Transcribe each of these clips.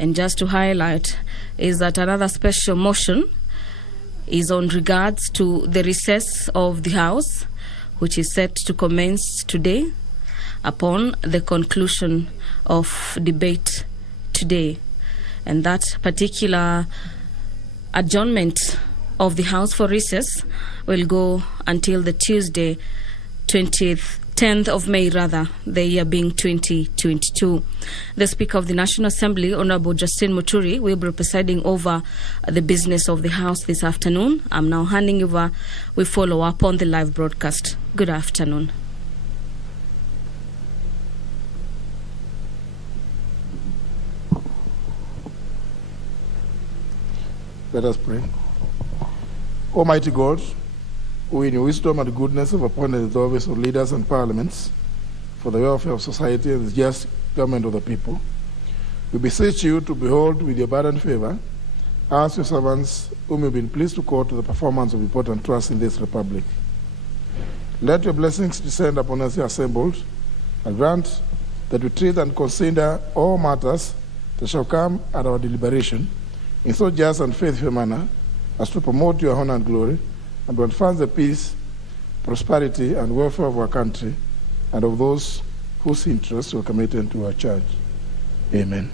And just to highlight is that another special motion is on regards to the recess of the House, which is set to commence today upon the conclusion of debate today. And that particular adjournment of the House for recess will go until the Tuesday, 10th of May, the year being 2022. The Speaker of the National Assembly, Honorable Justine Muturi, will be presiding over the business of the House this afternoon. I'm now handing over. We follow up on the live broadcast. Good afternoon. Let us pray. Almighty God, who in your wisdom and goodness have appointed the office of leaders and parliaments for the welfare of society and the just government of the people, we beseech you to behold with your abundant favor us, your servants, whom you've been pleased to call to the performance of important trusts in this republic. Let your blessings descend upon us here assembled, and grant that we treat and consider all matters that shall come at our deliberation in so just and faithful manner as to promote your honor and glory, and to advance the peace, prosperity, and welfare of our country and of those whose interests were committed to our church. Amen.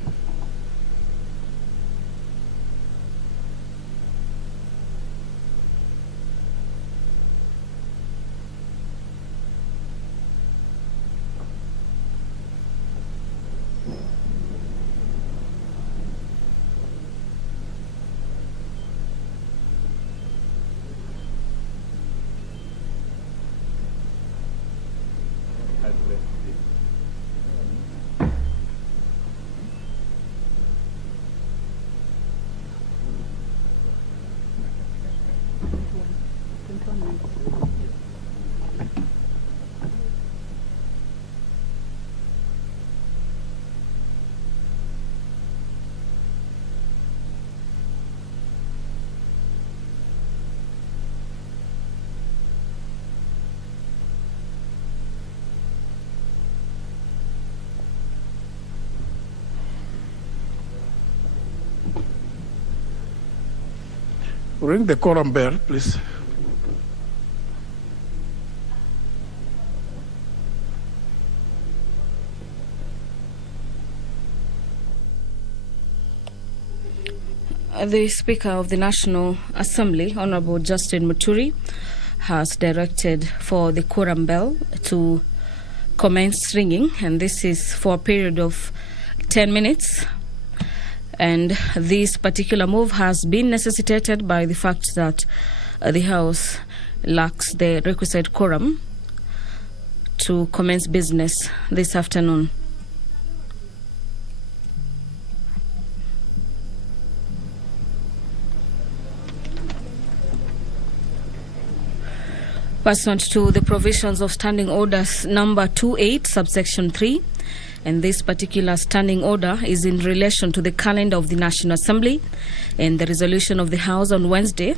Ring the quorum bell, please. The Speaker of the National Assembly, Honorable Justine Muturi, has directed for the quorum bell to commence ringing, and this is for a period of 10 minutes. And this particular move has been necessitated by the fact that the House lacks the requisite quorum to commence business this afternoon. Pursuant to the provisions of Standing Orders number 28, subsection 3, and this particular standing order is in relation to the calendar of the National Assembly and the resolution of the House on Wednesday,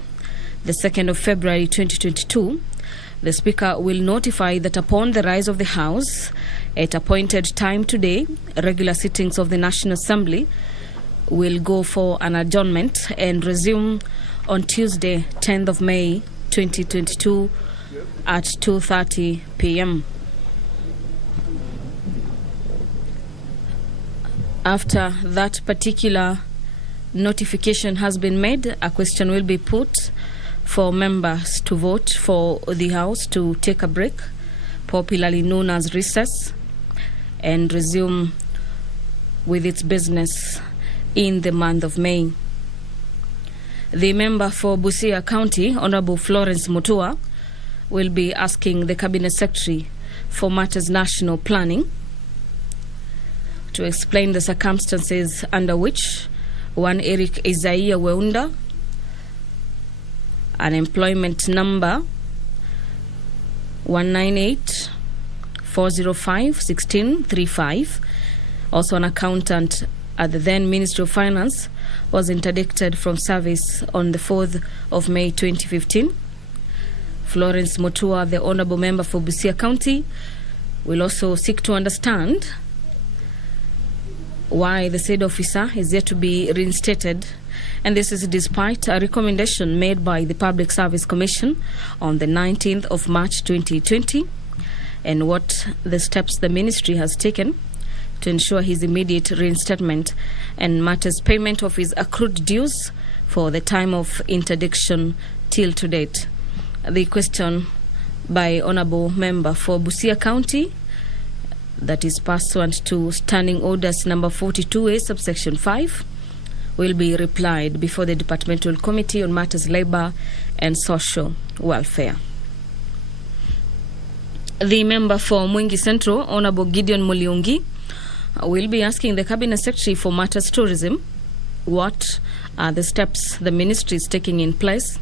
the 2nd of February 2022. The Speaker will notify that upon the rise of the House at appointed time today, regular sittings of the National Assembly will go for an adjournment and resume on Tuesday, 10th of May 2022 at 2:30 p.m. After that particular notification has been made, a question will be put for members to vote for the House to take a break, popularly known as recess, and resume with its business in the month of May. The member for Busia County, Honorable Florence Mutua, will be asking the Cabinet Secretary for Matters National Planning to explain the circumstances under which one Eric Isaiah Weunda, unemployment number 198-405-1635, also an accountant at the then Ministry of Finance, was interdicted from service on the 4th of May 2015. Florence Mutua, the Honourable Member for Busia County, will also seek to understand why the said officer is yet to be reinstated, and this is despite a recommendation made by the Public Service Commission on the 19th of March 2020, and what the steps the ministry has taken to ensure his immediate reinstatement and matters payment of his accrued dues for the time of interdiction till to date. The question by Honourable Member for Busia County, that is pursuant to Standing Orders number 42A subsection 5, will be replied before the Departmental Committee on Matters Labour and Social Welfare. The member for Mwingi Central, Honourable Gideon Muliungi, will be asking the Cabinet Secretary for Matters Tourism what are the steps the ministry is taking in place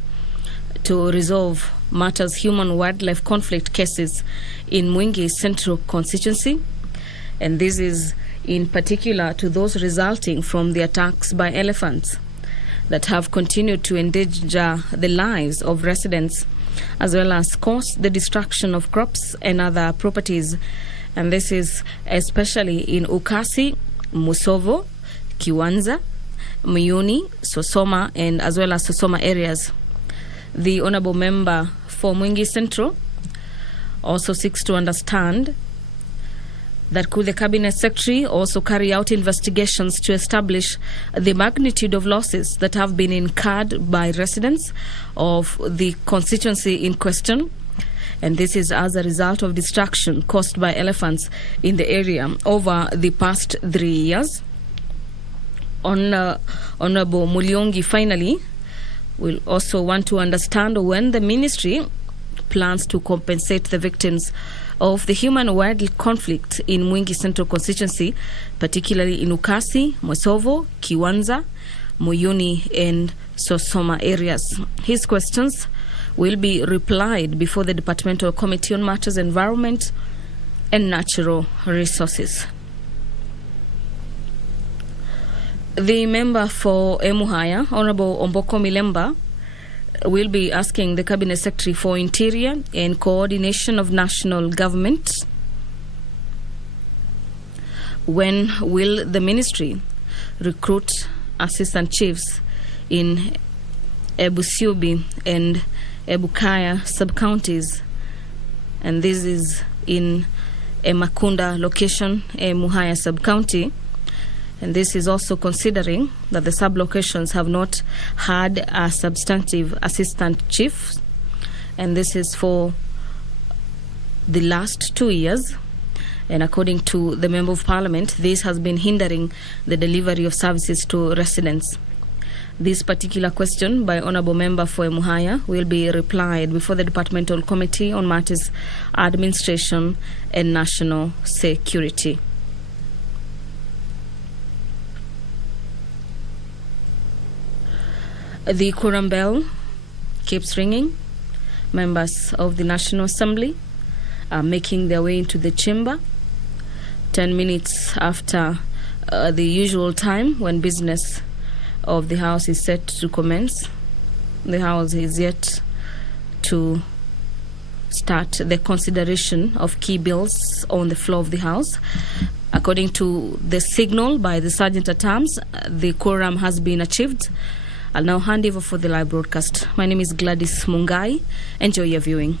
to resolve matters human-wildlife conflict cases in Mwingi Central constituency, and this is in particular to those resulting from the attacks by elephants that have continued to endanger the lives of residents, as well as cause the destruction of crops and other properties. And this is especially in Ukasi, Musovo, Kiwanza, Muyuni, Sosoma, and as well as Sosoma areas. The Honourable Member for Mwingi Central also seeks to understand that could the Cabinet Secretary also carry out investigations to establish the magnitude of losses that have been incurred by residents of the constituency in question, and this is as a result of destruction caused by elephants in the area over the past 3 years. Honourable Muliungi finally will also want to understand when the ministry plans to compensate the victims of the human-wildlife conflict in Mwingi Central constituency, particularly in Ukasi, Mwesovo, Kiwanza, Muyuni, and Sosoma areas. His questions will be replied before the Departmental Committee on Matters Environment and Natural Resources. The member for Emuhaya, Honourable Omboko Milemba, will be asking the Cabinet Secretary for Interior and Coordination of National Government when will the ministry recruit assistant chiefs in Ebusiubi and Ebukaya sub-counties, and this is in Emakunda location, Emuhaya sub-county. And this is also considering that the sub-locations have not had a substantive assistant chief, and this is for the last 2 years. And according to the Member of Parliament, this has been hindering the delivery of services to residents. This particular question by Honourable Member for Emuhaya will be replied before the Departmental Committee on Matters Administration and National Security. The quorum bell keeps ringing. Members of the National Assembly are making their way into the chamber 10 minutes after the usual time when business of the House is set to commence. The House is yet to start the consideration of key bills on the floor of the House. According to the signal by the Sergeant at Arms, the quorum has been achieved. I'll now hand over for the live broadcast. My name is Gladys Mungai. Enjoy your viewing.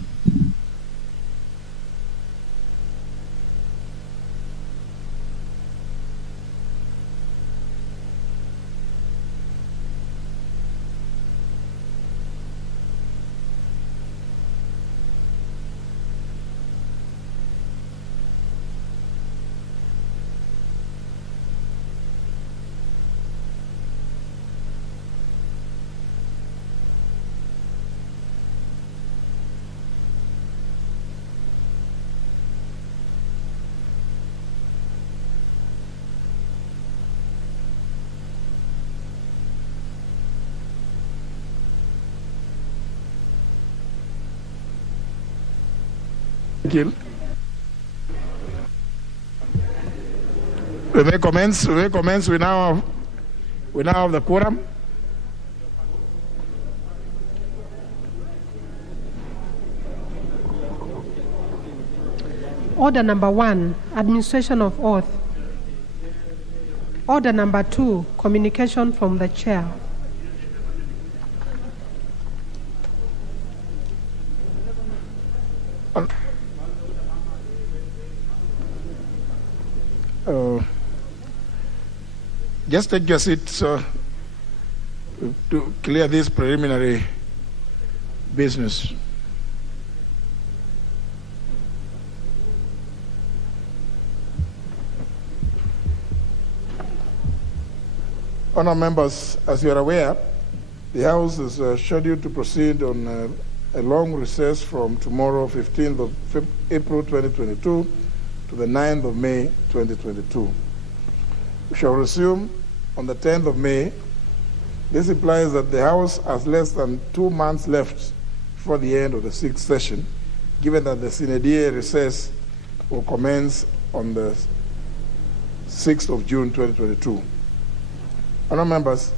We may commence. We now have the quorum. Order number 1, administration of oath. Order number 2, communication from the chair. Just take your seat to clear this preliminary business. Honourable members, as you are aware, the House is scheduled to proceed on a long recess from tomorrow, 15th of April 2022, to the 9th of May 2022. We shall resume on the 10th of May. This implies that the House has less than 2 months left before the end of the 6th session, given that the sine die recess will commence on the 6th of June 2022. Honourable members,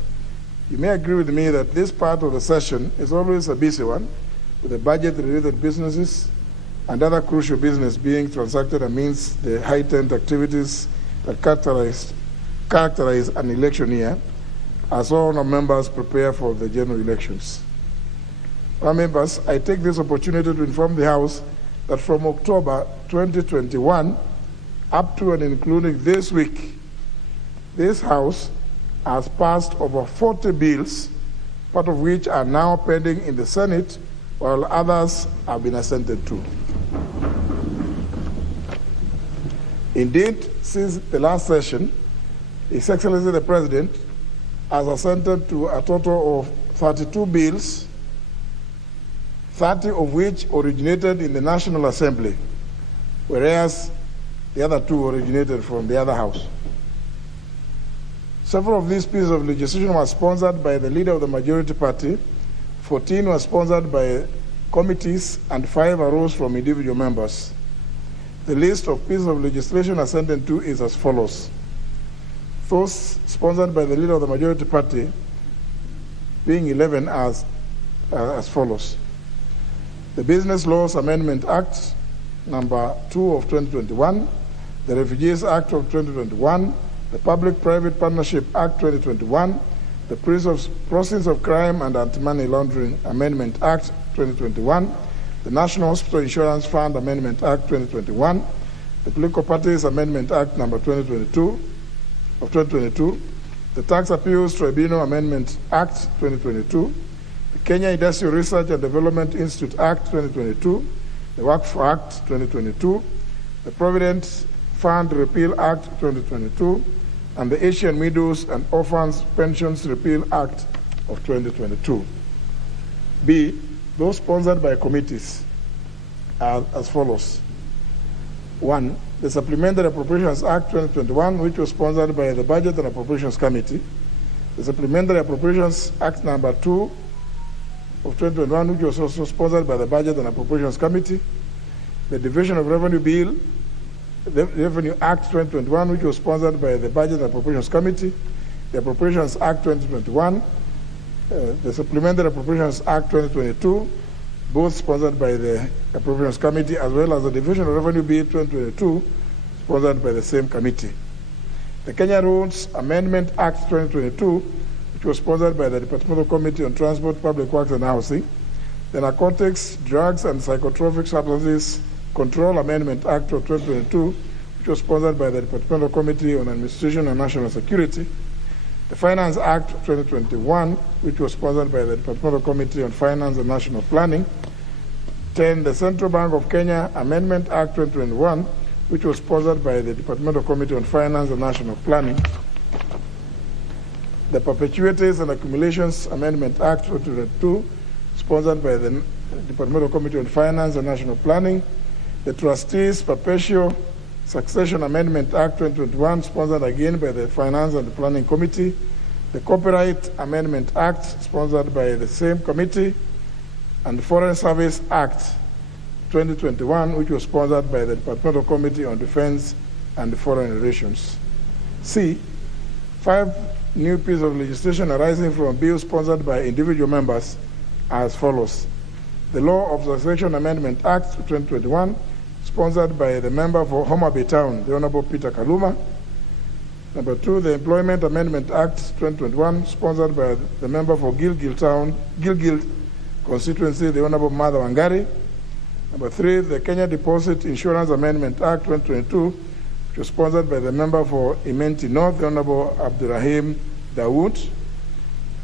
you may agree with me that this part of the session is always a busy one, with the budget-related businesses and other crucial business being transacted amidst the heightened activities that characterize an election year, as all our members prepare for the general elections. Our members, I take this opportunity to inform the House that from October 2021 up to and including this week, this House has passed over 40 bills, part of which are now pending in the Senate, while others have been assented to. Indeed, since the last session, His Excellency the President has assented to a total of 32 bills, 30 of which originated in the National Assembly, whereas the other 2 originated from the other House. Several of these pieces of legislation were sponsored by the leader of the majority party, 14 were sponsored by committees, and 5 arose from individual members. The list of pieces of legislation assented to is as follows. Those sponsored by the leader of the majority party, being 11, as follows. The Business Laws Amendment Act, number 2 of 2021, the Refugees Act of 2021, the Public-Private Partnership Act 2021, the Proceedings of Crime and Anti-Money Laundering Amendment Act 2021, the National Hospital Insurance Fund Amendment Act 2021, the Political Parties Amendment Act number 2022, the Tax Appeals Tribunal Amendment Act 2022, the Kenya Industrial Research and Development Institute Act 2022, the Waqf Act 2022, the Provident Fund Repeal Act 2022, and the Asian Widows and Orphans Pensions Repeal Act of 2022. B, those sponsored by committees are as follows. 1, the Supplementary Appropriations Act 2021, which was sponsored by the Budget and Appropriations Committee. The Supplementary Appropriations Act number 2 of 2021, which was also sponsored by the Budget and Appropriations Committee. The Division of Revenue Bill, the Revenue Act 2021, which was sponsored by the Budget and Appropriations Committee, the Appropriations Act 2021, the Supplementary Appropriations Act 2022, both sponsored by the Appropriations Committee, as well as the Division of Revenue Bill 2022, sponsored by the same committee. The Kenya Roads Amendment Act 2022, which was sponsored by the Departmental Committee on Transport, Public Works and Housing. The Narcotics, Drugs and Psychotropic Substances Control Amendment Act of 2022, which was sponsored by the Departmental Committee on Administration and National Security. The Finance Act 2021, which was sponsored by the Departmental Committee on Finance and National Planning. 10, the Central Bank of Kenya Amendment Act 2021, which was sponsored by the Departmental Committee on Finance and National Planning. The Perpetuities and Accumulations Amendment Act 2022, sponsored by the Departmental Committee on Finance and National Planning. The Trustees Perpetual Succession Amendment Act 2021, sponsored again by the Finance and Planning Committee. The Copyright Amendment Act, sponsored by the same committee. And the Foreign Service Act 2021, which was sponsored by the Departmental Committee on Defense and Foreign Relations. C, 5 new pieces of legislation arising from bills sponsored by individual members are as follows. The Law of Succession Amendment Act 2021, sponsored by the member for Homa Bay Town, the Honorable Peter Kaluma. Number 2, the Employment Amendment Act 2021, sponsored by the member for Gilgil constituency, the Honorable Mother Wangari. Number 3, the Kenya Deposit Insurance Amendment Act 2022, which was sponsored by the member for Imenti North, the Honorable Abdurrahim Dawood.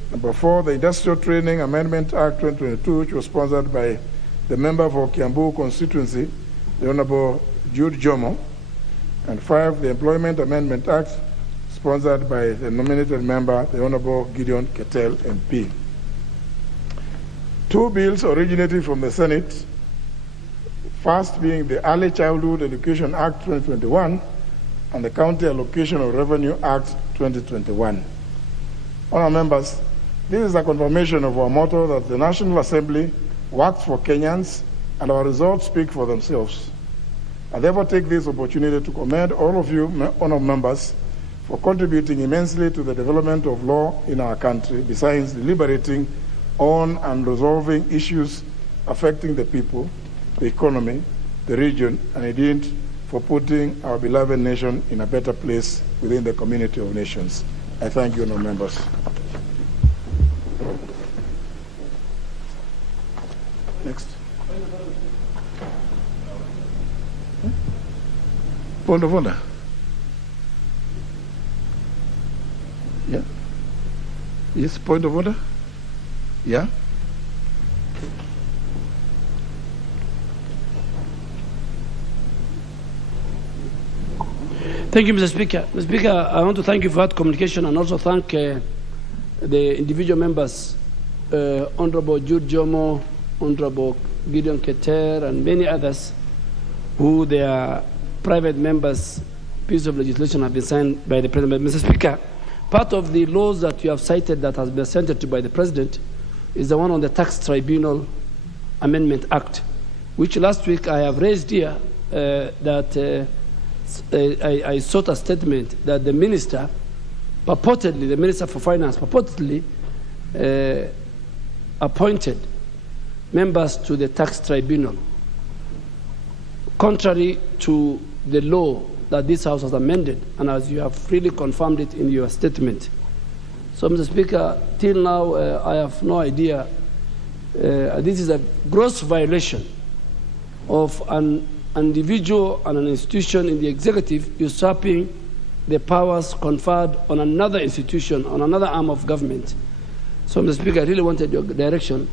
Number 4, the Industrial Training Amendment Act 2022, which was sponsored by the member for Kiambu constituency, the Honorable Jude Jomo. And 5, the Employment Amendment Act, sponsored by the nominated member, the Honorable Gideon Ketel, MP. 2 bills originating from the Senate, first being the Early Childhood Education Act 2021 and the County Allocation of Revenue Act 2021. Honourable members, this is a confirmation of our motto that the National Assembly works for Kenyans and our results speak for themselves. I therefore take this opportunity to commend all of you, honourable members, for contributing immensely to the development of law in our country, besides deliberating on and resolving issues affecting the people, the economy, the region, and indeed for putting our beloved nation in a better place within the community of nations. I thank you, honourable members. Next. Point of order. Yeah. Yes, point of order. Yeah. Thank you, Mr. Speaker. Mr. Speaker, I want to thank you for that communication and also thank the individual members, Honorable Jude Jomo, Honorable Gideon Keter, and many others who their private members' piece of legislation have been signed by the President. Mr. Speaker, part of the laws that you have cited that has been sent to by the President is the one on the Tax Tribunal Amendment Act, which last week I have raised here that I sought a statement that the minister, purportedly, the Minister for Finance, purportedly appointed members to the tax tribunal, contrary to the law that this House has amended, and as you have freely confirmed it in your statement. So, Mr. Speaker, till now, I have no idea. This is a gross violation of an individual and an institution in the executive usurping the powers conferred on another institution, on another arm of government. So, Mr. Speaker, I really wanted your direction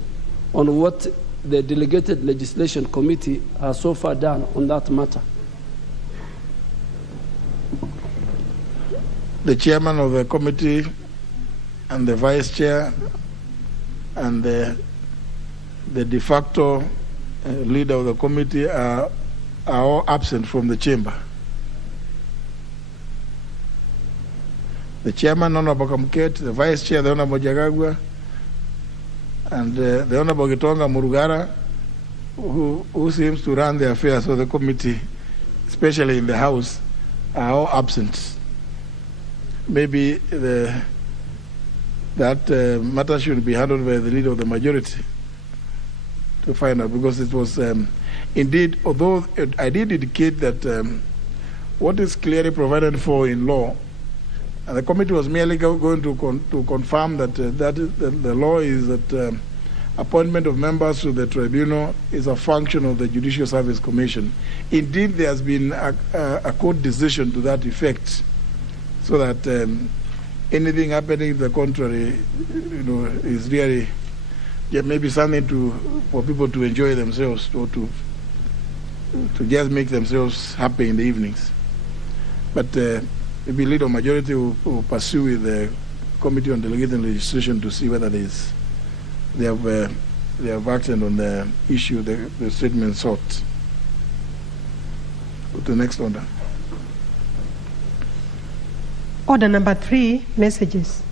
on what the Delegated Legislation Committee has so far done on that matter. The chairman of the committee and the vice chair and the de facto leader of the committee are all absent from the chamber. The chairman, Honorable Kamket, the vice chair, the Honorable Jagagwa, and the Honorable Gitonga Murugara, who seems to run the affairs of the committee, especially in the House, are all absent. Maybe that matter should be handled by the leader of the majority to find out, because it was indeed, although I did indicate that what is clearly provided for in law, and the committee was merely going to confirm that the law is that appointment of members to the tribunal is a function of the Judicial Service Commission. Indeed, there has been a court decision to that effect, so that anything happening to the contrary, is really maybe something for people to enjoy themselves, or to just make themselves happy in the evenings. But maybe leader majority will pursue with the Committee on Delegated Legislation to see whether they have acted on the issue, the statement sought. Go to the next order. Order number 3, messages.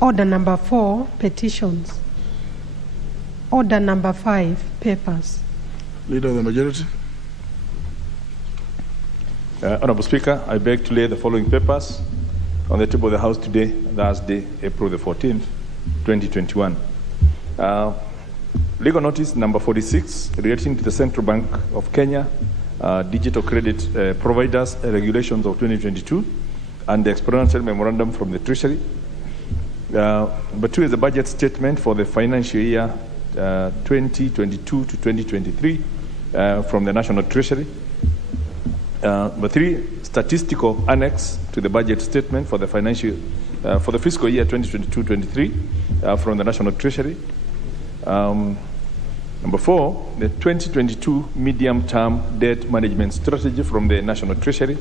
Order number 4, petitions. Order number 5, papers. Leader of the majority. Honourable Speaker, I beg to lay the following papers on the table of the House today, Thursday, April the 14th, 2021. Legal notice number 46 relating to the Central Bank of Kenya Digital Credit Providers Regulations of 2022. and the explanatory memorandum from the Treasury. Number 2 is the budget statement for the financial year 2022 to 2023 from the National Treasury. Number 3, statistical annex to the budget statement for the for the fiscal year 2022-23 from the National Treasury. Number 4, the 2022 medium-term debt management strategy from the National Treasury.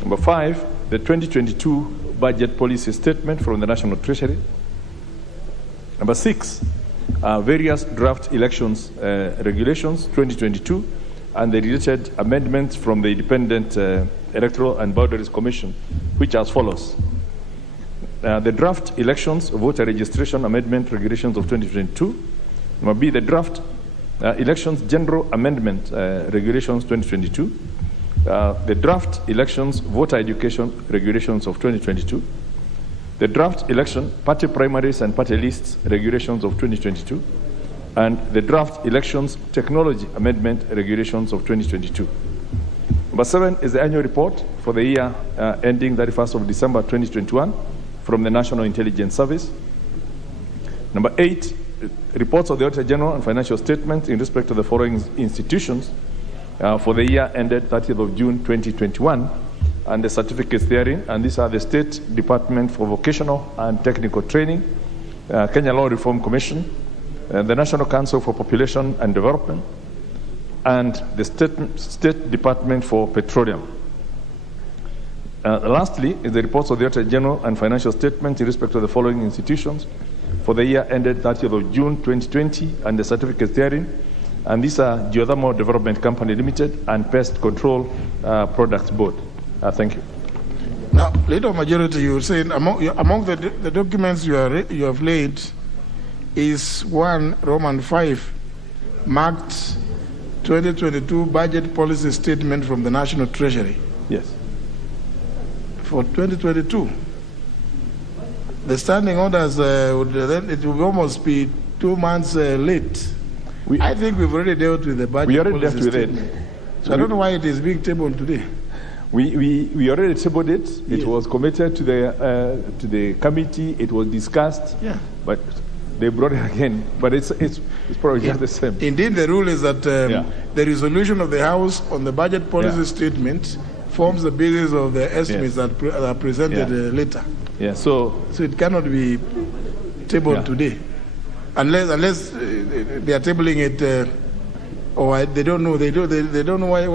Number 5, the 2022 budget policy statement from the National Treasury. Number 6, various draft elections regulations 2022 and the related amendments from the Independent Electoral and Boundaries Commission, which are as follows. The draft elections voter registration amendment regulations of 2022. Number B, the draft elections general amendment regulations 2022. The draft elections voter education regulations of 2022. The draft election party primaries and party lists regulations of 2022. And the draft elections technology amendment regulations of 2022. Number 7 is the annual report for the year ending 31st of December 2021 from the National Intelligence Service. Number 8, reports of the Auditor General and financial statements in respect to the following institutions for the year ended 30th of June 2021 and the certificates therein. And these are the State Department for Vocational and Technical Training, Kenya Law Reform Commission, the National Council for Population and Development, and the State Department for Petroleum. Lastly is the reports of the Auditor General and financial statements in respect to the following institutions for the year ended 30th of June 2020 and the certificates therein. And these are Geothermal Development Company Limited and Pest Control Products Board. Thank you. Now, Leader Majority, you were saying among the documents you have laid is one Roman 5 marked 2022 budget policy statement from the National Treasury. Yes. For 2022. The standing orders, it will almost be 2 months late. I think we've already dealt with the budget we already policy dealt with statement. So I don't know why it is being tabled today. We already tabled it. It Yes. was committed to the committee. It was discussed. Yeah. But they brought it again. But it's probably just the same. Indeed, the rule is that the resolution of the House on the budget policy statement forms the basis of the estimates that are presented later. Yeah. So it cannot be tabled today, unless they are tabling it, or they don't know. They don't know why.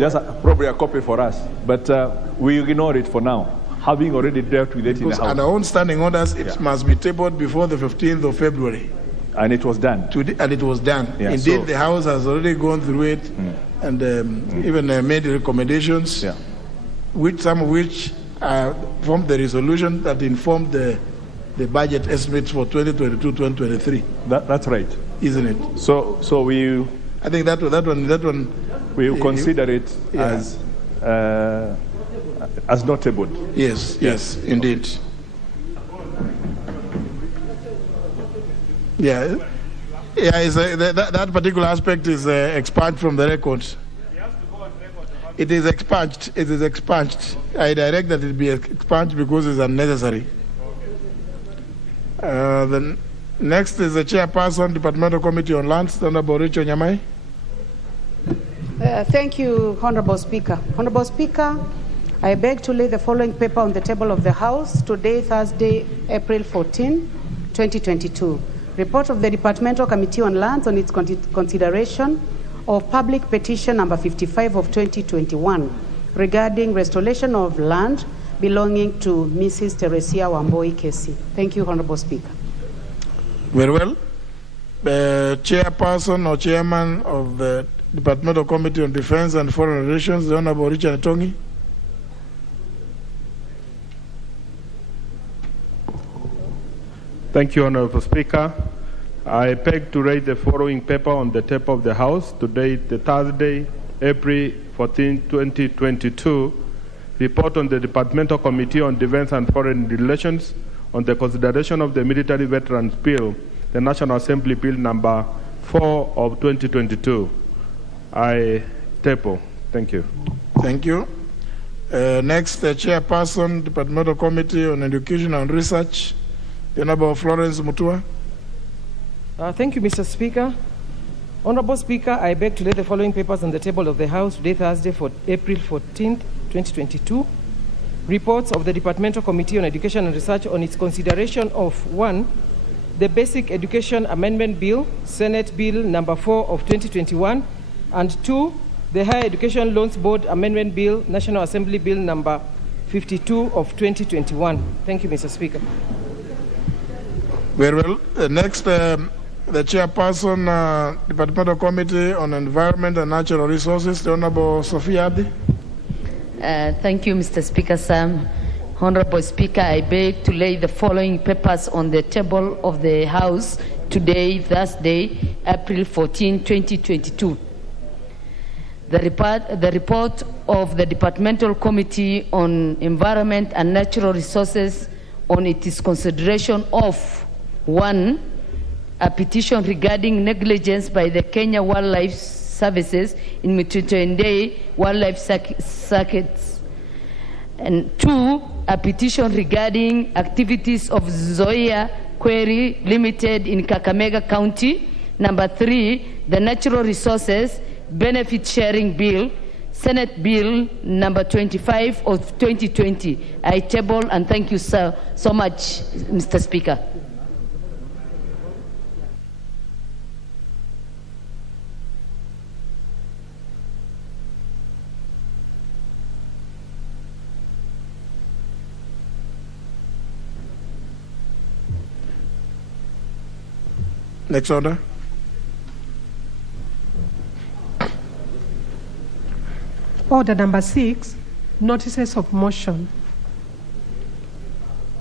Just probably a copy for us, but we ignore it for now, having already dealt with it in the House. On our own standing orders, it must be tabled before the 15th of February. And it was done. And it was done. Yeah, Indeed, the House has already gone through it and even made recommendations, some of which formed the resolution that informed the budget estimates for 2022-2023. That's right, isn't it? So we. I think that one. We will consider it as not tabled. Yes, indeed. That particular aspect is expunged from the records. It is expunged. I direct that it be expunged because it's unnecessary. The next is the chairperson, Departmental Committee on Lands, Honorable Richard Nyamai. Thank you, Honorable Speaker. Honorable Speaker, I beg to lay the following paper on the table of the House today, Thursday, April 14, 2022. Report of the Departmental Committee on Lands on its consideration of public petition number 55 of 2021 regarding restoration of land belonging to Mrs. Teresia Wamboi Kesi. Thank you, Honorable Speaker. Very well. The chairperson or chairman of the Departmental Committee on Defense and Foreign Relations, the Honorable Richard Tongi. Thank you, Honorable Speaker. I beg to read the following paper on the table of the House today, the Thursday, April 14, 2022. Report on the Departmental Committee on Defense and Foreign Relations on the consideration of the Military Veterans Bill, the National Assembly Bill number 4 of 2022. I table. Thank you. Thank you. Next, the Chairperson, Departmental Committee on Education and Research, the Honorable Florence Mutua. Thank you, Mr. Speaker. Honorable Speaker, I beg to lay the following papers on the table of the House today, Thursday, April 14th, 2022. Reports of the Departmental Committee on Education and Research on its consideration of 1. The Basic Education Amendment Bill, Senate Bill number 4 of 2021, and 2. The Higher Education Loans Board Amendment Bill, National Assembly Bill number 52 of 2021. Thank you, Mr. Speaker. Very well. Next, the Chairperson, Departmental Committee on Environment and Natural Resources, the Honorable Sophia Abdi. Thank you, Mr. Speaker Sam. Honorable Speaker, I beg to lay the following papers on the table of the House today, Thursday, April 14, 2022. The report of the Departmental Committee on Environment and Natural Resources on its consideration of 1. A petition regarding negligence by the Kenya Wildlife Services in Mtutende Wildlife Circuits, and 2. A petition regarding activities of Zoya Quarry Limited in Kakamega County. Number 3, the Natural Resources Benefit Sharing Bill, Senate Bill number 25 of 2020. I table and thank you so much, Mr. Speaker. Next order. Order number 6, notices of motion.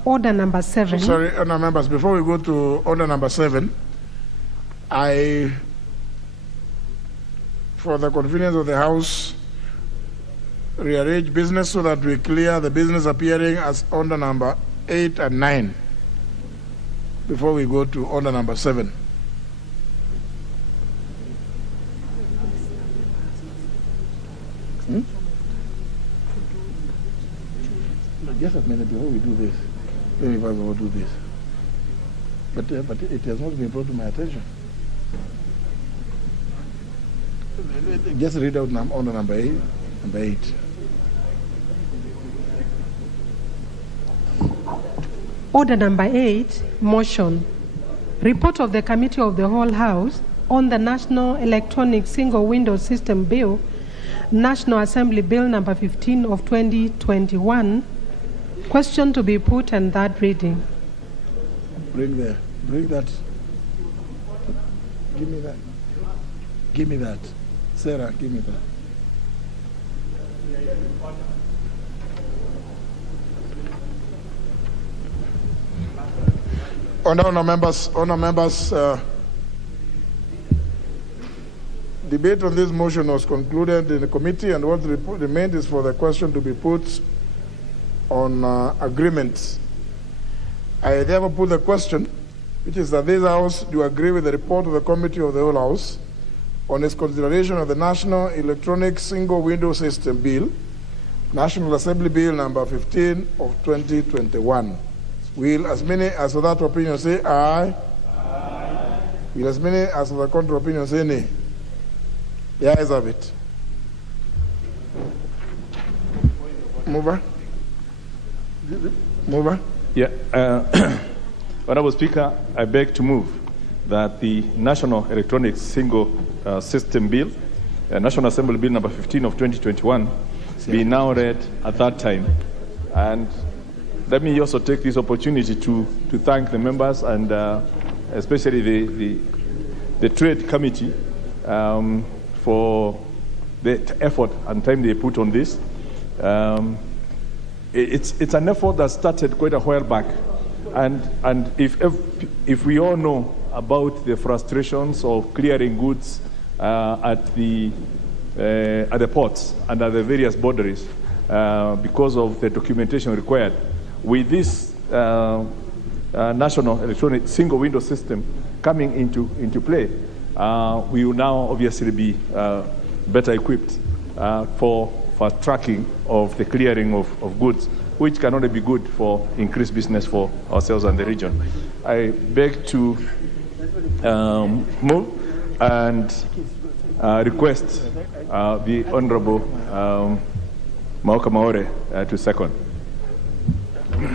Order number 7. Sorry, honour members, before we go to order number 7, for the convenience of the House, rearrange business so that we clear the business appearing as order number 8 and 9 before we go to order number 7. Just a minute before we do this. Let me first of all do this. But it has not been brought to my attention. Just read out order number 8. Order number 8, motion. Report of the Committee of the Whole House on the National Electronic Single Window System Bill, National Assembly Bill number 15 of 2021. Question to be put and that reading. Bring that. Give me that. Sarah, give me that. Honourable members, debate on this motion was concluded in the committee, and what remained is for the question to be put on agreement. I therefore put the question, which is that this House do agree with the report of the Committee of the Whole House on its consideration of the National Electronic Single Window System Bill, National Assembly Bill number 15 of 2021. Will as many as of that opinion say aye? Aye. Will as many as of the contrary opinion say nay? The ayes have it. Mover? Yeah. Honourable Speaker, I beg to move that the National Electronic Single System Bill, National Assembly Bill number 15 of 2021, be now read at that time. And let me also take this opportunity to thank the members and especially the Trade Committee for the effort and time they put on this. It's an effort that started quite a while back, and if we all know about the frustrations of clearing goods at the ports and at the various boundaries because of the documentation required, with this national electronic single window system coming into play, we will now obviously be better equipped for fast tracking of the clearing of goods, which can only be good for increased business for ourselves and the region. I beg to move and request the Honorable Mauka Maore to second.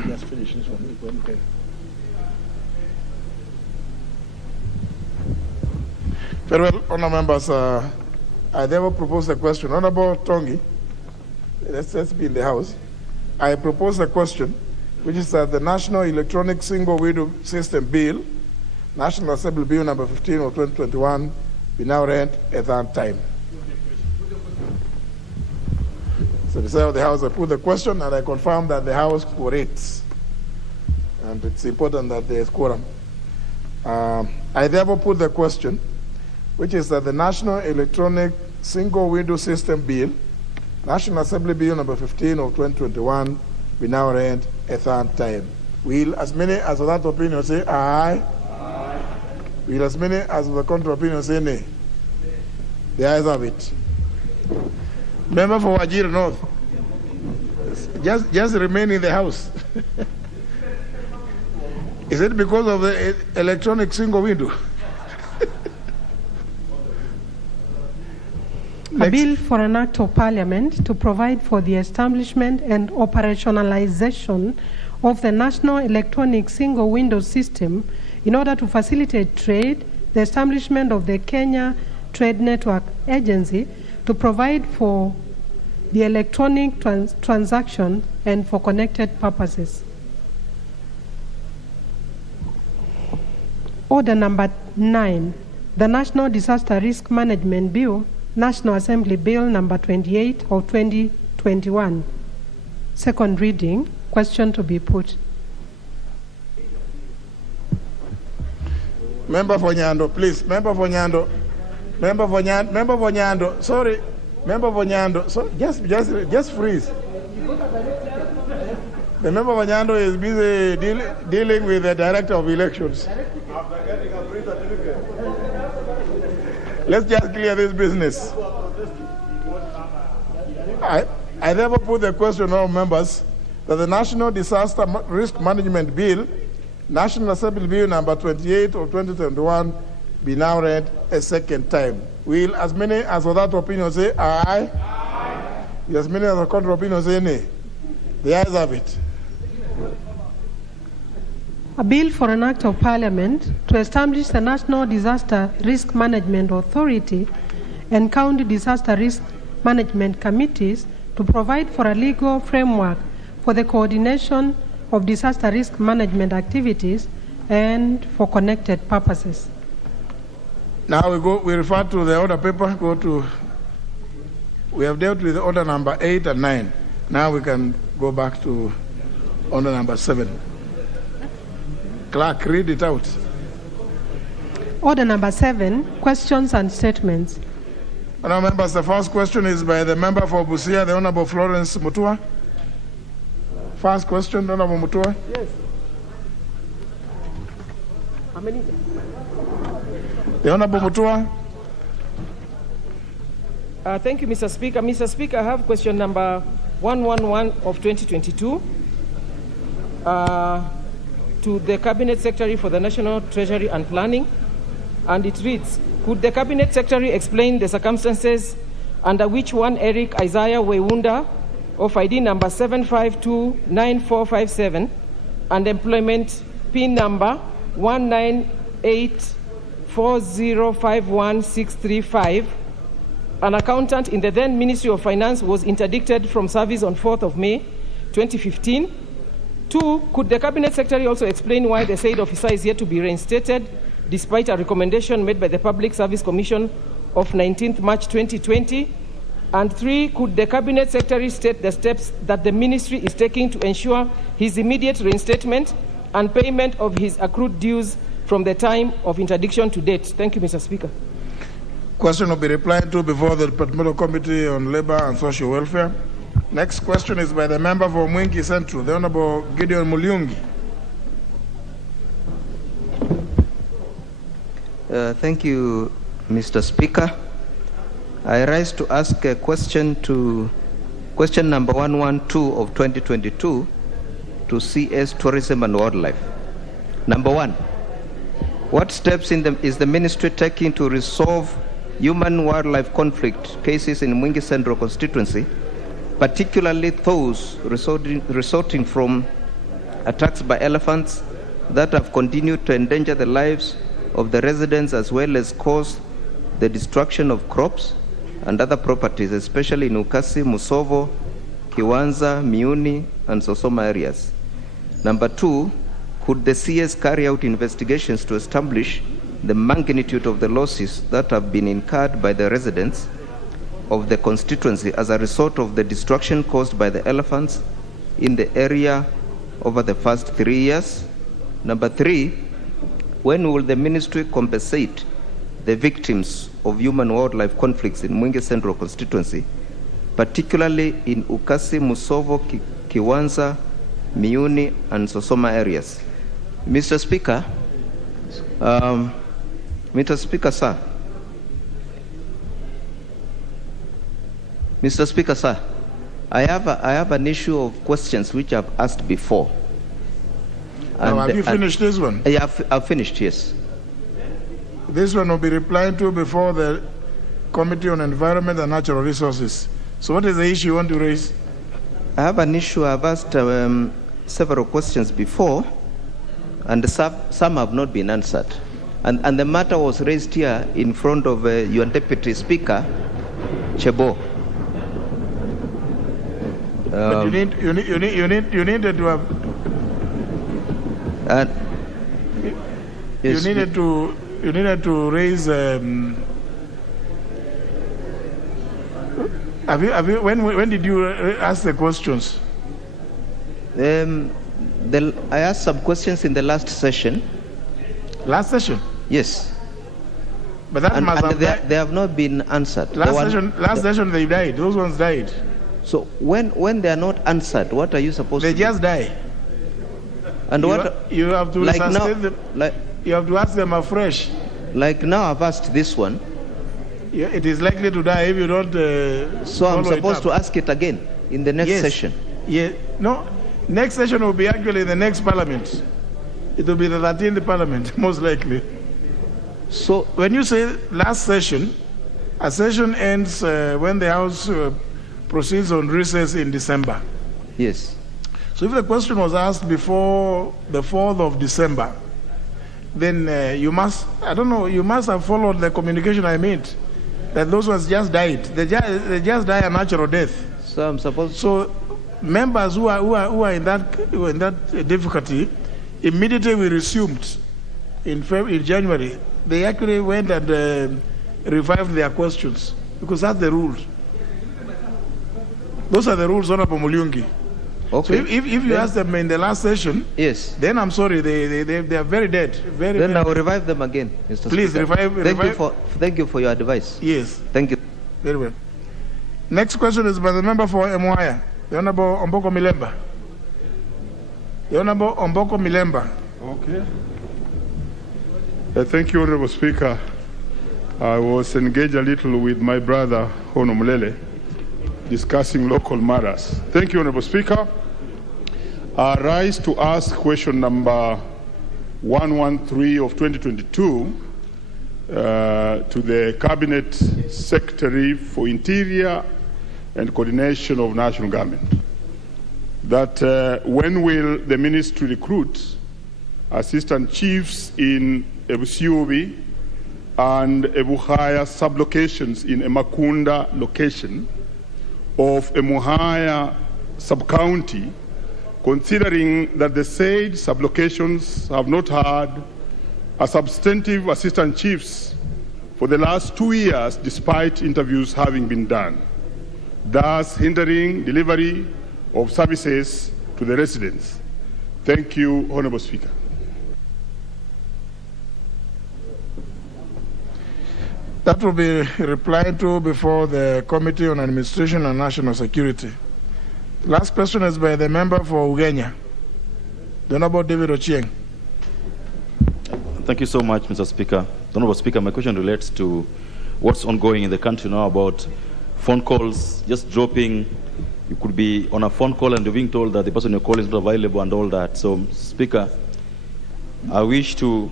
Just finish this one. Very well, honourable members. I therefore propose a question. Honourable Tongi, let's be in the House. I propose a question, which is that the National Electronic Single Window System Bill, National Assembly Bill number 15 of 2021, be now read at that time. So the Secretary of the House, I put the question and I confirm that the House quorates. And it's important that there is quorum. I therefore put the question, which is that the National Electronic Single Window System Bill, National Assembly Bill number 15 of 2021, be now read a third time. Will as many as of that opinion say aye? Aye. Will as many as of the contrary opinion say nay? The ayes have it. Member for Wajir North, just remain in the House. Is it because of the electronic single window? A bill for an act of parliament to provide for the establishment and operationalization of the National Electronic Single Window System in order to facilitate trade, the establishment of the Kenya Trade Network Agency to provide for the electronic transaction and for connected purposes. Order number 9, the National Disaster Risk Management Bill, National Assembly Bill number 28 of 2021. Second reading. Question to be put. Member for Nyando, please. Member for Nyando. Member for Nyando. Sorry. Member for Nyando. So just freeze. The member for Nyando is busy dealing with the director of elections. Let's just clear this business. I therefore put the question of members that the National Disaster Risk Management Bill, National Assembly Bill number 28 of 2021, be now read a second time. Will as many as of that opinion say aye? Aye. Will as many as of the contrary opinion say nay? The ayes have it. A bill for an act of parliament to establish the National Disaster Risk Management Authority and county disaster risk management committees to provide for a legal framework for the coordination of disaster risk management activities and for connected purposes. Now we refer to the order paper, we have dealt with order number 8 and 9. Now we can go back to order number 7. Clerk, read it out. Order number 7, questions and statements. Now, members, the first question is by the member for Busia, the Honorable Florence Mutua. First question, Honorable Mutua. Yes. How many? The Honorable Mutua. Thank you, Mr. Speaker. Mr. Speaker, I have question number 111 of 2022 to the Cabinet Secretary for the National Treasury and Planning, and it reads, could the Cabinet Secretary explain the circumstances under which one Eric Isaiah Wewunda of ID number 7529457 and employment PIN number 198405165, an accountant in the then Ministry of Finance, was interdicted from service on 4th of May 2015. 2, could the Cabinet Secretary also explain why the said officer is yet to be reinstated despite a recommendation made by the Public Service Commission of 19th March 2020? And 3, could the Cabinet Secretary state the steps that the Ministry is taking to ensure his immediate reinstatement and payment of his accrued dues from the time of interdiction to date? Thank you, Mr. Speaker. Question will be replied to before the Departmental Committee on Labor and Social Welfare. Next question is by the member for Mwingi Central, the Honorable Gideon Mulyungi. Thank you, Mr. Speaker. I rise to ask a question to Question number 112 of 2022 to CS Tourism and Wildlife. Number 1, what steps is the ministry taking to resolve human-wildlife conflict cases in Mwingi Central constituency, particularly those resulting from attacks by elephants that have continued to endanger the lives of the residents as well as cause the destruction of crops and other properties, especially in Ukasi, Musovo, Kiwanza, Miuni, and Sosoma areas? Number 2, could the CS carry out investigations to establish the magnitude of the losses that have been incurred by the residents of the constituency as a result of the destruction caused by the elephants in the area over the first 3 years? Number 3, when will the ministry compensate the victims of human-wildlife conflicts in Mwingi Central constituency, particularly in Ukasi, Musovo, Kiwanza, Miuni, and Sosoma areas? Mr. Speaker, sir. Mr. Speaker, sir, I have an issue of questions which I've asked before. Have you finished this one? Yeah, I've finished, yes. This one will be replied to before the Committee on Environment and Natural Resources. So what is the issue you want to raise? I have an issue. I've asked several questions before, and some have not been answered. And the matter was raised here in front of your Deputy Speaker, Chebo. But you need to have. Yes, you needed to raise. When did you ask the questions? I asked some questions in the last session. Last session? Yes. But that must have they have not been answered. Last session they died. Those ones died. So when they are not answered, what are you supposed to do? They just die. And you have to you have to ask them afresh. Like now I've asked this one. Yeah, it is likely to die if you don't. So I'm supposed to ask it again in the next session. Yeah. No. Next session will be actually the next parliament. It will be the 13th parliament, most likely. So when you say last session, a session ends when the House proceeds on recess in December. Yes. So if the question was asked before the 4th of December, then you must, you must have followed the communication I made, that those ones just died. They just die a natural death. So I'm supposed. So members who are in that difficulty, immediately we resumed in January. They actually went and revived their questions because that's the rules. Those are the rules, Honorable Mulungi. Okay. So if you ask them in the last session, yes, then I'm sorry, they are very dead. Then I will revive them again, Mr. Please Speaker. Thank you for your advice. Yes. Thank you. Very well. Next question is by the member for Emuaya, the Honorable Omboko Milemba. The Honorable Omboko Milemba. Okay. Thank you, Honorable Speaker. I was engaged a little with my brother, Hono Mulele, discussing local matters. Thank you, Honorable Speaker. I rise to ask question number 113 of 2022 to the Cabinet Secretary for Interior and Coordination of National Government. That when will the ministry recruit assistant chiefs in Ebusiobi and Ebuhaya sublocations in Emakunda location of Emuhaya sub-county, considering that the said sublocations have not had a substantive assistant chiefs for the last 2 years despite interviews having been done, thus hindering delivery of services to the residents. Thank you, Honorable Speaker. That will be replied to before the Committee on Administration and National Security. Last question is by the member for Ugenya, the Honorable David Ochieng. Thank you so much, Mr. Speaker. Honorable Speaker, my question relates to what's ongoing in the country now about phone calls just dropping you could be on a phone call and you're being told that the person you're calling is not available and all that. So, Speaker, I wish to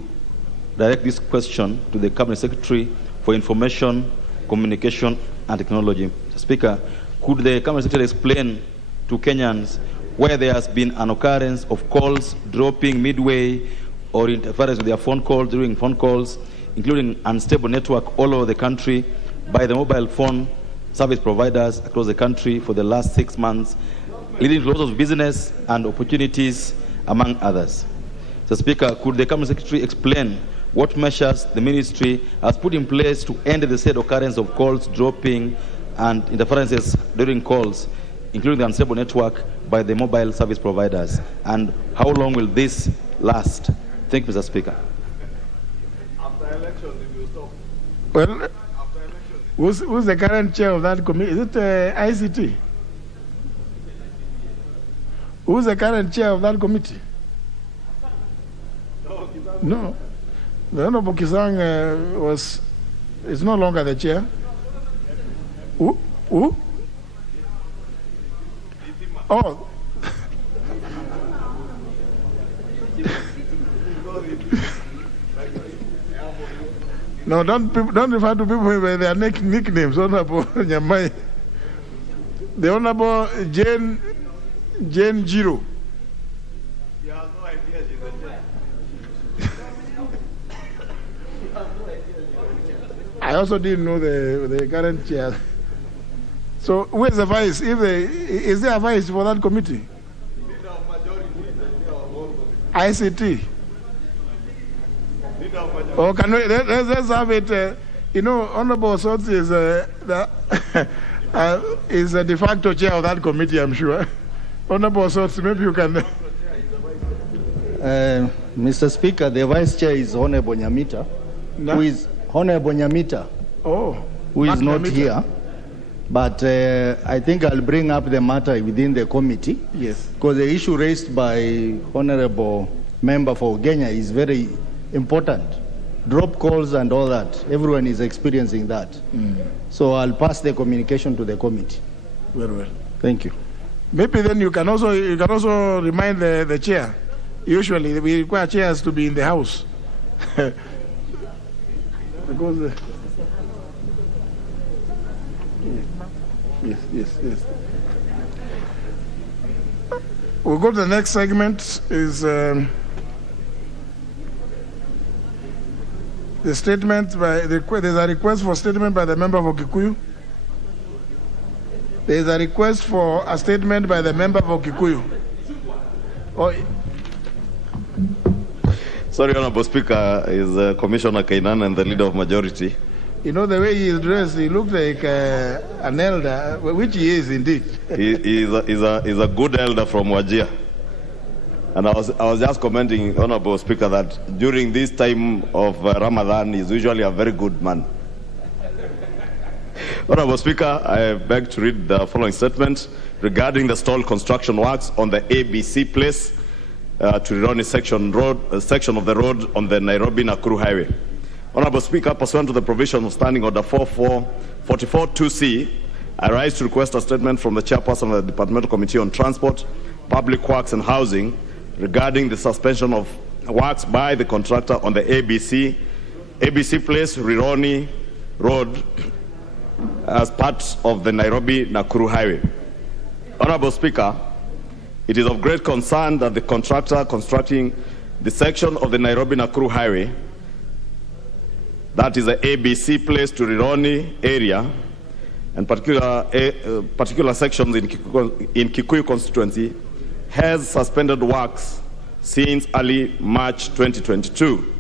direct this question to the Cabinet Secretary for Information, Communication and Technology. So, Speaker, could the Cabinet Secretary explain to Kenyans where there has been an occurrence of calls dropping midway or interference with their phone calls during phone calls, including unstable network all over the country by the mobile phone service providers across the country for the last 6 months, leading to loss of business and opportunities, among others. So, Speaker, could the Cabinet Secretary explain what measures the Ministry has put in place to end the said occurrence of calls dropping and interferences during calls, including the unstable network by the mobile service providers? And how long will this last? Thank you, Mr. Speaker. After elections, it will stop. Well, who's the current chair of that committee? Is it ICT? Who's the current chair of that committee? No. The Honorable Kisang is no longer the chair. Who? Oh. No, don't refer to people by their nicknames. Honorable Nyamai. The Honorable Jane Jiro. You have no idea she's a chair. I also didn't know the current chair. So where's the vice? Is there a vice for that committee? ICT. Oh, can we, let's have it. Honorable Sotsi is the de facto chair of that committee, I'm sure. Honorable Sotsi, maybe you can. Mr. Speaker, the vice chair is Honorable Nyamita, who is Honorable Nyamita, who is not Nyamita here. But I think I'll bring up the matter within the committee. Yes. Because the issue raised by Honorable Member for Kenya is very important. Drop calls and all that. Everyone is experiencing that. So I'll pass the communication to the committee. Very well. Thank you. Maybe then you can also remind the chair. Usually we require chairs to be in the house. Because yes. We'll go to the next segment. Is the statement by there's a request for statement by the member for Kikuyu. There is a request for a statement by the member for Kikuyu. Sorry, Honorable Speaker, is Commissioner Kainan and the leader of majority. You know, the way he is dressed, he looks like an elder, which he is indeed. He is a good elder from Wajir. And I was just commenting, Honorable Speaker, that during this time of Ramadan, he's usually a very good man. Honorable Speaker, I beg to read the following statement regarding the stalled construction works on the ABC Place to Rironi section of the road on the Nairobi-Nakuru Highway. Honorable Speaker, pursuant to the provision of Standing Order 44.2c, I rise to request a statement from the Chairperson of the Departmental Committee on Transport, Public Works and Housing regarding the suspension of works by the contractor on the ABC Place, Rironi Road as part of the Nairobi-Nakuru Highway. Honorable Speaker, it is of great concern that the contractor constructing the section of the Nairobi-Nakuru Highway, that is the ABC Place to Rironi area, and particular sections in Kikuyu constituency, has suspended works since early March 2022.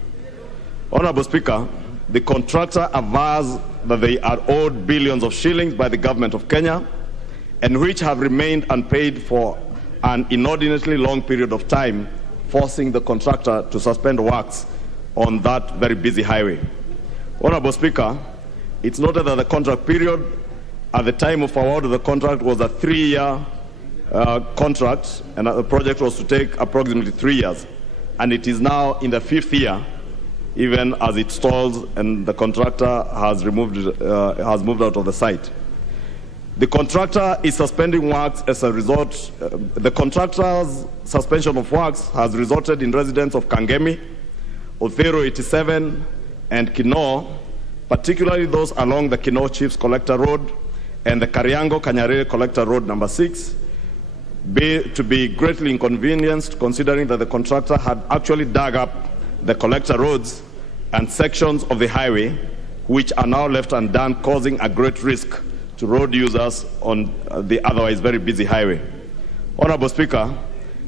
Honorable Speaker, the contractor avers that they are owed billions of shillings by the government of Kenya, and which have remained unpaid for an inordinately long period of time, forcing the contractor to suspend works on that very busy highway. Honorable Speaker, it's noted that the contract period at the time of award of the contract was a 3-year contract, and the project was to take approximately 3 years, and it is now in the 5th year, even as it stalls and the contractor has moved out of the site. The contractor is suspending works as a result. The contractor's suspension of works has resulted in residents of Kangemi, Othero 87, and Kinoo, particularly those along the Kinoo Chiefs Collector Road and the Kariango Kanyarere Collector Road number 6, to be greatly inconvenienced, considering that the contractor had actually dug up the collector roads and sections of the highway, which are now left undone, causing a great risk to road users on the otherwise very busy highway. Honorable Speaker,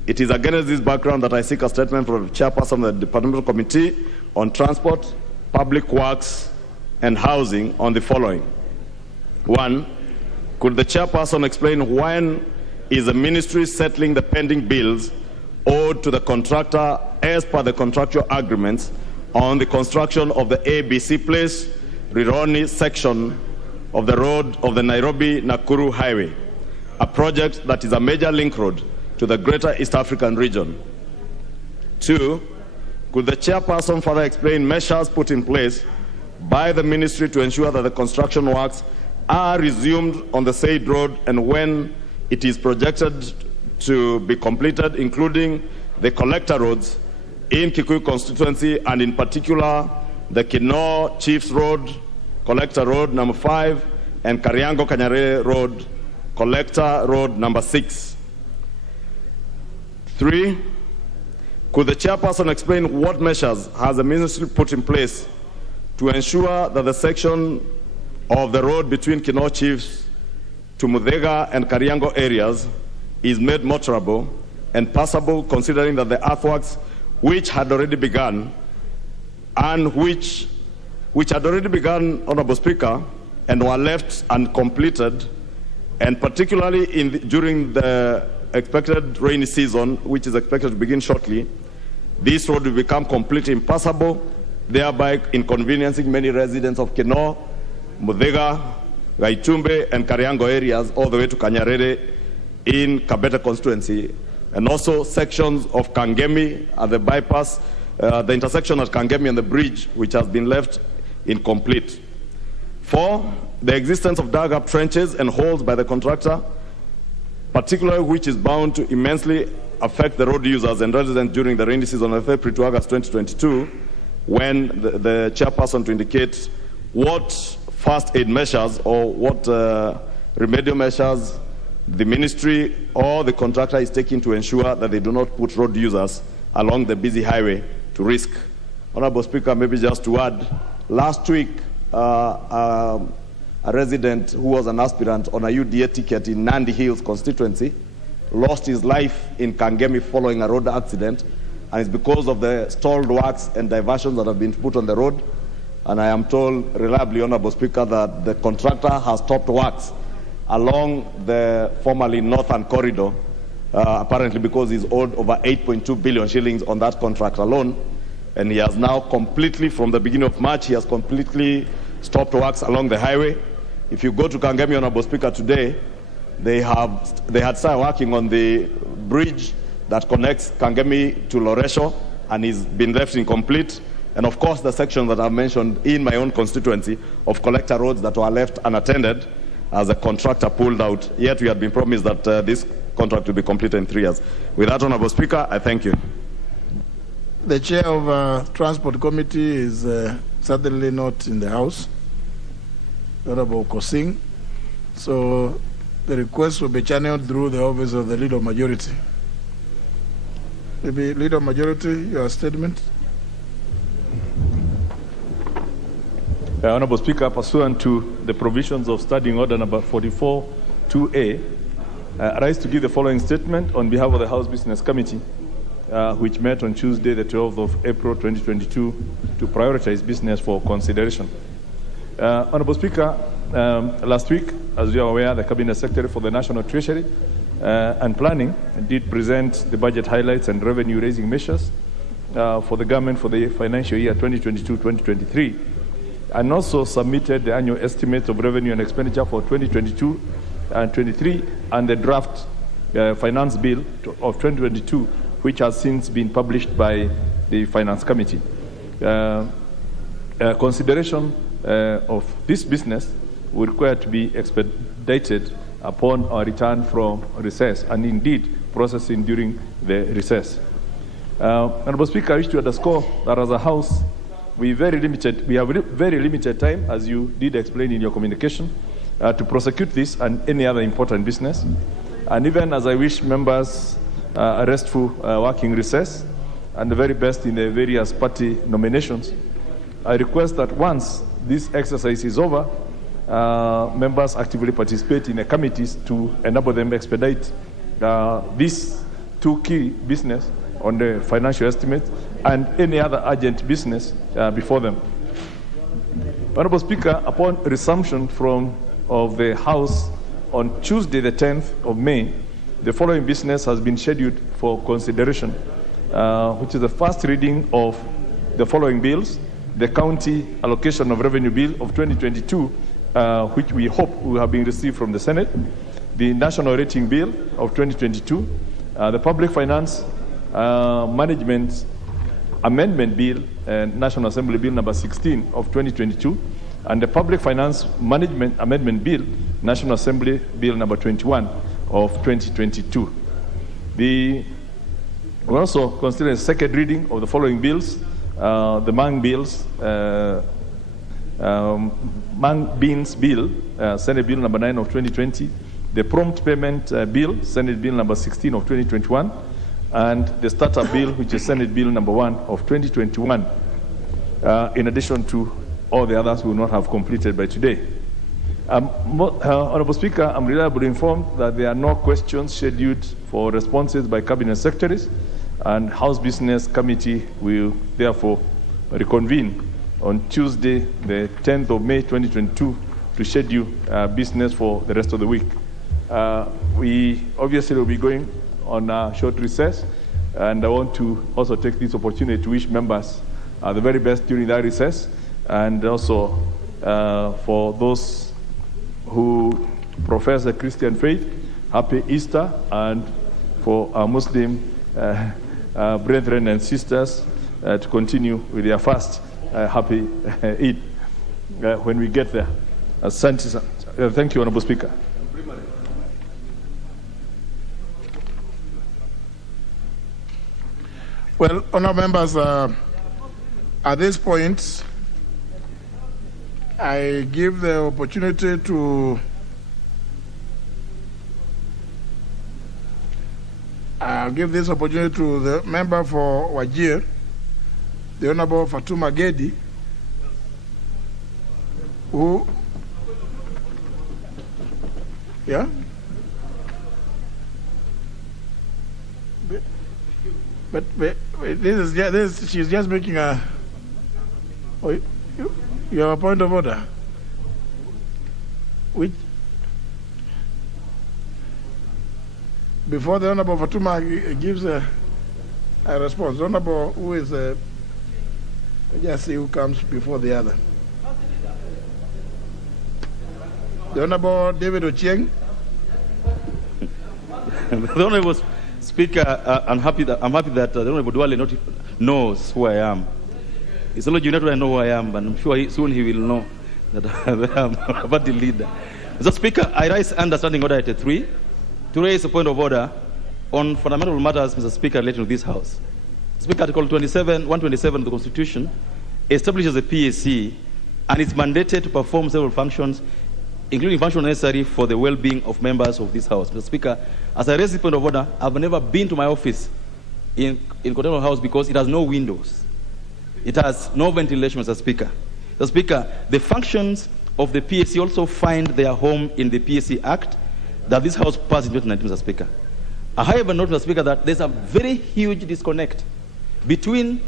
it is against this background that I seek a statement from the chairperson of the Departmental Committee on Transport, Public Works, and Housing on the following. 1, could the chairperson explain when is the ministry settling the pending bills owed to the contractor as per the contractual agreements on the construction of the ABC Place, Rironi section of the road of the Nairobi-Nakuru Highway, a project that is a major link road to the greater East African region? 2, could the chairperson further explain measures put in place by the ministry to ensure that the construction works are resumed on the said road and when it is projected to be completed, including the collector roads in Kikuyu constituency and in particular the Kinoo Chiefs Road, Collector Road number 5, and Kariango Kanyarere Road, Collector Road number 6. 3, could the chairperson explain what measures has the ministry put in place to ensure that the section of the road between Kinoo Chiefs to Muthega and Kariango areas is made motorable and passable, considering that the earthworks which had already begun and which had already begun, Honorable Speaker, and were left uncompleted, and particularly during the expected rainy season, which is expected to begin shortly, this road will become completely impassable, thereby inconveniencing many residents of Kinoo, Muthega, Gaitumbe, and Kariango areas all the way to Kanyarere in Kabete constituency, and also sections of Kangemi at the bypass, the intersection at Kangemi and the bridge, which has been left incomplete. 4, the existence of dug-up trenches and holes by the contractor, particularly which is bound to immensely affect the road users and residents during the rainy season of April to August 2022, when the chairperson to indicate what first aid measures or what remedial measures the ministry or the contractor is taking to ensure that they do not put road users along the busy highway to risk. Honorable Speaker, maybe just to add, last week a resident who was an aspirant on a UDA ticket in Nandi Hills constituency lost his life in Kangemi following a road accident, and it's because of the stalled works and diversions that have been put on the road. And I am told reliably, Honorable Speaker, that the contractor has stopped works along the formerly Northern Corridor, apparently because he's owed over 8.2 billion shillings on that contract alone. And he has now completely, from the beginning of March, he has completely stopped works along the highway. If you go to Kangemi, Honorable Speaker, today, they had started working on the bridge that connects Kangemi to Loresho, and it's been left incomplete. And of course, the section that I've mentioned in my own constituency of collector roads that were left unattended as a contractor pulled out. Yet we had been promised that this contract will be completed in 3 years. With that, Honorable Speaker, I thank you. The chair of Transport Committee is certainly not in the House, Honorable Kosing. So the request will be channeled through the office of the Leader of Majority. Maybe Leader of Majority, your statement. Honorable Speaker, pursuant to the provisions of Standing Order number 44-2A, I rise to give the following statement on behalf of the House Business Committee, which met on Tuesday, the 12th of April 2022, to prioritize business for consideration. Honorable Speaker, last week, as you are aware, the Cabinet Secretary for the National Treasury and Planning did present the budget highlights and revenue-raising measures for the government for the financial year 2022-2023, and also submitted the annual estimates of revenue and expenditure for 2022 and 23 and the draft finance bill of 2022, which has since been published by the Finance Committee. Consideration of this business will require to be expedited expedited upon our return from recess, and indeed processing during the recess. Honorable Speaker, I wish to underscore that as a House, we have very limited time, as you did explain in your communication, to prosecute this and any other important business. And even as I wish members a restful working recess and the very best in the various party nominations, I request that once this exercise is over, members actively participate in the committees to enable them expedite these two key business on the financial estimate and any other urgent business before them. Honorable Speaker, upon resumption of the House on Tuesday, the 10th of May, the following business has been scheduled for consideration, which is the first reading of the following bills: the County Allocation of Revenue Bill of 2022, which we hope will have been received from the Senate, the National Rating Bill of 2022, the Public Finance Management Amendment Bill, National Assembly Bill number 16 of 2022, and the Public Finance Management Amendment Bill, National Assembly Bill number 21 of 2022. We also consider a second reading of the following bills: the Mang Bills, Mang Beans Bill, Senate Bill number 9 of 2020, the Prompt Payment Bill, Senate Bill number 16 of 2021, and the Startup Bill, which is Senate Bill number 1 of 2021, in addition to all the others we will not have completed by today. Honorable Speaker, I'm reliably informed that there are no questions scheduled for responses by Cabinet Secretaries, and House Business Committee will therefore reconvene on Tuesday, the 10th of May 2022, to schedule business for the rest of the week. We obviously will be going on a short recess, and I want to also take this opportunity to wish members the very best during that recess, and also for those who profess the Christian faith, happy Easter, and for our Muslim brethren and sisters to continue with their fast, happy Eid when we get there. Thank you, Honorable Speaker. Well, honourable members, at this point, I give the opportunity to the member for Wajir, the Honourable Fatuma Gedi, who, yeah? But she's just making a, you have a point of order. Which, before the Honourable Fatuma gives a response, the Honourable who is, just see who comes before the other. The Honourable David Ochieng. The Honourable Speaker, I'm happy that the Honourable Duale knows who I am. It's only you that I know who I am, but I'm sure soon he will know that I'm a party leader. Mr. Speaker, I raise understanding order 83 to raise a point of order on fundamental matters, Mr. Speaker, relating to this House. Speaker, Article 127 of the Constitution establishes a PAC and is mandated to perform several functions, including functions necessary for the well-being of members of this House. Mr. Speaker, as I raise this point of order, I've never been to my office in Continental House because it has no windows. It has no ventilation, Mr. Speaker. Mr. Speaker, the functions of the PAC also find their home in the PAC Act that this House passed in 2019, Mr. Speaker. I however note, Mr. Speaker, that there's a very huge disconnect between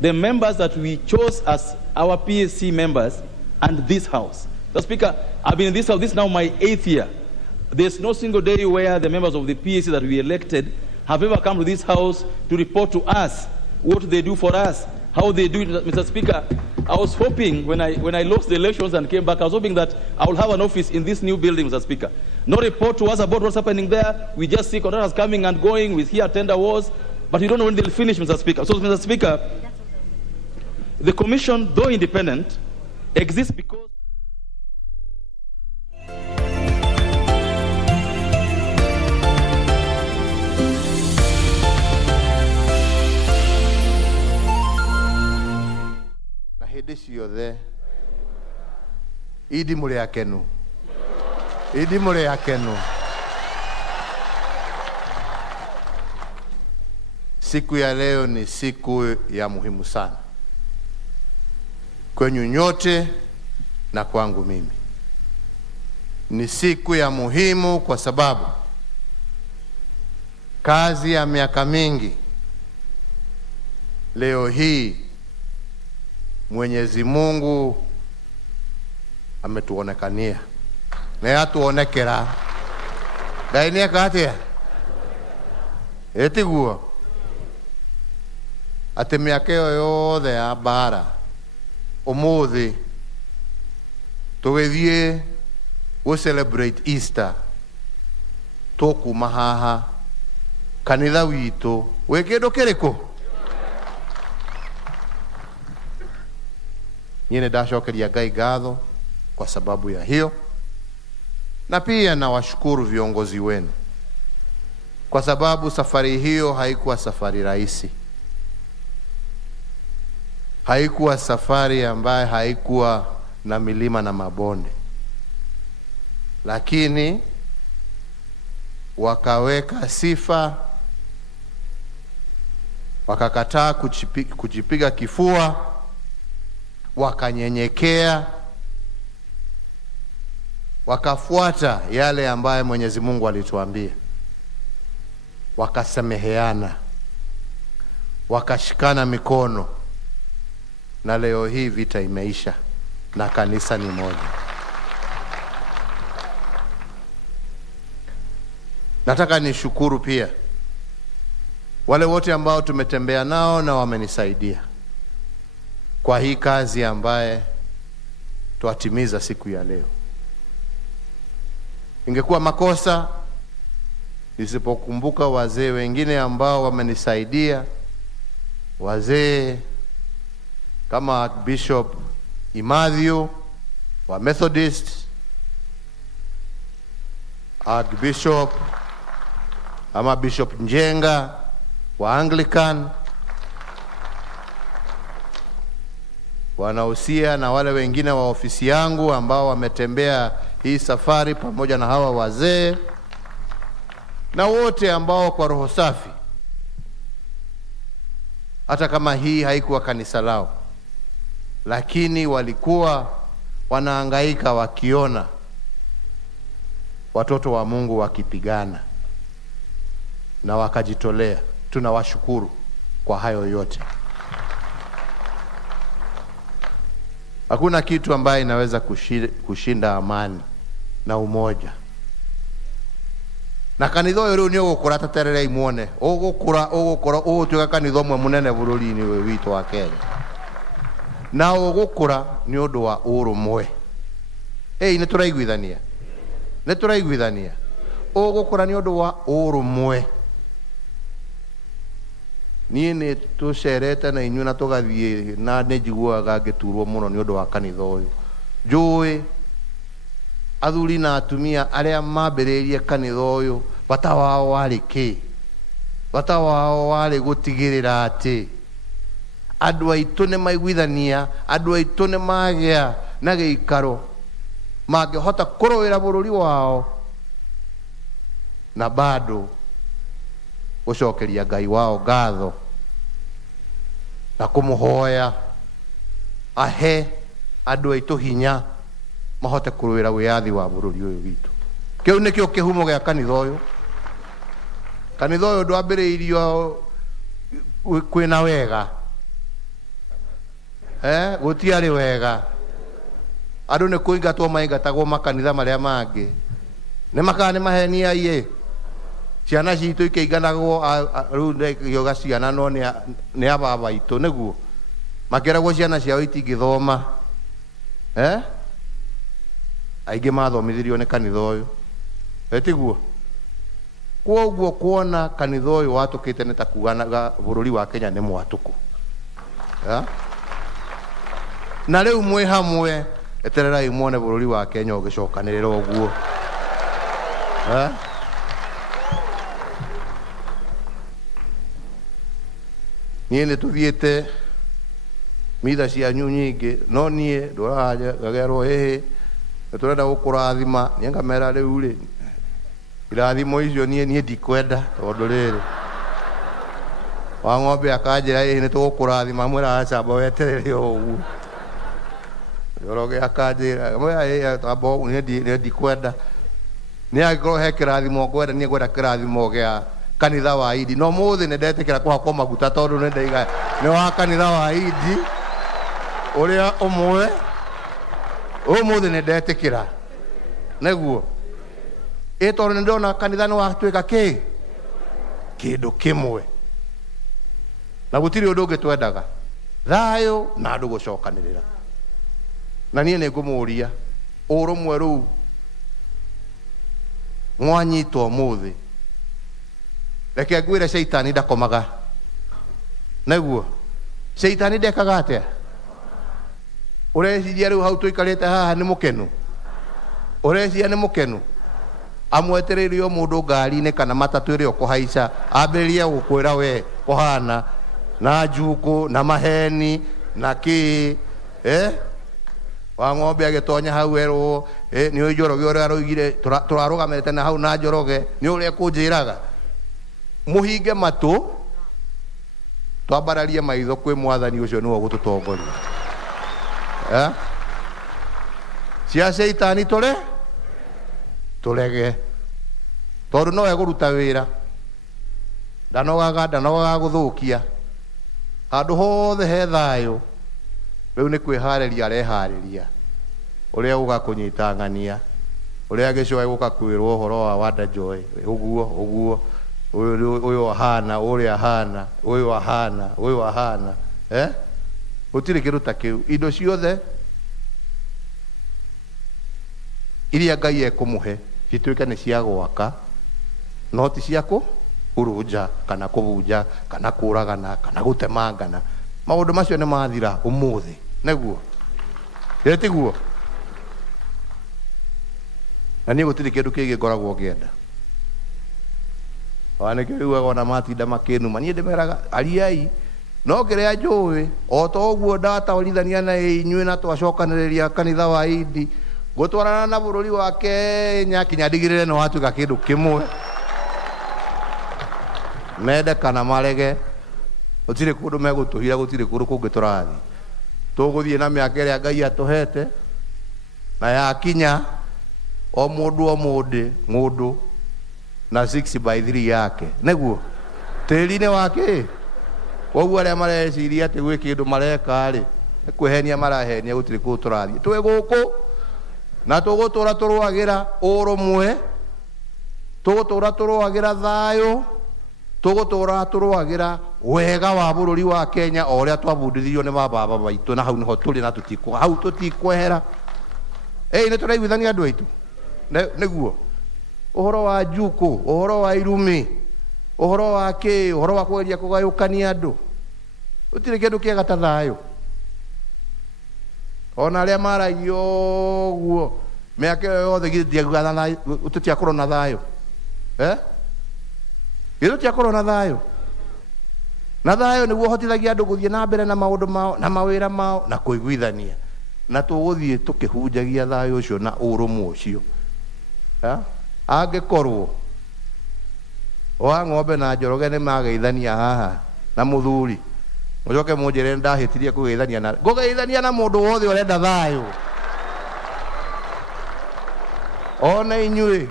the members that we chose as our PAC members and this House. Mr. Speaker, I've been in this House, this is now my 8th year. There's no single day where the members of the PAC that we elected have ever come to this House to report to us what they do for us, how they do it. Mr. Speaker, I was hoping when I lost the elections and came back, I was hoping that I will have an office in this new building, Mr. Speaker. No report to us about what's happening there. We just see contractors coming and going. We hear tender wars, but we don't know when they'll finish, Mr. Speaker. So, Mr. Speaker, the Commission, though independent, exists because hĩndĩ ciothe. Idi mũrĩ akenu. Idi mũrĩ akenu. Siku ya leo ni siku ya muhimu sana kwenyu nyote na kwangu mimi. Ni siku ya muhimu kwa sababu kazi ya miaka mingi leo hii Mwenyezi Mungu ametuonekania na yatuonekera Dainia katia etiguo ati miaka yothe ya bara umuthi tugithie we celebrate Easter tukuma haha kanitha witu we kindu kiriku nyine ndacokeria Ngai ngatho kwa sababu ya hiyo, na pia nawashukuru viongozi wenu kwa sababu safari hiyo haikuwa safari rahisi. Haikuwa safari ambaye haikuwa na milima na mabonde, lakini wakaweka sifa, wakakataa kujipiga kifua, wakanyenyekea, wakafuata yale ambaye Mwenyezi Mungu alituambia, wakasameheana, wakashikana mikono, na leo hii vita imeisha na kanisa ni moja. Nataka nishukuru pia wale wote ambao tumetembea nao na wamenisaidia kwa hii kazi ambaye tuatimiza siku ya leo. Ingekuwa makosa nisipokumbuka wazee wengine ambao wamenisaidia, wazee kama Bishop Imathio wa Methodist, Archbishop ama Bishop Njenga wa Anglican, wanahusia na wale wengine wa ofisi yangu ambao wametembea hii safari pamoja na hawa wazee, na wote ambao kwa roho safi, hata kama hii haikuwa kanisa lao, lakini walikuwa wanahangaika wakiona watoto wa Mungu wakipigana na wakajitolea. Tunawashukuru kwa hayo yote. Hakuna kitu ambaye inaweza kushinda amani na umoja. Na kanitha uyu riu ni ugukura taterere imuone ugukura utuika kanitha mwe munene bururi-ini uyu witu wa Kenya, na ugukura ni undu wa urumwe. Ni turaiguithania ugukura ni undu wa urumwe. Niĩ nĩ tũcerete na inyuĩ na tũgathiĩ, na nĩ njiguaga ngĩturwo mũno nĩ ũndũ wa kanitha ũyũ. Njũĩ athuri na atumia arĩa mambĩrĩirie kanitha ũyũ, bata wao warĩ kĩ? Bata wao warĩ gũtigĩrĩra atĩ andũ aitũ nĩ maiguithania, andũ aitũ nĩ magĩa na gĩikaro mangĩhota kũrũĩra bũrũri wao na bado gũcokeria Ngai wao ngatho na kũmũhoya ahe andũ aitũ hinya mahote kũrũĩra wĩyathi wa bũrũri ũyũ witũ. Kĩu nĩkĩo kĩhumo gĩa kanitha ũyũ. Kanitha ũyũ ndwambĩrĩirio kwĩna wega, gũtiarĩ wega. Andũ nĩ kũingatwo maingatagwo makanitha marĩa mangĩ, nĩ makaga nĩ mahenia iye. Ciana citũ ikĩinganagwo rĩu ndĩkiuga ciana no nĩ ababa itũ nĩguo makĩragwo ciana ciao itingĩthoma. Aingĩ mathomithirio nĩ kanitha ũyũ, tiguo? Kwoguo kuona kanitha ũyũ watũkĩte nĩ ta kuuga bũrũri wa Kenya nĩ mwatũku. Na rĩu mwĩ hamwe, etererai muone bũrũri wa Kenya ũgĩcokanĩrĩra ũguo. Niĩ nĩ tũthiĩte mitha cia nyunyingi no nie nduraja gagero hehe turenda gukurathima nienga mera riu ri irathimo icio nie ndikwenda tondu riri wa ng'ombe akanjira hihi ni tugukurathima mwira acamba weterere uguo Njoroge akanjira mwira tabo ndikwenda ni agikorwo he kirathimo ngwenda nie ngwenda kirathimo gia kanitha wa Idi no muthi ni ndetikira kuhakwo maguta tondu ni ndaiga ni wa kanitha wa Idi uria umwe umuthi ni ndetikira neguo tondu ni ndona kanitha ni watwika kindu kimwe na gutiri undu ungi twendaga thayo na andu gucokanirira na nie ni ngumuria urumwe ru mwanyitwo muthi reke ngwire shaitani ndakomaga neguo shaitani ndekaga atia ureciria riu hau tuikarite haha ni mukenu ureciria ni mukenu amwetereirio mundu ngari-ini kana matatu iri ukuhaica ambiririe gukwira we kuhana na njuku na maheni na ki wa ng'ombe agitonya hau erwo ni Njoroge uria aroigire turarugamirite na hau na Njoroge ni uria kunjiraga muhinge matu twambararie maitho kwi mwathani ucio niwe gututongoria cia shaitani turege tondu no eguruta wira ndanogaga guthukia handu hothe he thayo riu ni kwihariria arehariria uria ugakunyita ng'ania uria gicoe guka kwirwo uhoro wa Wanda Joy uguo uyu ahana uria ahana uyu ahana utiri kiruta kiu indo ciothe iria Ngai ekumuhe cituike ni cia gwaka no ti cia kuruja kana kubunja kana kuragana kana gutemangana maundu macio ni mathira umuthi neguo tiguo na ni gutiri kindu kingi ngoragwo ngienda wane kiugaga na matinda makinuma nie ndimeraga ariai no kiria njui o to uguo ndatawarithania na inyui na twacokaniriria kanitha wa Idi gutwarana na bururi wa Kenya kinya ndigirire no watuka kindu kimwe mende kana marege utire kundu megutuhira gutire kundu kungi turathi tuguthie na miaka iria Ngai atuhete na yakinya o mundu na 6/3 yake neguo tiri-ini wake woguo aria mareciria ati gwi kindu mareka ri kwihenia marahenia gutire kundu turathi twi guku na tugutura turwagira urumwe tugutura turwagira thayo tugutura turwagira wega wa bururi wa Kenya oria twabundithirio ni baba baitu na hau niho turi na tutikwehera ni turaiguithania andu aitu neguo uhoro wa njuku uhoro wa irumi uhoro wa uhoro wa kugeria kugayukania andu utire kindu kiega ta thayo ona aria maragio guo miaka yothe githiaga na tutiakorwo na thayo gitutiakorwo na thayo niguo hotithagia andu guthie na mbere na maundu mao na mawira mao na kuiguithania na tuguthie tukihunjagia thayo ucio na urumwe ucio angikorwo wa ng'ombe na Njoroge ni mageithania haha na muthuri mucoke munjire ndahitirie kugeithania na ngugeithania na mundu wothe urenda thayo ona inyui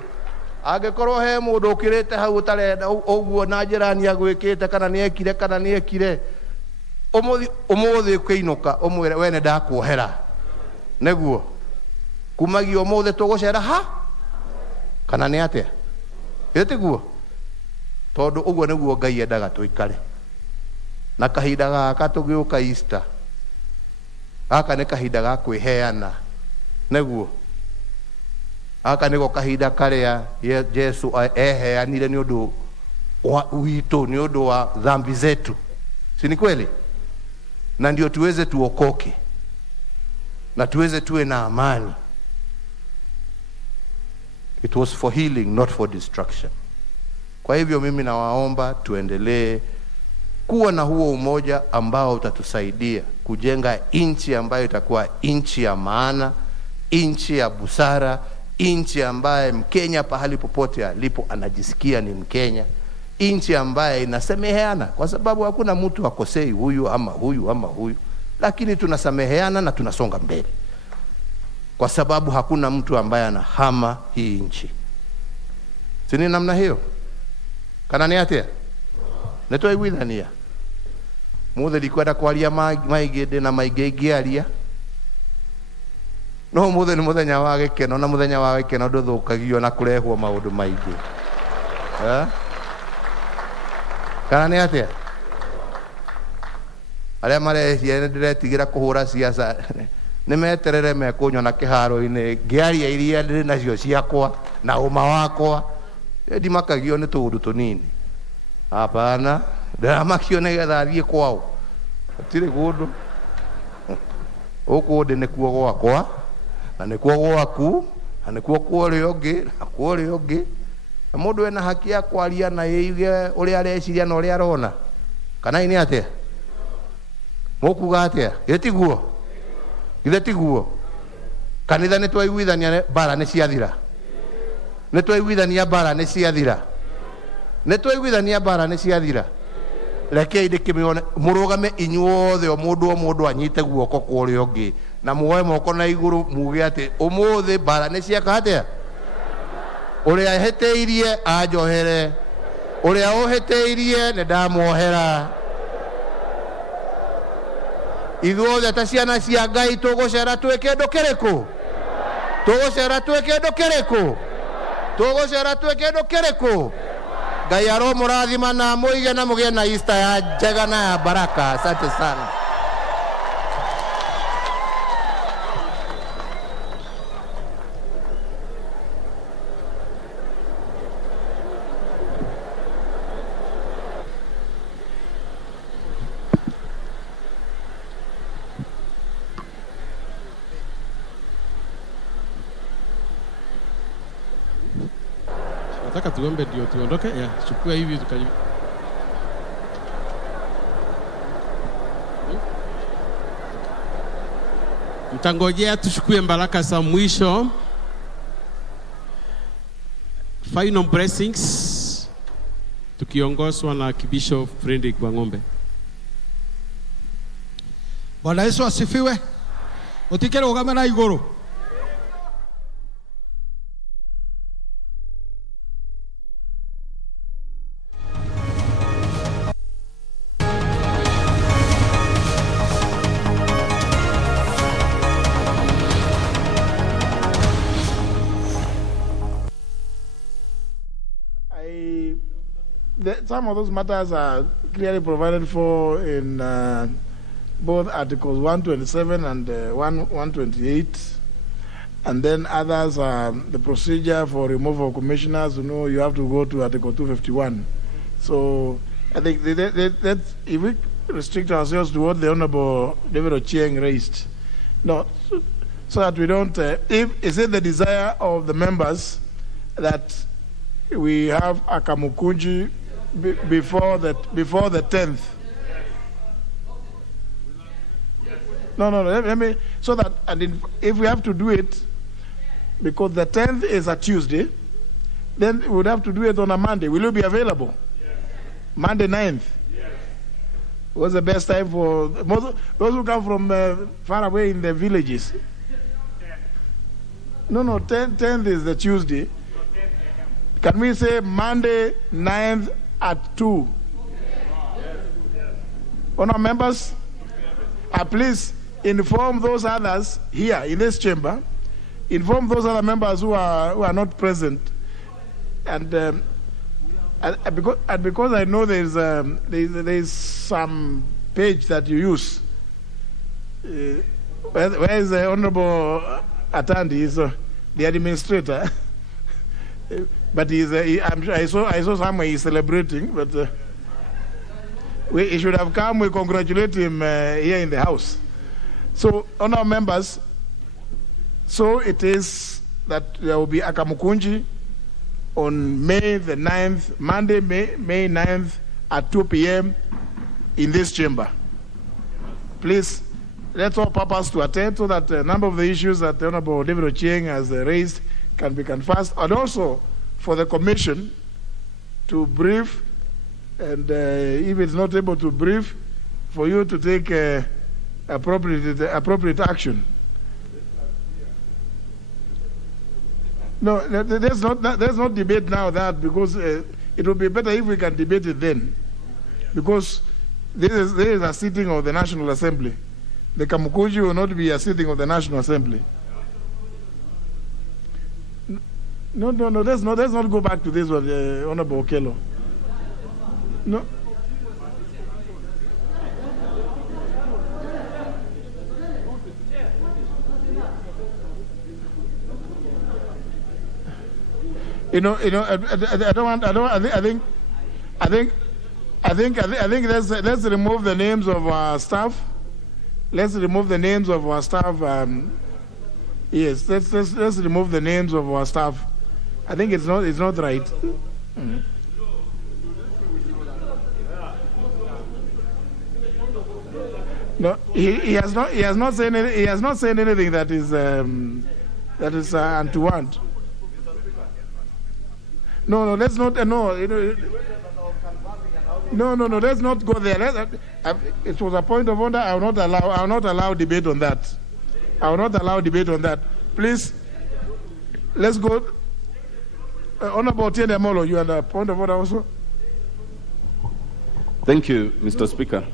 angikorwo he mundu ukirite hau utarenda uguo na njirani agwikite kana ni ekire umuthi kwinuka umwire wene ndakuohera neguo kumagio umuthi tugucera kana ni atia tiguo tondu uguo niguo Ngai endaga tuikare na kahinda gaka tugiuka Easter gaka ni kahinda ga kwiheana neguo aka niko kahinda karia Jesu eheanire ni undu witu ni undu wa dhambi zetu si ni kweli na ndio tuweze tuokoke na tuweze tuwe na amani. It was for healing, not for destruction. Kwa hivyo mimi nawaomba tuendelee kuwa na huo umoja ambao utatusaidia kujenga nchi ambayo itakuwa nchi ya maana, nchi ya busara, nchi ambaye Mkenya pahali popote alipo anajisikia ni Mkenya, nchi ambaye inasameheana, kwa sababu hakuna mtu akosei huyu ama huyu ama huyu, lakini tunasameheana na tunasonga mbele, kwa sababu hakuna mtu ambaye anahama hii nchi. Sini namna hiyo? Kana ni atia? Neto igwithania. Muthe dikwenda kwaria maigende na maigegiaria. No muthe ni muthenya wa gikeno, na muthenya wa gikeno nduthukagio na kurehwo maundu maingi. Kana ni atia? Aria marecia ndiretigira kuhura siasa nimeterere mekunywa na kiharo-ini ngiaria iria ndiri nacio ciakwa na uma wakwa, ndimakagio ni tundu tunini. Hapana, ndamakio nigetha thie kwao, atire gundu ukundi nikuo gwakwa na nikuo gwaku na nikuo kuorio ungi na kuorio ungi, na mundu ena haki ya kwaria na yuge uria areciria na uria arona. Kana ini atia? Mukuga atia? Etiguo githe tiguo? Kanitha ni twaiguithania bara ni ciathira? Ni twaiguithania bara ni ciathira? Ni twaiguithania bara ni ciathira? Rekei ndikimione murugame inyuothe, o mundu anyite guoko kwa uria ungi na muoe moko na iguru muge ati umuthi bara ni ciaka atia? Uria eheteirie anjohere, uria uheteirie ni ndamuohera. Ithuothe ta ciana cia Ngai tugucera twi kindu kiriku? Tugucera twi kindu kiriku? Tugucera twi kindu kiriku? Ngai aromurathima na muige na mugie na Easter ya njega na ya baraka. Asante sana. Nataka tuombe ndio tuondoke. Chukua hivi tukaji. Mtangojea tuchukue baraka za mwisho. Final blessings tukiongozwa na Bishop Frederick Wang'ombe. Bwana Yesu asifiwe. Utikere ugame na iguru. Some of those matters are clearly provided for in both Articles 127 and 128, and then others are the procedure for removal of commissioners. You know, you have to go to Article 251. So I think that if we restrict ourselves to what the Honorable David Ochieng raised, no, so that we don't, if is it the desire of the members that we have a Kamukunji before the 10th. No. Let me, so that, and if we have to do it, because the 10th is a Tuesday, then we would have to do it on a Monday. Will you be available? Yes. Monday 9th. Yes. What's the best time for those who come from far away in the villages? 10. No. 10th is the Tuesday. Can we say Monday 9th at 2? Honourable members, please inform those others here in this chamber, inform those other members who are not present, and because I know there's some page that you use. Where is the Honourable Atandi? The administrator. But I saw somewhere he's celebrating, but he should have come. We congratulate him here in the house. So, honourable members, so it is that there will be a Kamukunji on May the 9th, Monday, May 9th at 2 p.m. in this chamber. Please, let's all purpose to attend so that a number of the issues that the Honorable David Ochieng has raised can be conversed, and also for the Commission to brief, and if it's not able to brief, for you to take appropriate action. No, there's not debate now that, because it would be better if we can debate it then, because there is a sitting of the National Assembly. The Kamukunji will not be a sitting of the National Assembly. No, let's not go back to this one, Honorable Okello. No. I think let's remove the names of our staff. Let's remove the names of our staff. Yes, let's remove the names of our staff. I think it's not right. Mm-hmm. No, he has not said anything that is untoward. No, let's not. No, let's not go there. It was a point of order. I will not allow debate on that. I will not allow debate on that. Please, let's go. Honorable Tiende Molo, you had a point of order also. Thank you, Mr. Speaker.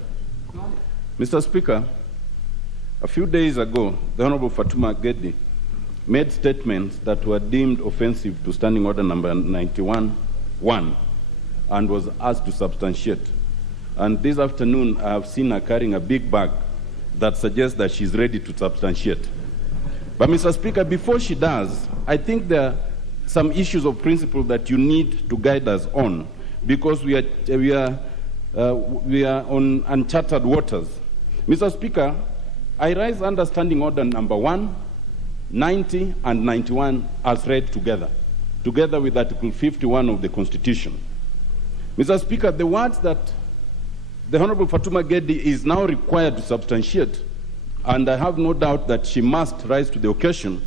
Mr. Speaker, a few days ago, the Honorable Fatuma Gedi made statements that were deemed offensive to Standing Order number 91-1 and was asked to substantiate. And this afternoon, I have seen her carrying a big bag that suggests that she's ready to substantiate. But, Mr. Speaker, before she does, I think there are some issues of principle that you need to guide us on, because we are on uncharted waters. Mr. Speaker, I raise under Standing Order number 1, 90 and 91 as read together with Article 51 of the Constitution. Mr. Speaker, the words that the Honorable Fatuma Gedi is now required to substantiate, and I have no doubt that she must rise to the occasion,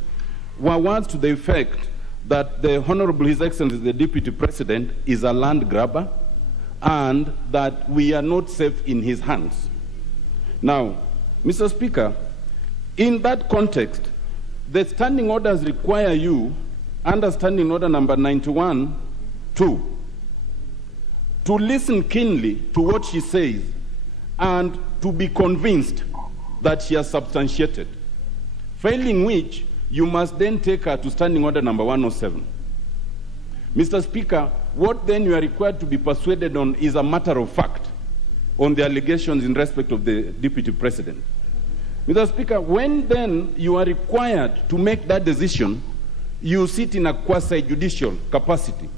were words to the effect that the Honorable His Excellency the Deputy President is a land grabber and that we are not safe in his hands. Now, Mr. Speaker, in that context, the standing orders require you, under Standing Order number 91-2, to listen keenly to what she says and to be convinced that she has substantiated, failing which you must then take her to Standing Order number 107. Mr. Speaker, what then you are required to be persuaded on is a matter of fact on the allegations in respect of the Deputy President. Mr. Speaker, when then you are required to make that decision, you sit in a quasi-judicial capacity.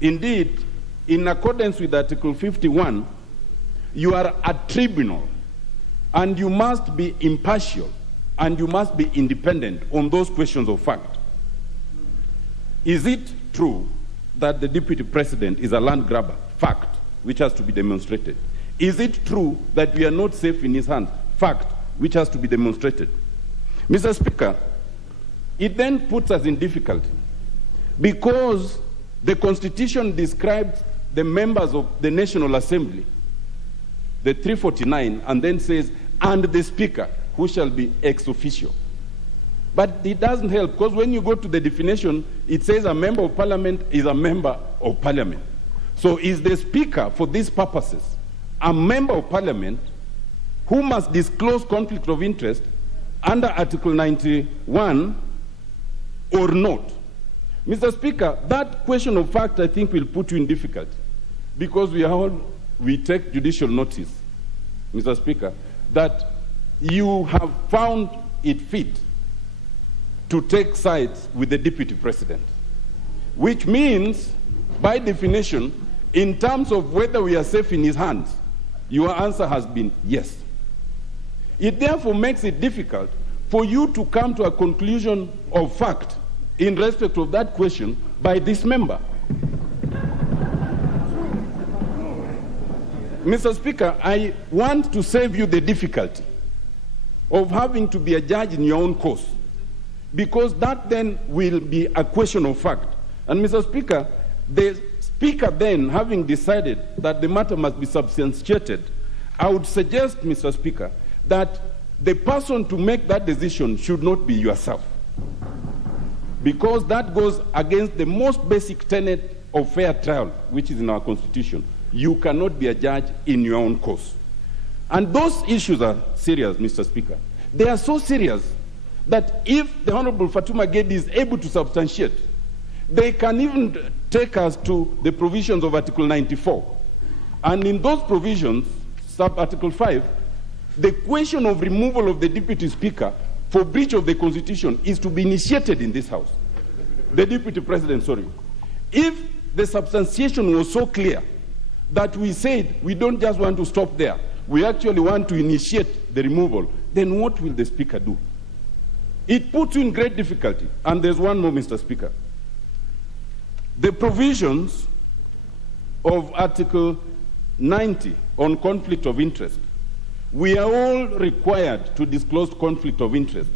Indeed, in accordance with Article 51, you are a tribunal, and you must be impartial, and you must be independent on those questions of fact. Is it true that the Deputy President is a land grabber? Fact, which has to be demonstrated. Is it true that we are not safe in his hands? Fact, which has to be demonstrated. Mr. Speaker, it then puts us in difficulty because the Constitution describes the members of the National Assembly, the 349, and then says, and the Speaker, who shall be ex officio. But it doesn't help, because when you go to the definition, it says a member of Parliament is a member of Parliament. So is the Speaker, for these purposes, a member of Parliament who must disclose conflict of interest under Article 91 or not? Mr. Speaker, that question of fact, I think, will put you in difficulty, because we take judicial notice, Mr. Speaker, that you have found it fit to take sides with the Deputy President, which means, by definition, in terms of whether we are safe in his hands, your answer has been yes. It therefore makes it difficult for you to come to a conclusion of fact in respect of that question by this member. Mr. Speaker, I want to save you the difficulty of having to be a judge in your own cause, because that then will be a question of fact. And Mr. Speaker, the Speaker then, having decided that the matter must be substantiated, I would suggest, Mr. Speaker, that the person to make that decision should not be yourself, because that goes against the most basic tenet of fair trial, which is in our Constitution. You cannot be a judge in your own cause. And those issues are serious, Mr. Speaker. They are so serious that if the Honorable Fatuma Gedi is able to substantiate, they can even take us to the provisions of Article 94. And in those provisions, sub-Article 5, the question of removal of the Deputy Speaker for breach of the Constitution is to be initiated in this House. The Deputy President, sorry. If the substantiation was so clear that we said we don't just want to stop there, we actually want to initiate the removal, then what will the Speaker do? It puts you in great difficulty. And there's one more, Mr. Speaker. The provisions of Article 90 on conflict of interest. We are all required to disclose conflict of interest.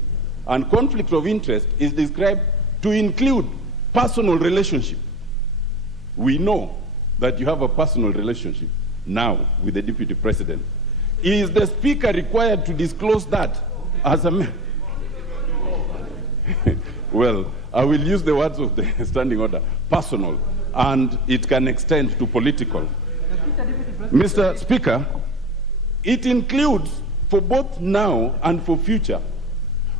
And conflict of interest is described to include personal relationship. We know that you have a personal relationship now with the Deputy President. Is the Speaker required to disclose that as a man? Well, I will use the words of the standing order, personal, and it can extend to political. Mr. Speaker, it includes for both now and for future,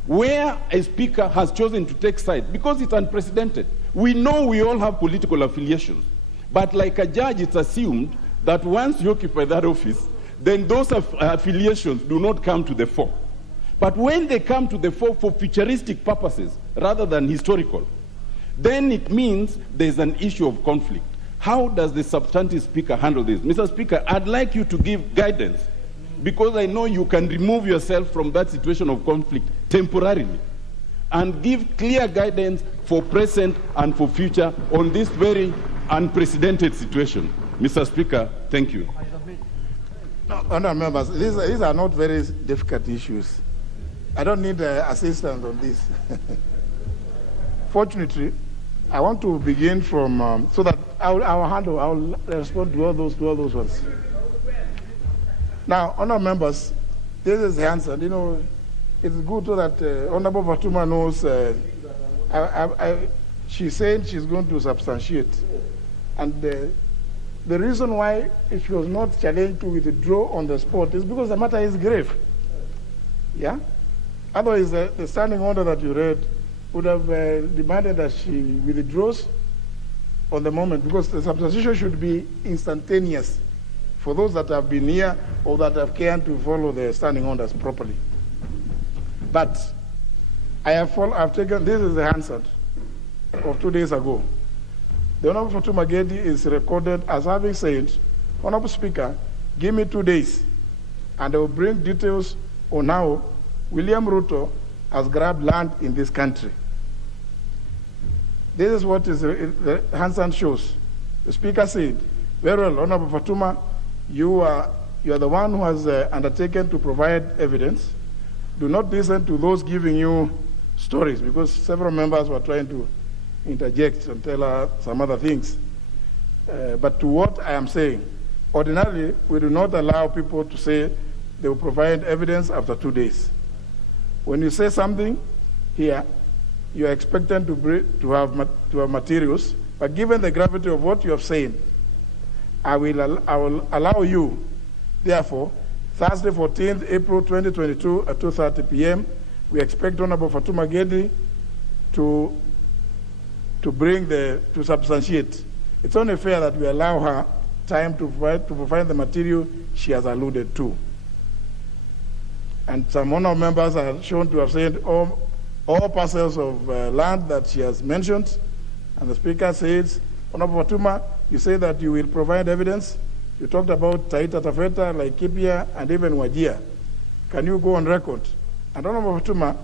where a Speaker has chosen to take side, because it's unprecedented. We know we all have political affiliations, but like a judge, it's assumed that once you occupy that office, then those affiliations do not come to the fore. But when they come to the fore for futuristic purposes rather than historical, then it means there's an issue of conflict. How does the substantive Speaker handle this? Mr. Speaker, I'd like you to give guidance, because I know you can remove yourself from that situation of conflict temporarily, and give clear guidance for present and for future on this very unprecedented situation. Mr. Speaker, thank you. No, honourable members, these are not very difficult issues. I don't need assistance on this. Fortunately, I want to begin from so that I'll respond to all those ones. Now, honourable members, this is the answer. You know, it's good so that Honourable Fatuma knows. She said she's going to substantiate, and the reason why she was not challenged to withdraw on the spot is because the matter is grave. Yeah? Otherwise, the standing order that you read would have demanded that she withdraws on the moment, because the substantiation should be instantaneous for those that have been here or that have cared to follow the standing orders properly. But I've taken, this is the answer of 2 days ago. The Honorable Fatuma Gedi is recorded as having said, Honorable Speaker, give me 2 days, and I will bring details on how William Ruto has grabbed land in this country. This is what the answer shows. The Speaker said, very well, Honorable Fatuma, you are the one who has undertaken to provide evidence. Do not listen to those giving you stories, because several members were trying to interject and tell her some other things. But to what I am saying, ordinarily, we do not allow people to say they will provide evidence after 2 days. When you say something here, you are expected to have materials, but given the gravity of what you have said, I will allow you, therefore, Thursday, 14th April 2022 at 2:30 p.m., we expect Honorable Fatuma Gedi to substantiate. It's only fair that we allow her time to provide the material she has alluded to. And some honourable members are shown to have said all parcels of land that she has mentioned, and the Speaker says, Honourable Fatuma, you say that you will provide evidence. You talked about Taita Tafeta, Laikipia, and even Wajir. Can you go on record? And Honourable Fatuma,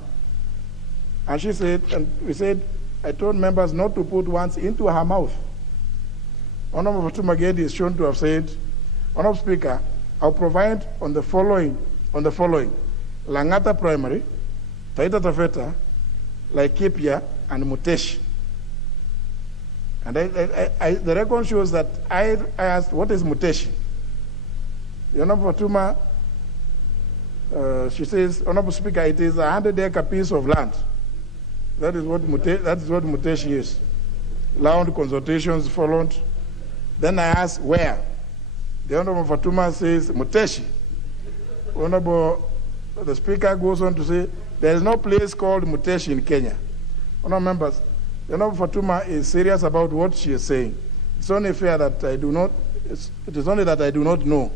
and she said, and we said, I told members not to put words into her mouth. Honourable Fatuma Gedi is shown to have said, Honourable Speaker, I'll provide on the following: Langata Primary, Taita Taveta, Laikipia, and Muteshi. And the record shows that I asked, what is Muteshi? The Honorable Fatuma, she says, Honorable Speaker, it is a 100-acre piece of land. That is what Muteshi is. Loud consultations followed. Then I asked, where? The Honorable Fatuma says, Muteshi. The Speaker goes on to say, there is no place called Muteshi in Kenya. Honorable members, the Honorable Fatuma is serious about what she is saying. It's only fair that it is only that I do not know.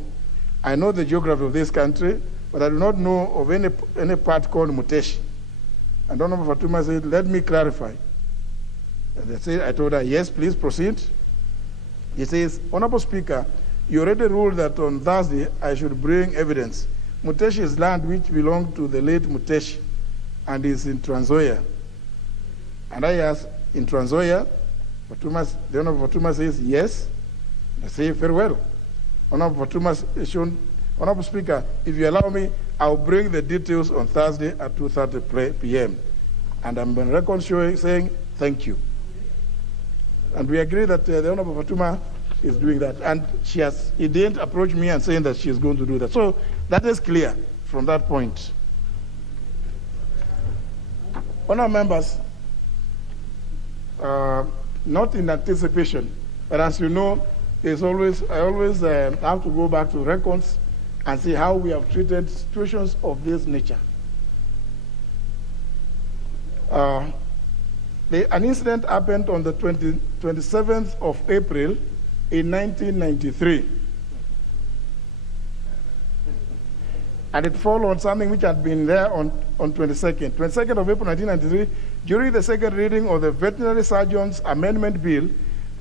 I know the geography of this country, but I do not know of any part called Muteshi. And Honorable Fatuma said, let me clarify. And I told her, yes, please proceed. He says, Honorable Speaker, you already ruled that on Thursday I should bring evidence. Muteshi is land which belonged to the late Muteshi and is in Trans Nzoia. And I asked, in Trans Nzoia? The Honorable Fatuma says, yes. I say, very well. Honorable Fatuma shown, Honorable Speaker, if you allow me, I'll bring the details on Thursday at 2:30 p.m. And I'm on record saying, thank you. And we agree that the Honorable Fatuma is doing that. And he didn't approach me and saying that she is going to do that. So that is clear from that point. Honorable members, not in anticipation, but as you know, I always have to go back to records and see how we have treated situations of this nature. An incident happened on the 27th of April in 1993. And it followed on something which had been there on 22nd of April 1993. During the second reading of the Veterinary Surgeons Amendment Bill,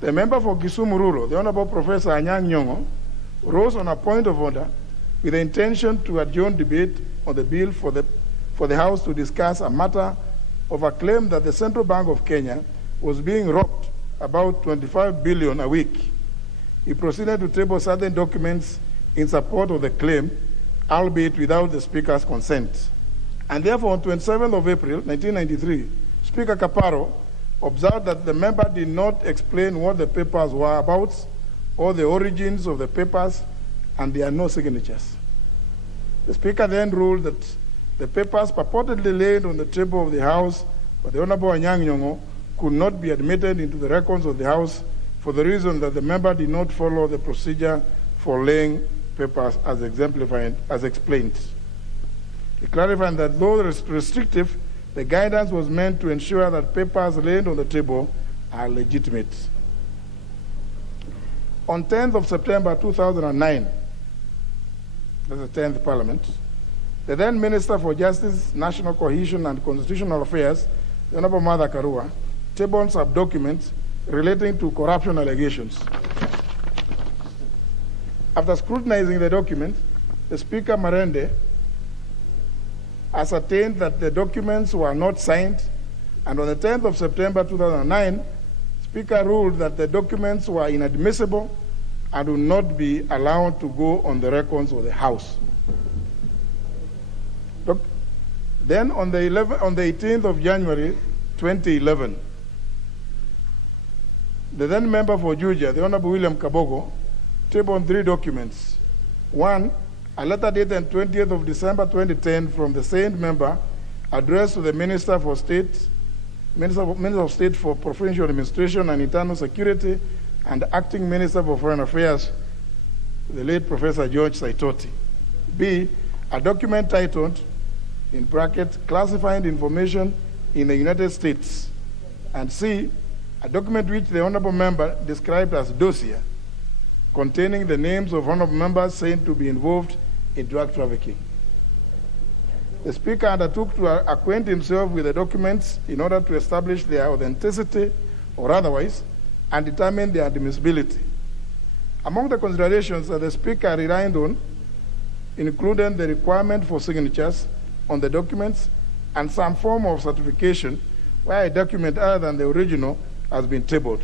the member for Kisumu Rural, the Honorable Professor Anyang' Nyong'o, rose on a point of order with the intention to adjourn debate on the bill for the House to discuss a matter of a claim that the Central Bank of Kenya was being robbed about 25 billion a week. He proceeded to table certain documents in support of the claim, albeit without the Speaker's consent. And therefore, on 27th of April, 1993, Speaker Kaparo observed that the member did not explain what the papers were about or the origins of the papers, and there are no signatures. The Speaker then ruled that the papers purportedly laid on the table of the House by the Honorable Anyang' Nyong'o could not be admitted into the records of the House for the reason that the member did not follow the procedure for laying papers as exemplified, as explained. He clarified that though restrictive, the guidance was meant to ensure that papers laid on the table are legitimate. On 10th of September 2009, that's the 10th Parliament, the then Minister for Justice, National Cohesion and Constitutional Affairs, the Honorable Martha Karua, tabled some documents relating to corruption allegations. After scrutinizing the document, the Speaker Marende ascertained that the documents were not signed, and on the 10th of September 2009, Speaker ruled that the documents were inadmissible and would not be allowed to go on the records of the House. Then on the 18th of January 2011, the then member for Juja, the Honorable William Kabogo, tabled 3 documents. One, a letter dated 20th of December 2010 from the same member addressed to the Minister of State for Provincial Administration and Internal Security and Acting Minister for Foreign Affairs, the late Professor George Saitoti. B, a document titled, in bracket, classified information in the United States. And C, a document which the Honorable Member described as dossier, containing the names of Honorable Members said to be involved in drug trafficking. The Speaker undertook to acquaint himself with the documents in order to establish their authenticity or otherwise and determine their admissibility. Among the considerations that the Speaker relied on included the requirement for signatures on the documents and some form of certification where a document other than the original has been tabled.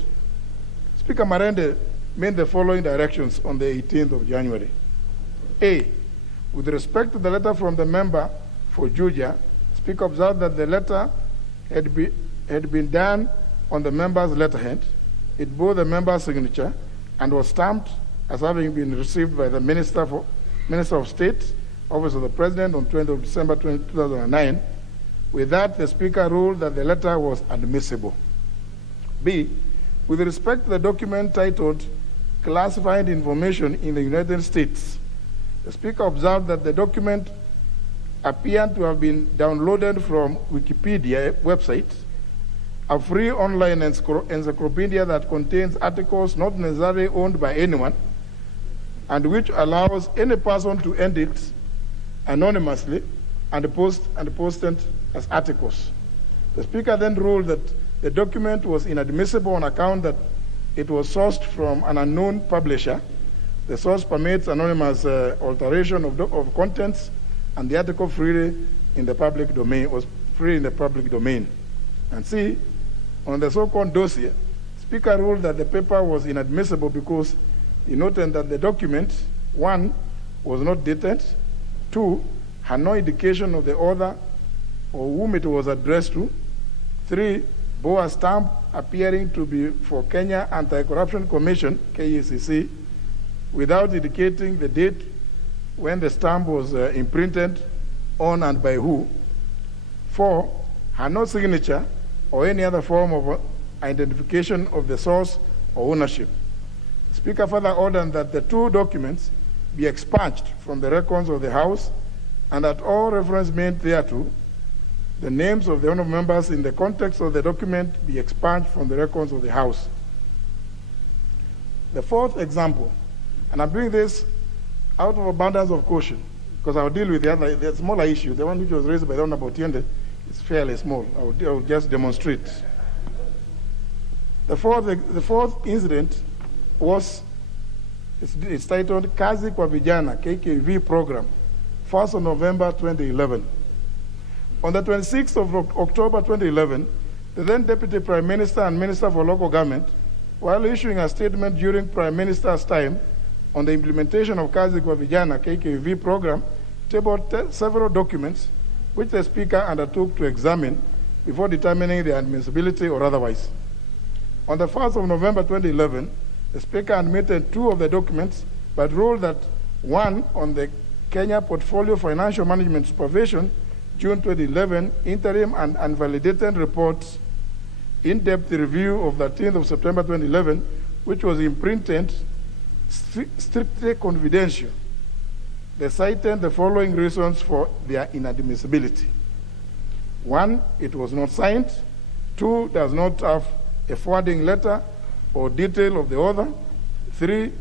Speaker Marende made the following directions on the 18th of January. A, with respect to the letter from the member for Juja, Speaker observed that the letter had been done on the member's letterhead. It bore the member's signature and was stamped as having been received by the Minister of State, Office of the President, on 20th of December 2009. With that, the Speaker ruled that the letter was admissible. B, with respect to the document titled Classified Information in the United States, the Speaker observed that the document appeared to have been downloaded from Wikipedia website, a free online encyclopedia that contains articles not necessarily owned by anyone, and which allows any person to edit anonymously and post it as articles. The Speaker then ruled that the document was inadmissible on account that it was sourced from an unknown publisher. The source permits anonymous alteration of contents, and the article was free in the public domain. And C, on the so-called dossier, Speaker ruled that the paper was inadmissible because he noted that the document, 1, was not dated, 2, had no indication of the author or whom it was addressed to, 3, bore a stamp appearing to be for Kenya Anti-Corruption Commission, KECC, without indicating the date when the stamp was imprinted on and by who, 4, had no signature or any other form of identification of the source or ownership. The Speaker further ordered that the 2 documents be expunged from the records of the House and that all reference made thereto, the names of the honorable members in the context of the document, be expunged from the records of the House. The 4th example, and I'm doing this out of abundance of caution, because I'll deal with the smaller issue. The one which was raised by the Honorable Tiende is fairly small. I will just demonstrate. The fourth incident was, it's titled Kazi kwa Vijana, KKV program, 1st of November 2011. On the 26th of October 2011, the then Deputy Prime Minister and Minister for Local Government, while issuing a statement during Prime Minister's time on the implementation of Kazi kwa Vijana, KKV program, tabled several documents which the Speaker undertook to examine before determining their admissibility or otherwise. On the 1st of November 2011, the Speaker admitted 2 of the documents, but ruled that 1 on the Kenya Portfolio Financial Management Supervision, June 2011, interim and unvalidated reports, in-depth review of the 13th of September 2011, which was imprinted strictly confidential. They cited the following reasons for their inadmissibility. 1, it was not signed. 2, does not have a forwarding letter or detail of the author. 3,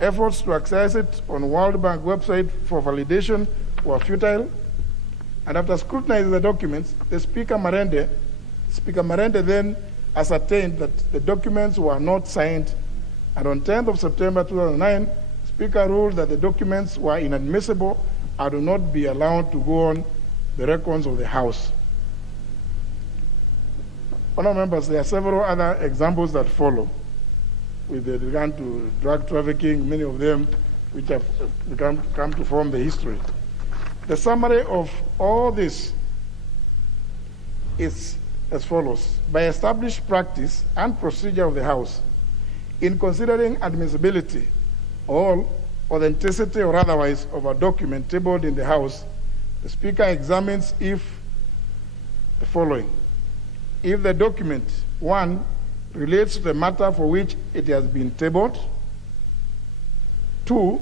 efforts to access it on World Bank website for validation were futile. And after scrutinizing the documents, the Speaker Marende then ascertained that the documents were not signed, and on 10th of September 2009, the Speaker ruled that the documents were inadmissible and would not be allowed to go on the records of the House. Honourable members, there are several other examples that follow with regard to drug trafficking, many of them which have come to form the history. The summary of all this is as follows. By established practice and procedure of the House, in considering admissibility or authenticity or otherwise of a document tabled in the House, the Speaker examines if the following. If the document, 1, relates to the matter for which it has been tabled, 2,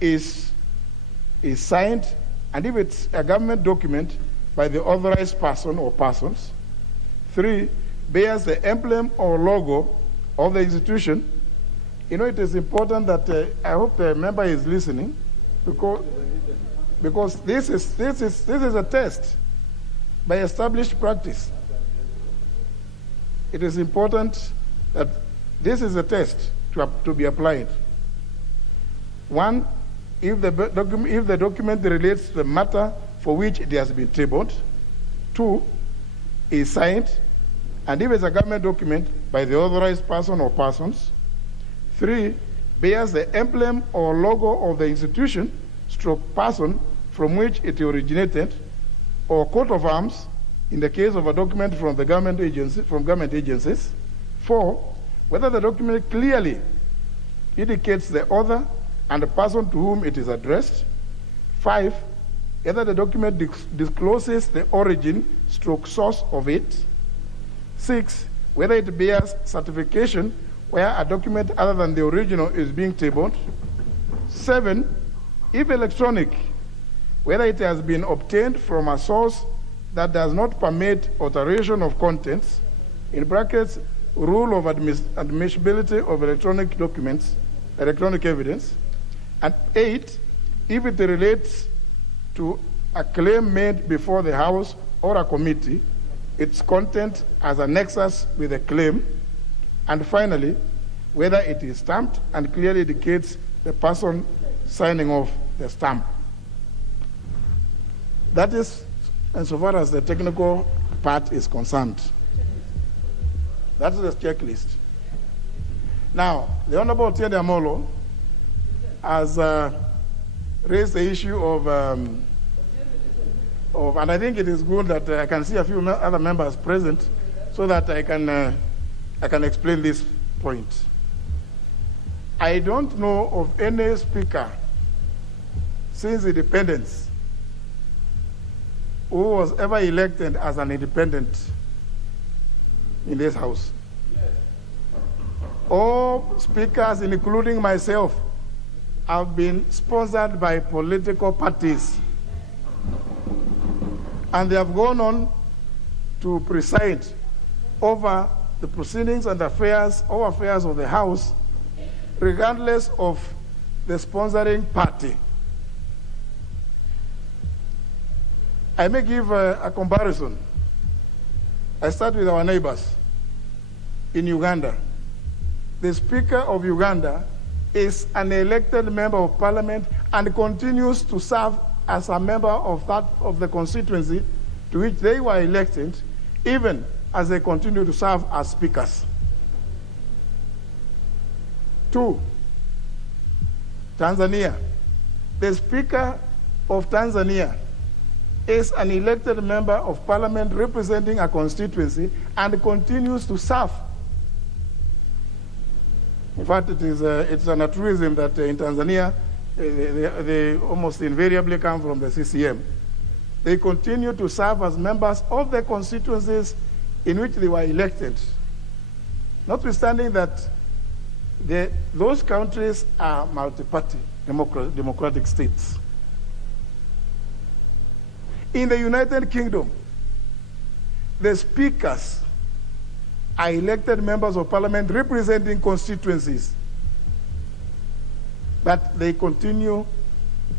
is signed, and if it's a government document, by the authorized person or persons, 3, bears the emblem or logo of the institution. You know, it is important that I hope the member is listening, because this is a test by established practice. It is important that this is a test to be applied. 1, if the document relates to the matter for which it has been tabled. 2, is signed, and if it's a government document, by the authorized person or persons. 3, bears the emblem or logo of the institution stroke person from which it originated, or coat of arms in the case of a document from the government agencies. 4, whether the document clearly indicates the author and the person to whom it is addressed. 5, whether the document discloses the origin stroke source of it. 6, whether it bears certification where a document other than the original is being tabled. 7, if electronic, whether it has been obtained from a source that does not permit alteration of contents, in brackets, rule of admissibility of electronic documents, electronic evidence. And 8, if it relates to a claim made before the House or a committee, its content as a nexus with a claim. And finally, whether it is stamped and clearly indicates the person signing off the stamp. That is, insofar as the technical part is concerned. That's the checklist. Now, the Honorable Tiende Amolo has raised the issue of, and I think it is good that I can see a few other members present so that I can explain this point. I don't know of any speaker since independence who was ever elected as an independent in this House. All speakers, including myself, have been sponsored by political parties. And they have gone on to preside over the proceedings and affairs of the House, regardless of the sponsoring party. I may give a comparison. I start with our neighbors in Uganda. The Speaker of Uganda is an elected member of parliament and continues to serve as a member of the constituency to which they were elected, even as they continue to serve as speakers. 2, Tanzania. The Speaker of Tanzania is an elected member of parliament representing a constituency and continues to serve. In fact, it's an truism that in Tanzania, they almost invariably come from the CCM. They continue to serve as members of the constituencies in which they were elected. Notwithstanding that those countries are multi-party democratic states. In the United Kingdom, the speakers are elected members of parliament representing constituencies, but they continue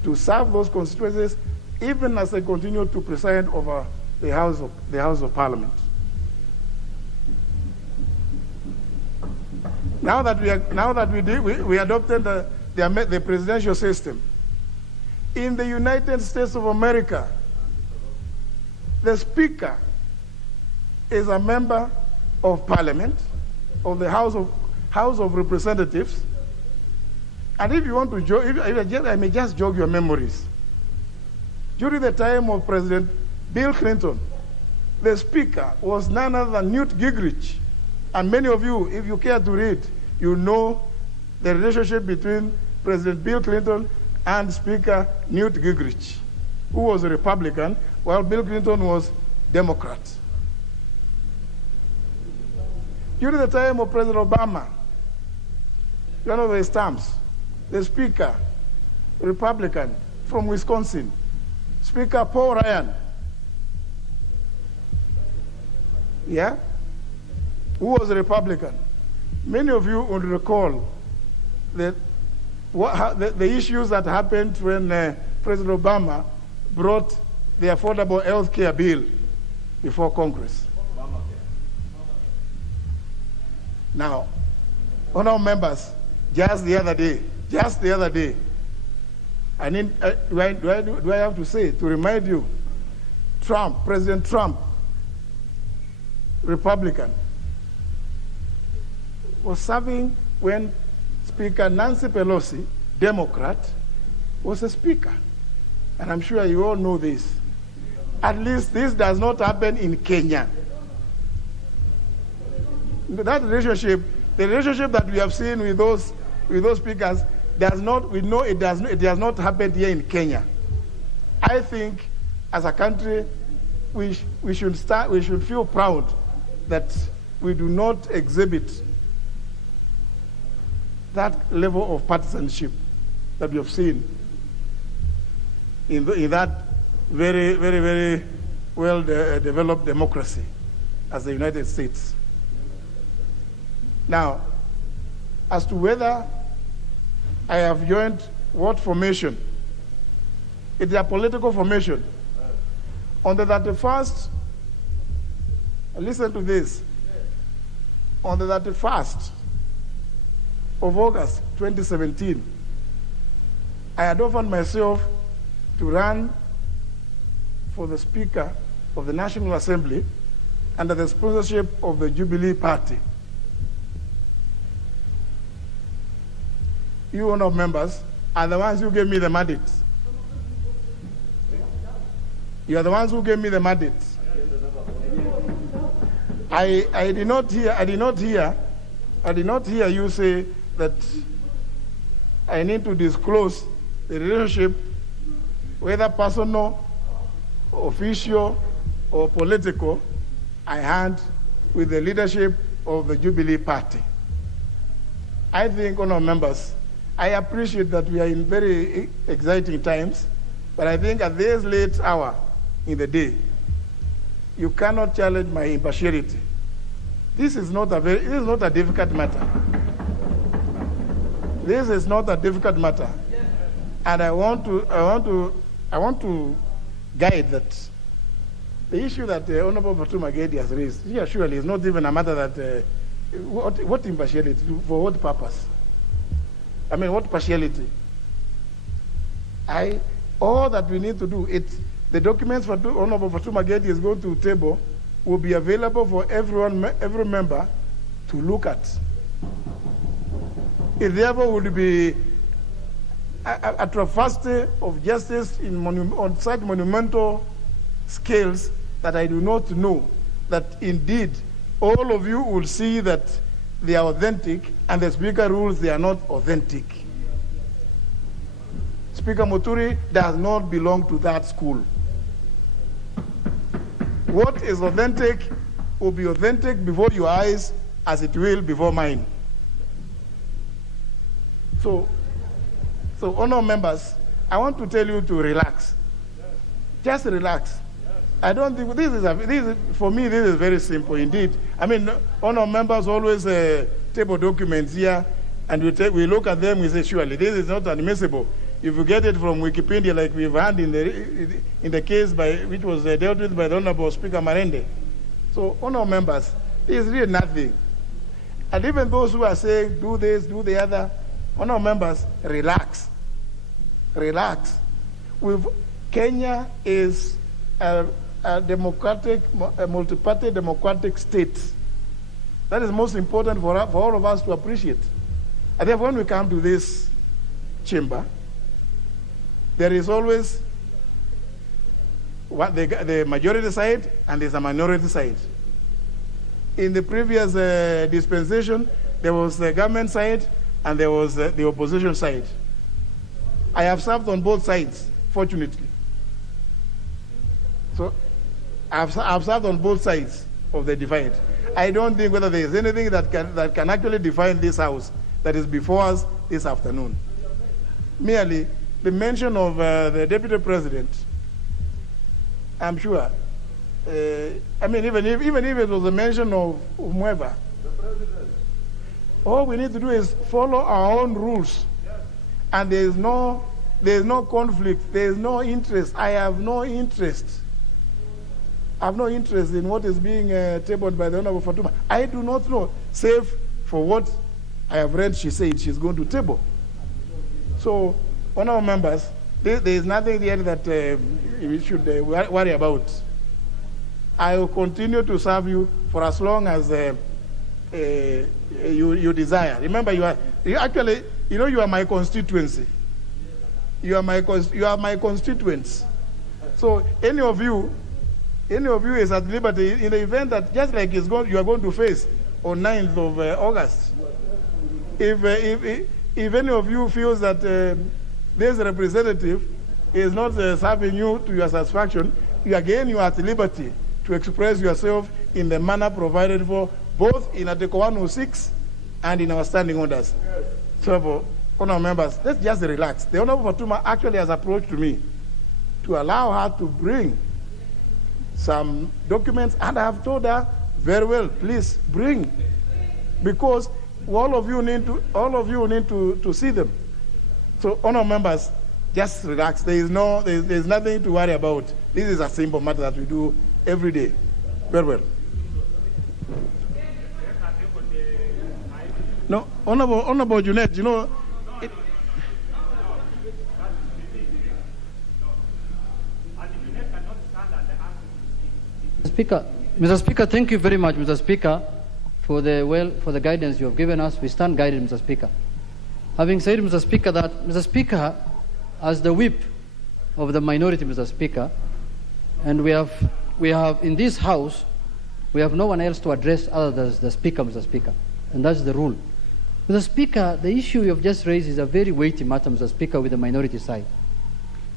to serve those constituencies even as they continue to preside over the House of Parliament. Now that we adopted the presidential system, in the United States of America, the Speaker is a member of Parliament, of the House of Representatives. And if you want to jog, I may just jog your memories. During the time of President Bill Clinton, the Speaker was none other than Newt Gingrich. And many of you, if you care to read, you know the relationship between President Bill Clinton and Speaker Newt Gingrich, who was a Republican, while Bill Clinton was Democrat. During the time of President Obama, you know the stamps, the Speaker, Republican from Wisconsin, Speaker Paul Ryan, who was a Republican. Many of you would recall that the issues that happened when President Obama brought the Affordable Health Care Bill before Congress. Now, honorable members, just the other day, do I have to say, to remind you, President Trump, Republican, was serving when Speaker Nancy Pelosi, Democrat, was a speaker. And I'm sure you all know this. At least this does not happen in Kenya. That relationship, the relationship that we have seen with those speakers, does not. We know it does not happen here in Kenya. I think, as a country, we should feel proud that we do not exhibit that level of partisanship that we have seen in that very, very, very well developed democracy as the United States. Now, as to whether I have joined what formation, it's a political formation. On the 31st, listen to this, on the 31st of August 2017, I had offered myself to run for the Speaker of the National Assembly under the sponsorship of the Jubilee Party. You honourable members are the ones who gave me the mandate. You are the ones who gave me the mandate. I did not hear you say that I need to disclose the relationship, whether personal, official, or political, I had with the leadership of the Jubilee Party. I think, honourable members, I appreciate that we are in very exciting times, but I think at this late hour in the day, you cannot challenge my impartiality. This is not a difficult matter. This is not a difficult matter, and I want to guide that the issue that Honourable Fatuma Gedi has raised here surely is not even a matter that what impartiality, for what purpose? I mean, what partiality? All that we need to do, the documents for Honourable Fatuma Gedi is going to table will be available for every member to look at. It therefore would be a travesty of justice on such monumental scales that I do not know that indeed all of you will see that they are authentic, and the Speaker rules they are not authentic. Speaker Muturi does not belong to that school. What is authentic will be authentic before your eyes as it will before mine. So honourable members, I want to tell you to relax. Just relax. I don't think for me, this is very simple indeed. I mean, honourable members always table documents here, and we look at them, we say, surely, this is not admissible. If you get it from Wikipedia, like we've had in the case which was dealt with by the Honourable Speaker Marende. So, honourable members, there is really nothing. And even those who are saying, do this, do the other, honourable members, relax. Relax. Kenya is a multi-party democratic state. That is most important for all of us to appreciate. And therefore, when we come to this chamber, there is always the majority side and there's a minority side. In the previous dispensation, there was the government side and there was the opposition side. I have served on both sides, fortunately. So I've served on both sides of the divide. I don't think whether there is anything that can actually define this house that is before us this afternoon. Merely the mention of the Deputy President, I'm sure. I mean, even if it was a mention of whomever, all we need to do is follow our own rules. And there is no conflict, there is no interest. I have no interest. I have no interest in what is being tabled by the Honourable Fatuma. I do not know, save for what I have read she said she's going to table. So, honourable members, there is nothing there that we should worry about. I will continue to serve you for as long as you desire. Remember, you are my constituency. You are my constituents. So any of you is at liberty in the event that just like you are going to face on 9th of August. If any of you feels that this representative is not serving you to your satisfaction, you are at liberty to express yourself in the manner provided for both in Article 106 and in our standing orders. So, honourable members, let's just relax. The Honourable Fatuma actually has approached to me to allow her to bring some documents, and I have told her very well, please bring, because all of you need to see them. So, honourable members, just relax. There is nothing to worry about. This is a simple matter that we do every day. Very well. No, Honourable Junet, Mr. Speaker, thank you very much, Mr. Speaker, for the guidance you have given us. We stand guided, Mr. Speaker. Having said, Mr. Speaker, that Mr. Speaker, as the whip of the minority, Mr. Speaker, and we have in this House, we have no one else to address other than the Speaker, Mr. Speaker, and that's the rule. Mr. Speaker, the issue you have just raised is a very weighty matter, Mr. Speaker, with the minority side.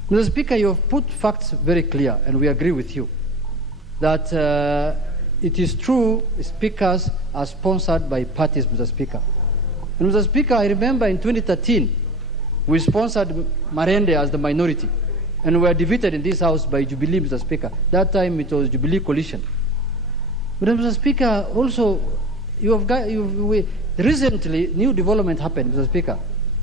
Mr. Speaker, you have put facts very clear, and we agree with you, that it is true speakers are sponsored by parties, Mr. Speaker. And Mr. Speaker, I remember in 2013, we sponsored Marende as the minority, and we were defeated in this House by Jubilee, Mr. Speaker. That time it was Jubilee coalition. But Mr. Speaker, also, recently, new development happened, Mr. Speaker.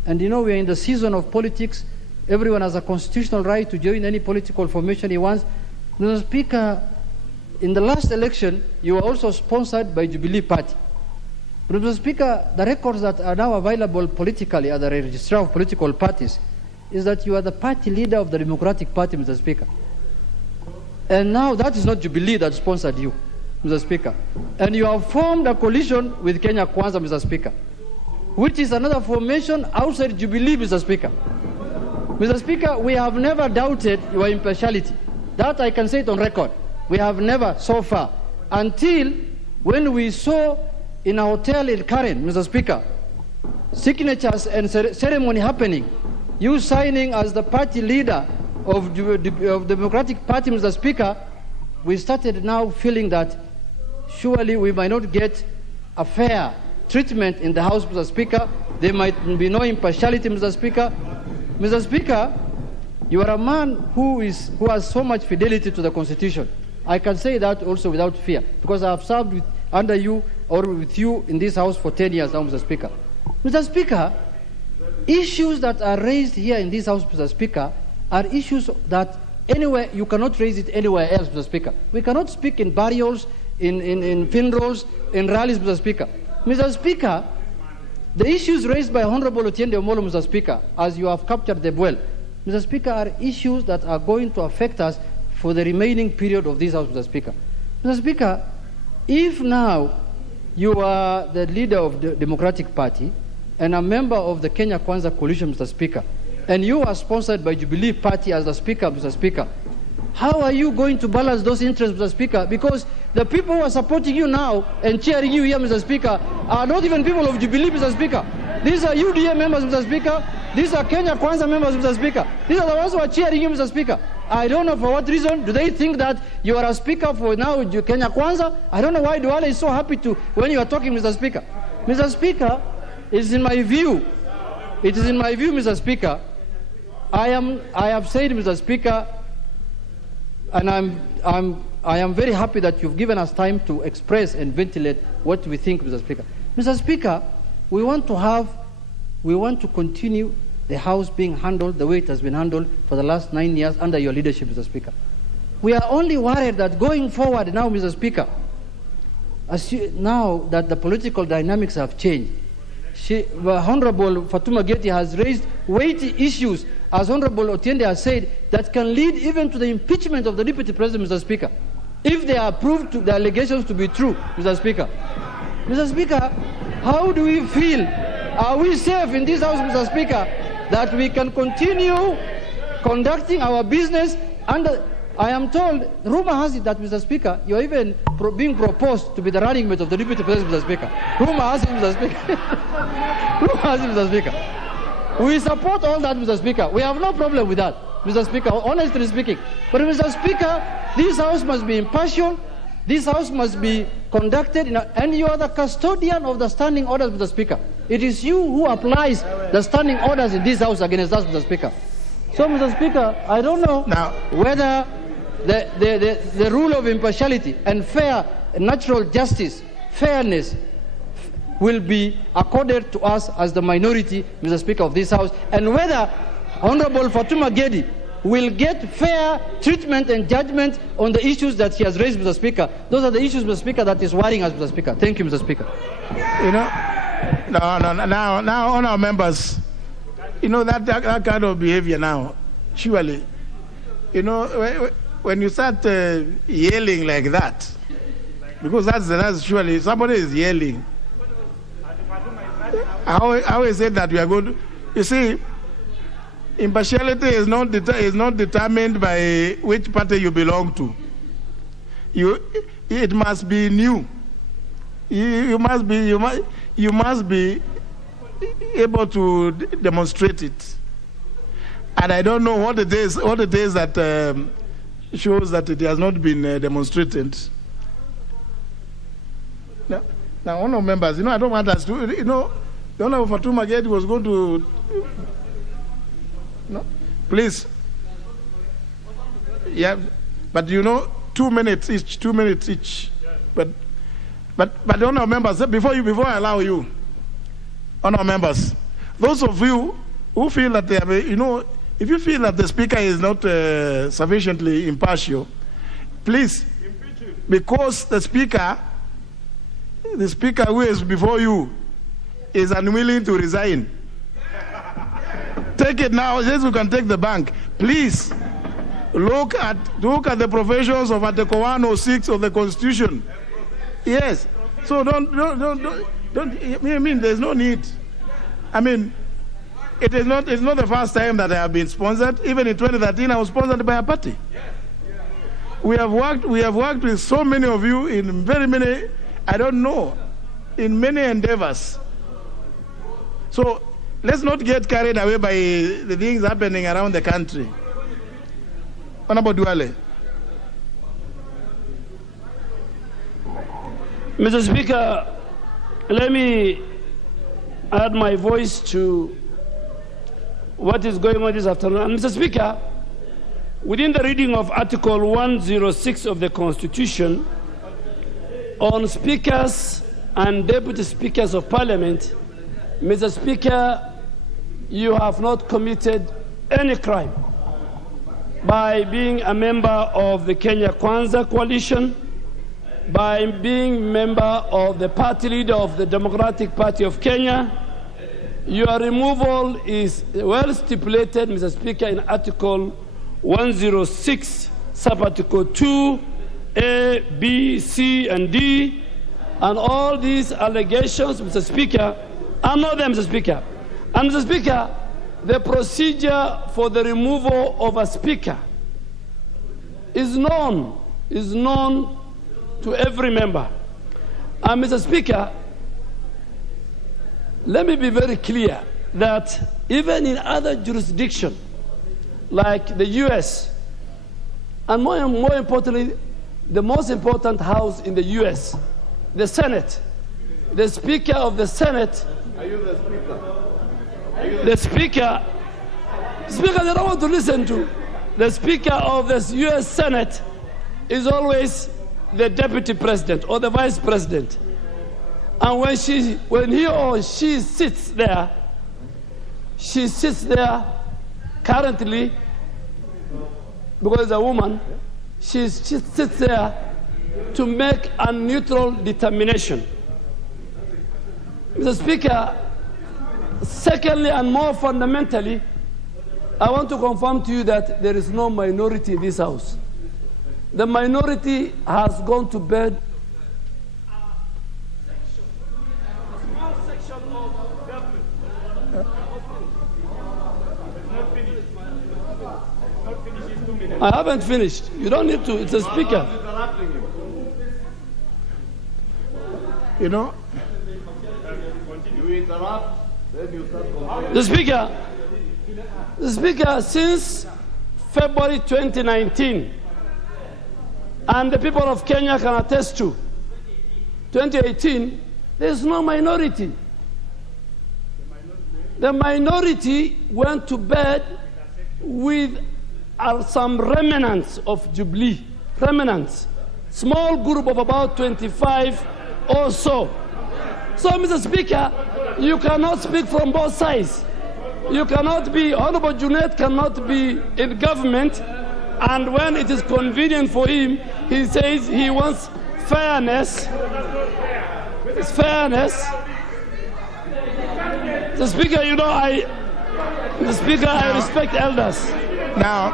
And we are in the season of politics. Everyone has a constitutional right to join any political formation he wants. Mr. Speaker, in the last election, you were also sponsored by Jubilee Party. But Mr. Speaker, the records that are now available politically at the registrar of political parties is that you are the party leader of the Democratic Party, Mr. Speaker. And now that is not Jubilee that sponsored you, Mr. Speaker. And you have formed a coalition with Kenya Kwanza, Mr. Speaker, which is another formation outside Jubilee, Mr. Speaker. Mr. Speaker, we have never doubted your impartiality. That I can say it on record. We have never so far, until when we saw in a hotel in Karen, Mr. Speaker, signatures and ceremony happening, you signing as the party leader of the Democratic Party, Mr. Speaker, we started now feeling that surely we might not get a fair treatment in the House, Mr. Speaker. There might be no impartiality, Mr. Speaker. Mr. Speaker, you are a man who has so much fidelity to the Constitution. I can say that also without fear, because I have served under you or with you in this House for 10 years now, Mr. Speaker. Mr. Speaker, issues that are raised here in this House, Mr. Speaker, are issues that anywhere you cannot raise it anywhere else, Mr. Speaker. We cannot speak in burials, in funerals, in rallies, Mr. Speaker. Mr. Speaker, the issues raised by Honorable Otiende Omolo, Mr. Speaker, as you have captured them well, Mr. Speaker, are issues that are going to affect us for the remaining period of this House, Mr. Speaker. Mr. Speaker, if now you are the leader of the Democratic Party and a member of the Kenya Kwanza coalition, Mr. Speaker, and you are sponsored by Jubilee Party as the Speaker, Mr. Speaker, how are you going to balance those interests, Mr. Speaker? Because the people who are supporting you now and cheering you here, Mr. Speaker, are not even people of Jubilee, Mr. Speaker. These are UDA members, Mr. Speaker. These are Kenya Kwanza members, Mr. Speaker. These are the ones who are cheering you, Mr. Speaker. I don't know for what reason. Do they think that you are a speaker for now Kenya Kwanza? I don't know why Duale is so happy to when you are talking, Mr. Speaker. Mr. Speaker, it is in my view, Mr. Speaker, I have said, Mr. Speaker, and I am very happy that you've given us time to express and ventilate what we think, Mr. Speaker. Mr. Speaker, we want to continue the House being handled the way it has been handled for the last 9 years under your leadership, Mr. Speaker. We are only worried that going forward now, Mr. Speaker, now that the political dynamics have changed, Honorable Fatuma Geti has raised weighty issues, as Honorable Otiende has said, that can lead even to the impeachment of the Deputy President, Mr. Speaker, if they are proved the allegations to be true, Mr. Speaker. Mr. Speaker, how do we feel? Are we safe in this house, Mr. Speaker, that we can continue conducting our business under... I am told, rumor has it that, Mr. Speaker, you are even being proposed to be the running mate of the Deputy President, Mr. Speaker. Rumor has it, Mr. Speaker. Rumor has it, Mr. Speaker. We support all that, Mr. Speaker. We have no problem with that, Mr. Speaker, honestly speaking. But, Mr. Speaker, this House must be impartial. This House must be conducted, and you are the custodian of the standing orders, Mr. Speaker. It is you who applies the standing orders in this House against us, Mr. Speaker. So, Mr. Speaker, I don't know whether the rule of impartiality and fair, natural justice, fairness will be accorded to us as the minority, Mr. Speaker, of this House, and whether Honorable Fatuma Gedi will get fair treatment and judgment on the issues that he has raised, Mr. Speaker. Those are the issues, Mr. Speaker, that is worrying us, Mr. Speaker. Thank you, Mr. Speaker. You know, now, on our members, you know, that kind of behavior now, surely, you know, when you start yelling like that, because that's surely somebody is yelling. How is it that we are going to, you see, impartiality is not determined by which party you belong to. It must be new. You must be able to demonstrate it. And I don't know what it is that shows that it has not been demonstrated. Now, one of members, you know, I don't want us to, you know, the Honorable Fatuma Gedi was going to, no, please. Yeah, but you know, 2 minutes each. 2 minutes each. But honourable members, before I allow you, honourable members, those of you who feel that they have, you know, if you feel that the speaker is not sufficiently impartial, please, because the speaker who is before you is unwilling to resign. Take it now, yes, we can take the bank. Please, look at the provisions of Article 106 of the Constitution. Yes. So don't. I mean, there's no need. I mean, it's not the first time that I have been sponsored. Even in 2013, I was sponsored by a party. We have worked with so many of you in very many, I don't know, in many endeavors. So let's not get carried away by the things happening around the country. Honorable Duale. Mr. Speaker, let me add my voice to what is going on this afternoon. And Mr. Speaker, within the reading of Article 106 of the Constitution on speakers and deputy speakers of Parliament, Mr. Speaker, you have not committed any crime by being a member of the Kenya Kwanza coalition, by being member of the party leader of the Democratic Party of Kenya. Your removal is well stipulated, Mr. Speaker, in Article 106, Sub-Article 2, A, B, C, and D. And all these allegations, Mr. Speaker, are not there, Mr. Speaker. And, Mr. Speaker, the procedure for the removal of a speaker is known to every member. And, Mr. Speaker, let me be very clear that even in other jurisdictions, like the U.S., and more importantly, the most important house in the U.S., the Senate, the Speaker of the Senate. Are you the Speaker? The Speaker, they don't want to listen to. The Speaker of the U.S. Senate is always the Deputy President or the Vice President. And when he or she sits there currently, because it's a woman, she sits there to make a neutral determination. Mr. Speaker, secondly and more fundamentally, I want to confirm to you that there is no minority in this House. The minority has gone to bed I haven't finished. You don't need to. It's a speaker. You know? You interrupt, then you start complaining. The Speaker, since February 2019, and the people of Kenya can attest to, 2018, there's no minority. The minority went to bed with some remnants of Jubilee, remnants, small group of about 25 or so. So, Mr. Speaker, you cannot speak from both sides. You cannot be, Honorable Junet cannot be in government, and when it is convenient for him, he says he wants fairness. It's fairness. The Speaker, you know, I respect elders. Now.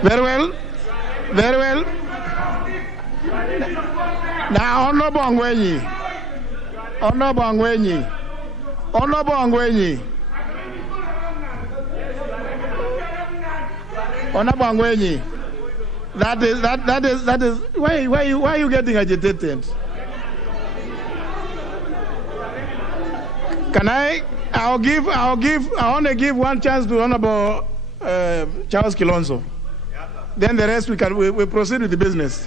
Very well. Now, Honorable Angwenyi. That is. Why are you getting agitated? I want to give one chance to Honorable Charles Kilonzo. Then the rest we proceed with the business.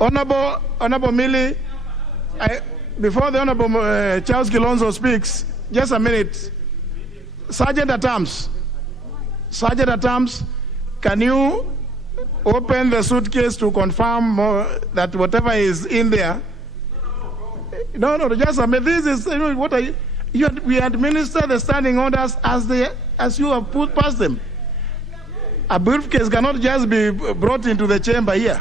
Honorable Millie, before the Honorable Charles Kilonzo speaks, just a minute. Sergeant at Arms, can you open the suitcase to confirm that whatever is in there? No, just a minute. This is what we administer the standing orders as you have put past them. A briefcase cannot just be brought into the chamber here.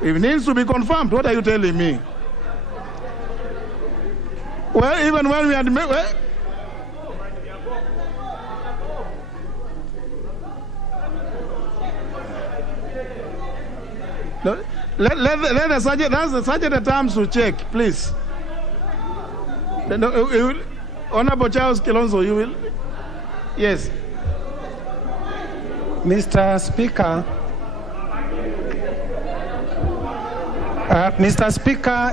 It needs to be confirmed. What are you telling me? Well, even when we admit... Let the sergeant, that's the sergeant at arms to check, please. Honorable Charles Kilonzo, you will? Yes. Mr. Speaker,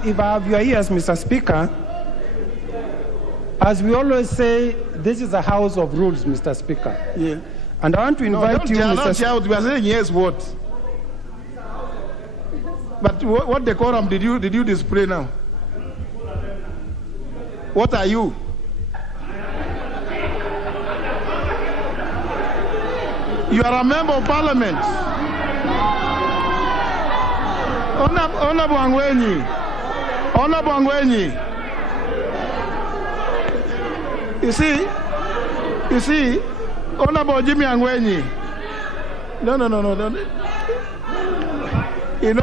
if I have your ears, Mr. Speaker, as we always say, this is a house of rules, Mr. Speaker. Yeah. And I want to invite you, Mr. Speaker. We are saying yes, what? But what decorum did you display now? What are you? You are a member of parliament. Honorable Angwenyi. You see, Honorable Jimmy Angwenyi. No. You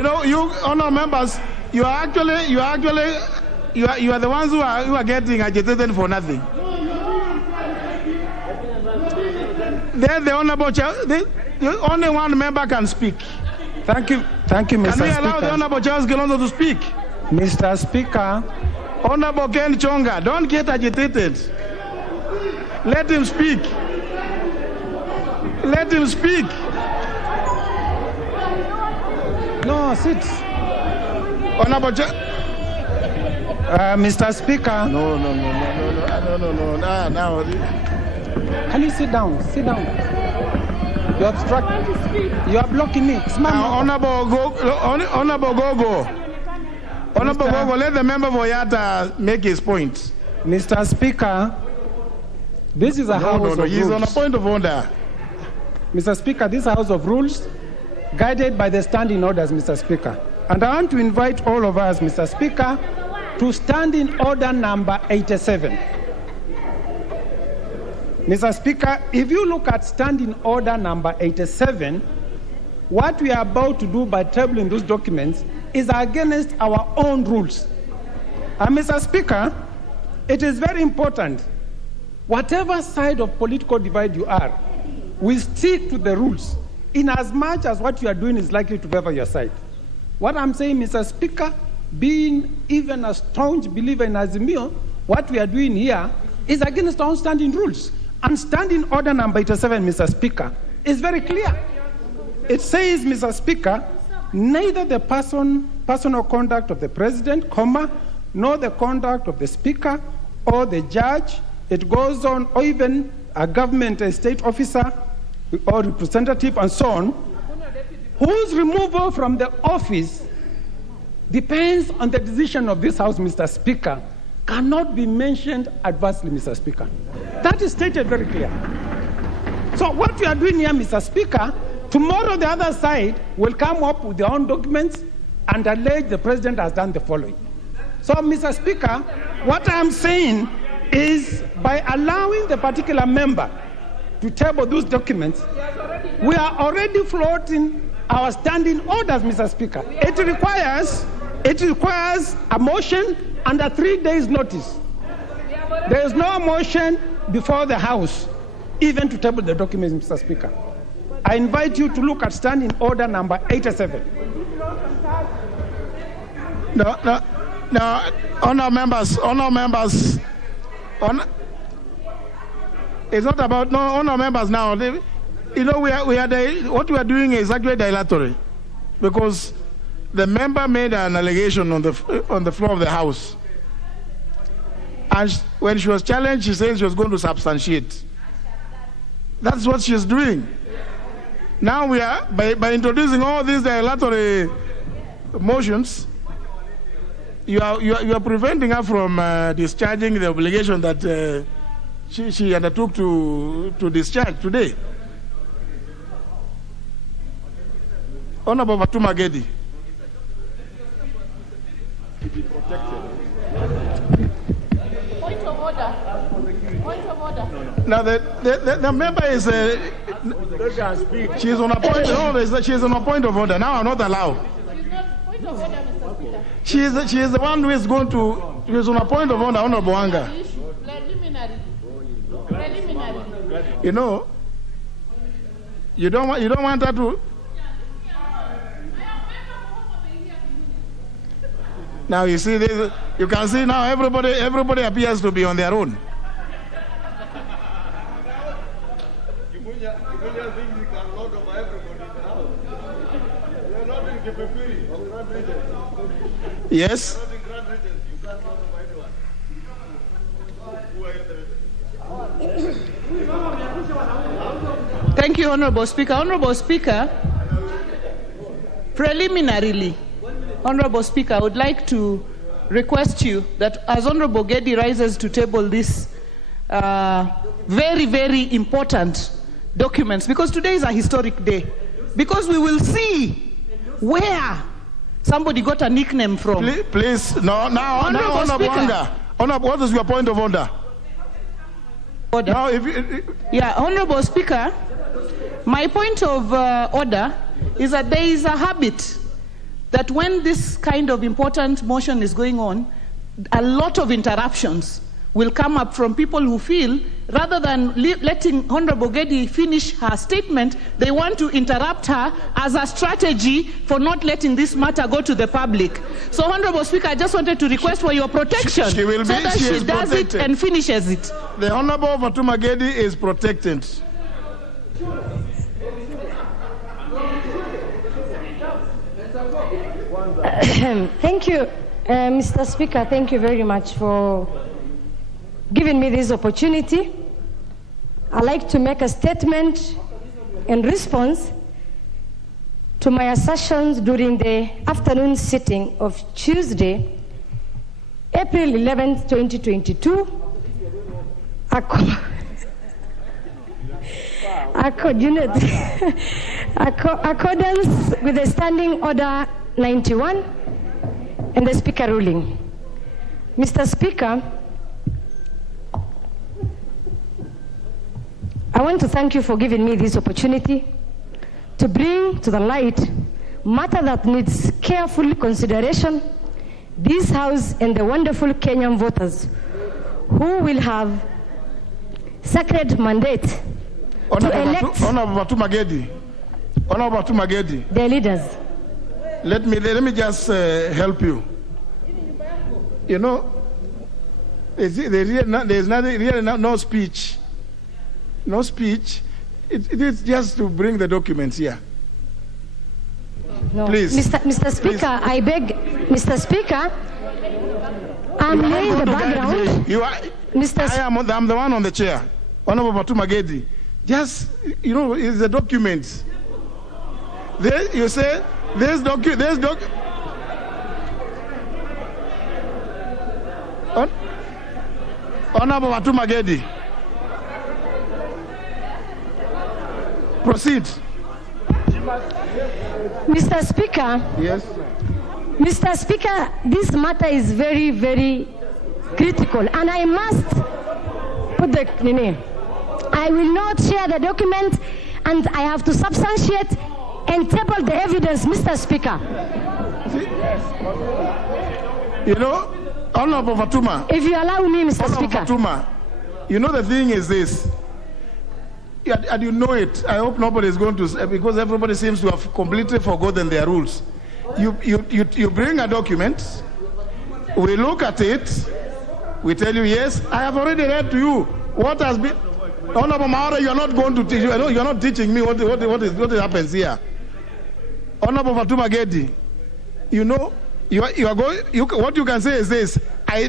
know, you honorable members, you are the ones who are getting agitated for nothing. Then the honorable only one member can speak. Thank you, Mr. Speaker. Can we allow the honorable Charles Kilonzo to speak? Mr. Speaker. Honorable Ken Chonga, don't get agitated. Let him speak. No, sit. Honorable Mr. Speaker. No. Now. Can you sit down? You obstruct. You are blocking me. Honorable Gogo, let the member for Yata make his point. Mr. Speaker, this is a house of rules. He's on a point of order. Mr. Speaker, this is a house of rules guided by the standing orders, Mr. Speaker. And I want to invite all of us, Mr. Speaker, to standing order number 87. Mr. Speaker, if you look at standing order number 87, what we are about to do by tabling those documents is against our own rules. And Mr. Speaker, it is very important, whatever side of political divide you are, we stick to the rules in as much as what you are doing is likely to favor your side. What I'm saying, Mr. Speaker, being even a staunch believer in Azimio, what we are doing here is against our standing rules. And standing order number 87, Mr. Speaker, is very clear. It says, Mr. Speaker, neither the personal conduct of the president, nor the conduct of the speaker or the judge, it goes on, or even a government, a state officer or representative and so on, whose removal from the office depends on the decision of this House, Mr. Speaker, cannot be mentioned adversely, Mr. Speaker. That is stated very clear. So what we are doing here, Mr. Speaker, tomorrow the other side will come up with their own documents and allege the president has done the following. So, Mr. Speaker, what I am saying is by allowing the particular member to table those documents, we are already floating our standing orders, Mr. Speaker. It requires a motion and a 3 days notice. There is no motion before the House, even to table the documents, Mr. Speaker. I invite you to look at standing order number 87. No, honor members, it's not about honor members now. You know, what we are doing is actually dilatory, because the member made an allegation on the floor of the House, and when she was challenged, she said she was going to substantiate. That's what she's doing. Now we are by introducing all these dilatory motions. You are preventing her from discharging the obligation that she undertook to discharge today. Honorable Fatuma Gedi. Point of order. Point of order. Now the member is she's on a point. No, she's on a point of order. Now I'm not allowed. Point of order, Mr. Speaker. She is the one who is going to. She is on a point of order, Honorable Anga. Preliminary. You know, you don't want her to. Now you see this. You can see now everybody appears to be on their own. Yes. Thank you, Honorable Speaker. Honorable Speaker, preliminarily, Honorable Speaker, I would like to request you that as Honorable Gedi rises to table this very, very important documents, because today is a historic day, because we will see where somebody got a nickname from. Please, now, Honorable Anga. Honorable, what is your point of order? Order. Now, Honorable Speaker, my point of order is that there is a habit that when this kind of important motion is going on, a lot of interruptions will come up from people who feel, rather than letting Honorable Gedi finish her statement, they want to interrupt her as a strategy for not letting this matter go to the public. So, Honorable Speaker, I just wanted to request for your protection she does protected. It and finishes it. The Honorable Fatuma Gedi is protected. Thank you, Mr. Speaker. Thank you very much for giving me this opportunity. I'd like to make a statement in response to my assertions during the afternoon sitting of Tuesday, April 11th, 2022, accordance with the Standing Order 91 and the Speaker ruling. Mr. Speaker, I want to thank you for giving me this opportunity to bring to the light matter that needs careful consideration. This House and the wonderful Kenyan voters who will have sacred mandate to elect Honorable Fatuma Gedi. their leaders. let me just help you. You know, there's really no speech. No speech. It is just to bring the documents here. No. Please. Mr. Speaker, Please. I beg, Mr. Speaker, I'm laying the background. I'm the one on the chair. Honorable Fatuma Gedi. Just, you know, it's the documents. There, you say, there's Honorable Fatuma Gedi. Proceed. Mr. Speaker. Yes. Mr. Speaker, this matter is very, very critical, and I must put the name. I will not share the document, and I have to substantiate and table the evidence, Mr. Speaker. You know, Honorable Fatuma. If you allow me, Mr. Honorable Speaker. Fatuma, you know the thing is this. And you know it. I hope nobody is going to, because everybody seems to have completely forgotten their rules. You bring a document, we look at it, we tell you, yes, I have already read to you what has been. Honorable Maura, you are not going to teach. You are not teaching me what happens here. Honorable Fatuma Gedi, you know, you are going. What you can say is this: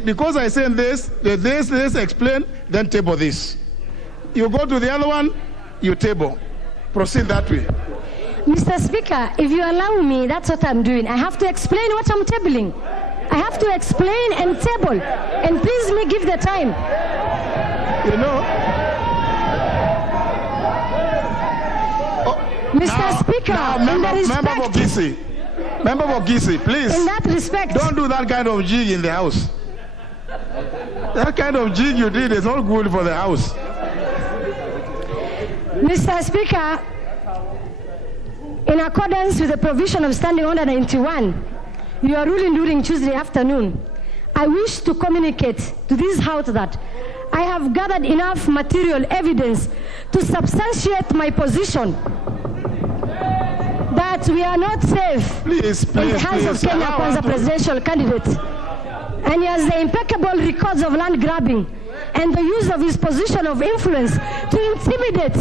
because I send this explain, then table this. You go to the other one, you table. Proceed that way. Mr. Speaker, if you allow me, that's what I'm doing. I have to explain what I'm tabling. I have to explain and table. And please me give the time. You know. Mr. Speaker, in the respect. Member Bogisi, please. In that respect. Don't do that kind of jig in the house. That kind of jig you did is not good for the house. Mr. Speaker, in accordance with the provision of Standing Order 91, your ruling during Tuesday afternoon, I wish to communicate to this House that I have gathered enough material evidence to substantiate my position that we are not safe in the hands of Kenya Kwanza presidential candidate. And he has the impeccable records of land grabbing and the use of his position of influence to intimidate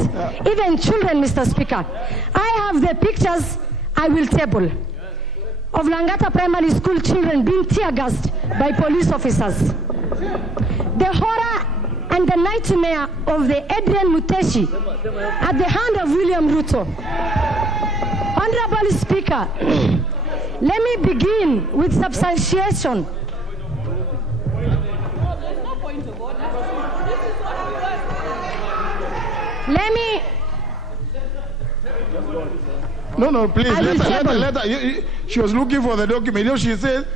even children, Mr. Speaker. I have the pictures I will table of Langata Primary School children being tear gassed by police officers. The horror and the nightmare of the Adrian Muteshi at the hand of William Ruto. Honorable Speaker, let me begin with substantiation. Let me. No, please. Let her. She was looking for the document. You know, she said,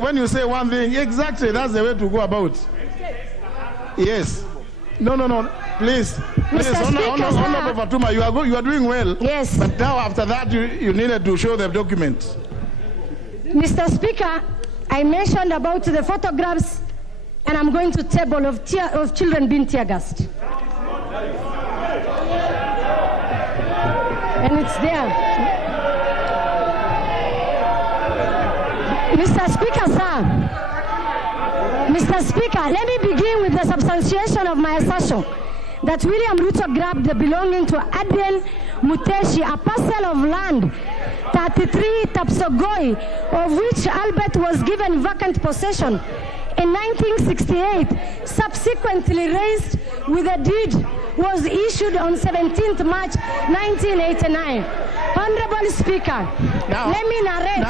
when you say one thing, exactly, that's the way to go about. Yes. No. Please. Honorable Fatuma, you are doing well. Yes. But now, after that, you needed to show the document. Mr. Speaker, I mentioned about the photographs, and I'm going to table of children being tear gassed. And it's there. Mr. Speaker, sir. Mr. Speaker, let me begin with the substantiation of my assertion that William Ruto grabbed the belonging to Adrian Muteshi, a parcel of land, 33 Tapsogoi, of which Albert was given vacant possession in 1968, subsequently raised with a deed was issued on 17th March 1989. Honorable Speaker, let me narrate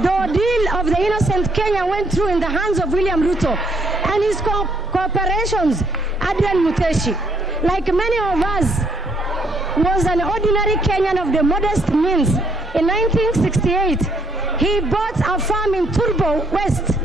the ordeal of the innocent Kenya went through in the hands of William Ruto and his cooperations, Adrian Muteshi. Like many of us, was an ordinary Kenyan of the modest means. In 1968, he bought a farm in Turbo West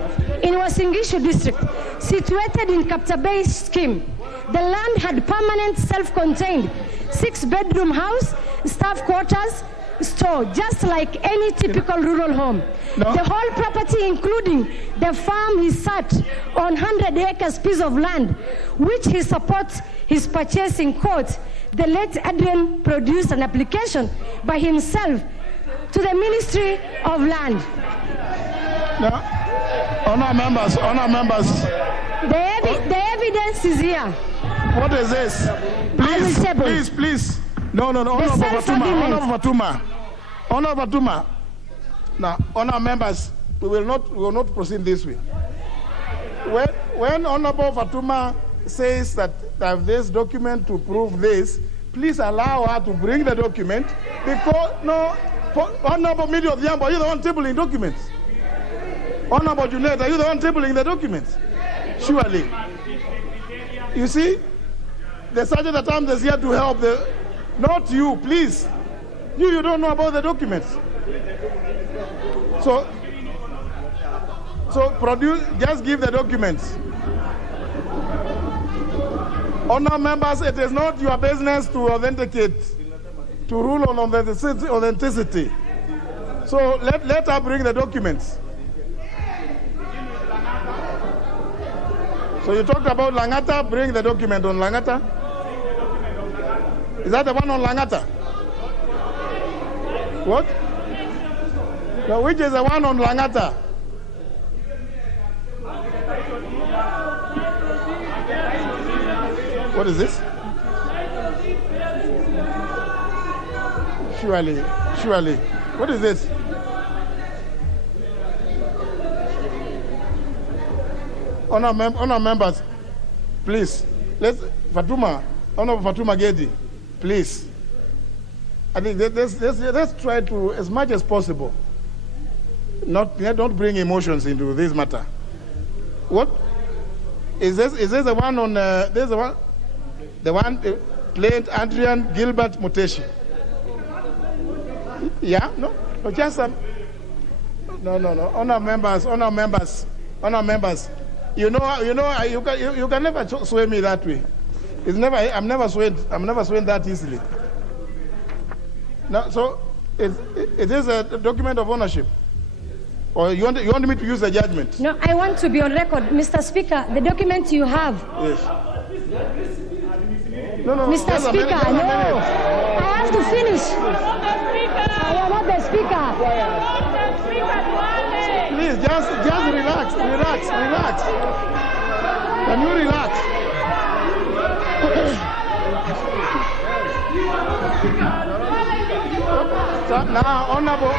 in Wasingishu district, situated in Kaptabay scheme. The land had permanent self-contained 6-bedroom house, staff quarters, store, just like any typical rural home. No. The whole property, including the farm he sat on 100 acres piece of land, which he supports his purchase in court. The late Adrian produced an application by himself to the Ministry of Land. Honor members. The evidence is here. What is this? Please. No. Honor Fatuma. Now, honor members, we will not proceed this way. When Honorable Fatuma says that this document to prove this, please allow her to bring the document because Honorable Media of Yambo, are you the one tabling documents? Honorable Juliet, are you the one tabling the documents? Surely. You see, the Sergeant at Arms is here to help not you, please. You don't know about the documents. So just give the documents. Honor members, it is not your business to authenticate, to rule on authenticity. So let her bring the documents. So you talked about Langata, bring the document on Langata. Is that the one on Langata? What? No, which is the one on Langata? What is this? Surely. What is this? Honor members, please. Fatuma Gedi, please. I think let's try to, as much as possible, don't bring emotions into this matter. What is this? Is this the one on? There's the one. The one plain Adrian Gilbert Muteshi. Yeah, no, just some. No. Honor members. You can never sway me that way. I'm never swayed that easily. No, so it is a document of ownership. Or you want me to use the judgment? No, I want to be on record, Mr. Speaker. The document you have. Yes. No. Mr. Speaker, no. I have to finish. I am not the speaker. Please, just relax. Can you relax? So now, Honorable,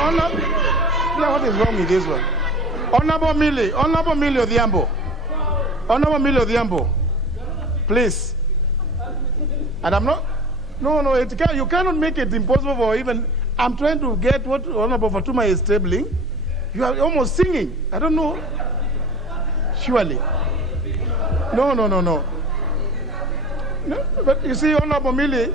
what is wrong with this one? Honorable Millie Odhiambo, please. And I'm not. No. You cannot make it impossible for even. I'm trying to get what Honorable Fatuma is tabling. You are almost singing. I don't know. Surely. No. No, but you see, Honorable Millie,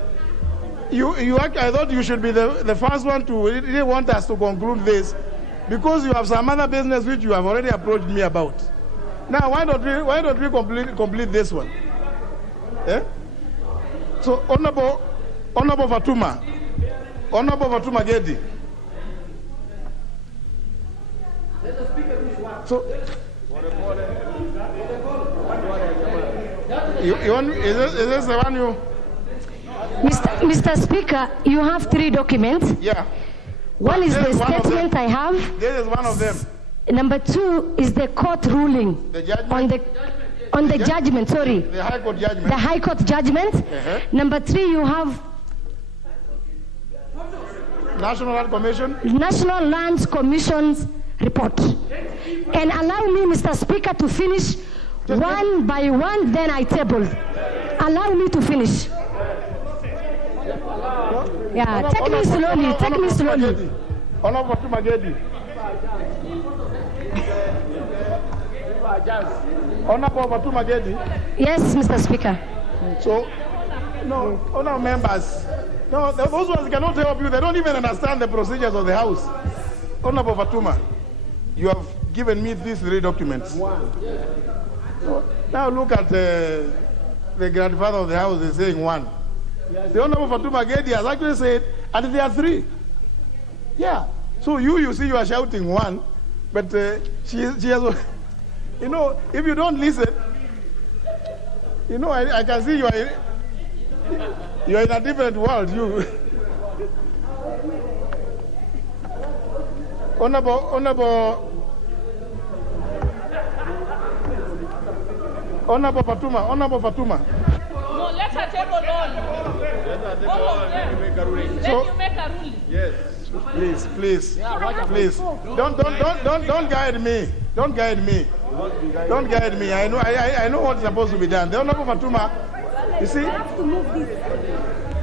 I thought you should be the first one to really want us to conclude this, because you have some other business which you have already approached me about. Now, why don't we complete this one? Eh? So, Honorable Fatuma Gedi. So, is this the one you? Mr. Speaker, you have 3 documents. Yeah. One is the statement I have. This is one of them. Number 2 is the court ruling on the judgment. Sorry. The High Court judgment. The High Court judgment. Number 3, you have National Lands Commission's report. And allow me, Mr. Speaker, to finish one by one, then I table. Allow me to finish. Yeah, take me slowly. Honorable Fatuma Gedi. Honorable Fatuma Gedi. Yes, Mr. Speaker. So, no, honorable members. No, those ones cannot help you. They don't even understand the procedures of the House. Honorable Fatuma, you have given me these 3 documents. So, now look at the grandfather of the House is saying 1. The Honorable Fatuma Gedi has actually said, and there are 3. Yeah. So you see, you are shouting 1, but she has, if you don't listen, I can see you are in a different world. Honorable Fatuma. No, let her table all of them. Then you make a ruling. Yes. Please. Don't guide me. Don't guide me. I know what's supposed to be done. The Honorable Fatuma, you see?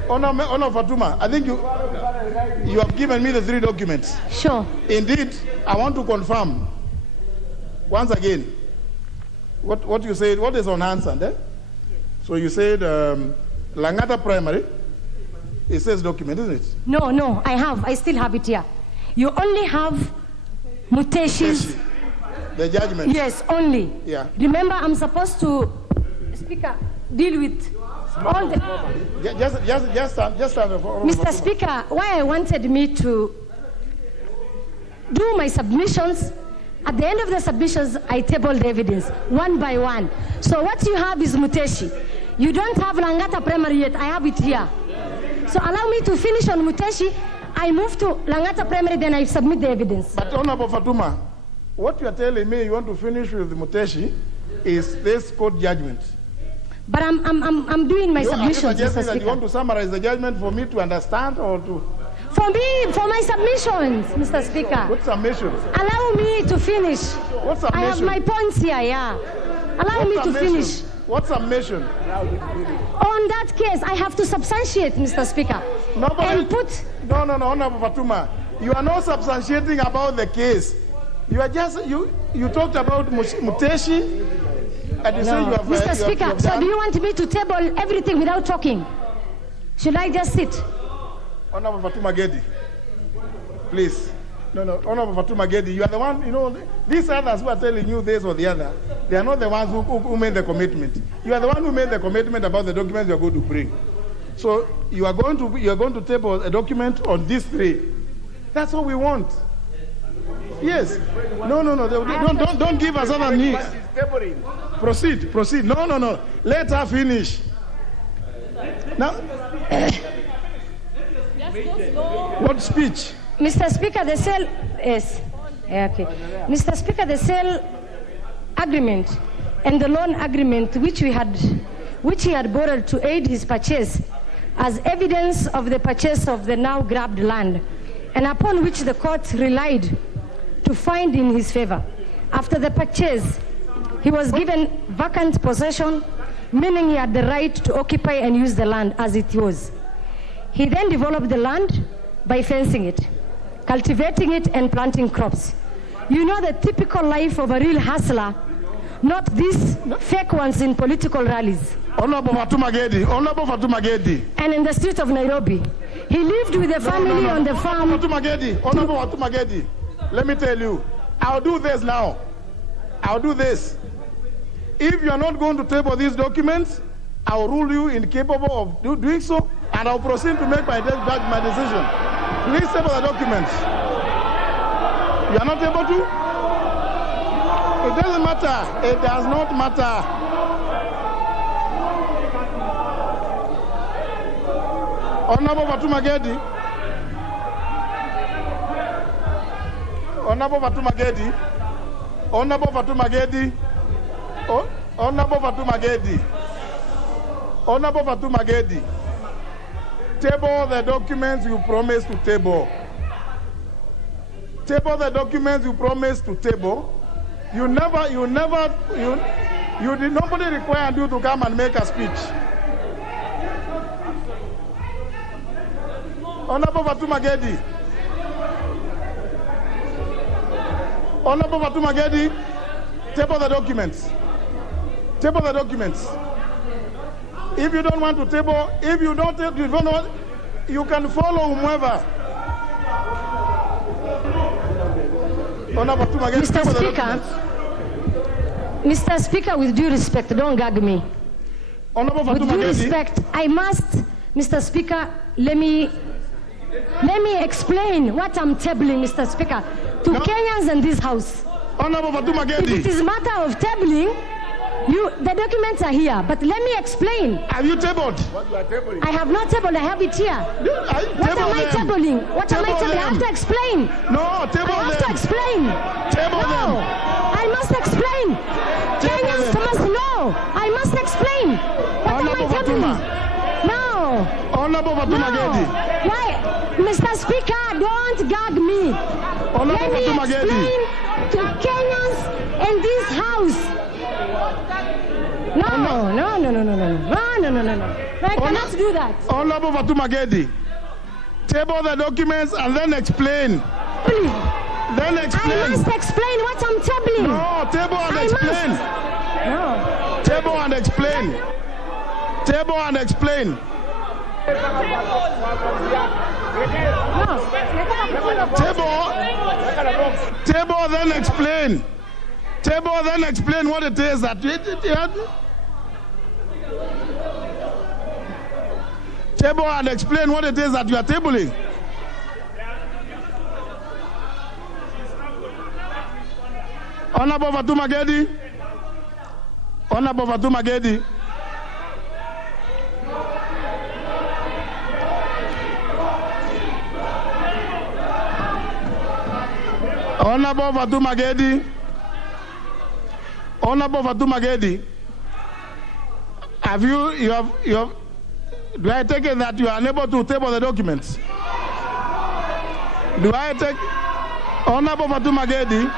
Honorable Fatuma, I think you have given me the 3 documents. Sure. Indeed, I want to confirm once again what you said. What is unanswered? Eh? So you said Langata Primary. It says document, isn't it? No, I still have it here. You only have Muteshi's. The judgment. Yes, only. Yeah. Remember, I'm supposed to, Speaker, deal with all the... Just stand Mr. Speaker, why I wanted me to do my submissions, at the end of the submissions, I tabled the evidence, one by one. So what you have is Muteshi. You don't have Langata Primary yet, I have it here. So allow me to finish on Muteshi. I move to Langata Primary, then I submit the evidence. But Honorable Fatuma, what you are telling me you want to finish with Muteshi is this court judgment. But I'm doing my submissions, Mr. That Speaker. you want to summarize the judgment for me to understand or to... For my submissions, Mr. Speaker. What submissions? Allow me to finish. What submission? I have my points here, yeah. Allow me to finish. What submission? On that case, I have to substantiate, Mr. Speaker. No, Honorable Fatuma. You are not substantiating about the case. You are just, you talked about Muteshi. And you say you have, Mr. Speaker, so do you want me to table everything without talking? Should I just sit? Honorable Fatuma Gedi, please. No, Honorable Fatuma Gedi, you are the one, these others who are telling you this or the other, they are not the ones who made the commitment. You are the one who made the commitment about the documents you are going to bring. So you are going to table a document on these 3. That's what we want. Yes. No. Don't give us other news. Proceed. No. Let her finish. Now. What speech? Mr. Speaker, the sale is okay. Mr. Speaker, the sale agreement and the loan agreement which he had borrowed to aid his purchase as evidence of the purchase of the now grabbed land, and upon which the court relied to find in his favor. After the purchase, he was given vacant possession, meaning he had the right to occupy and use the land as it was. He then developed the land by fencing it, cultivating it, and planting crops. You know the typical life of a real hustler, not these fake ones in political rallies. Honorable Fatuma Gedi. And in the street of Nairobi. He lived with the family on the farm. Honorable Fatuma Gedi, let me tell you, I'll do this now. If you are not going to table these documents, I'll rule you incapable of doing so, and I'll proceed to make my decision. Please table the documents. You are not able to? It doesn't matter. It does not matter. Honorable Fatuma Gedi. Honorable Fatuma Gedi. Table the documents you promised to table. Table the documents you promised to table. Nobody required you to come and make a speech. Honorable Fatuma Gedi, table the documents. If you don't want to table, you can follow whomever. Mr. Speaker, with due respect, don't gag me. With due respect, I must, Mr. Speaker, let me explain what I'm tabling, Mr. Speaker, to Kenyans in this house. Honorable Fatuma Gedi. If it is a matter of tabling, The documents are here, but let me explain. Have you tabled? I have not tabled. I have it here. What am I tabling? What am I tabling? I have to explain. No, table I have to explain. Table them. I must explain. Kenyans must know. I must explain. What am I tabling? No. Honorable Fatuma Gedi. Why? Mr. Speaker, don't gag me. Let me explain to Kenyans in this house. No. I cannot do that. Honorable Fatuma Gedi, table the documents and then explain. Please. Then explain. I must explain what I'm tabling. No, table and explain. No. Table and explain. Table and explain. Table then explain. Table then explain what it is that table and explain what it is that you are tabling. Honorable Fatuma Gedi. Honorable Fatuma Gedi. Honorable Fatuma Gedi. Honorable Fatuma Gedi. Have you do I take it that you are unable to table the documents? Do I take Honorable Fatuma Gedi?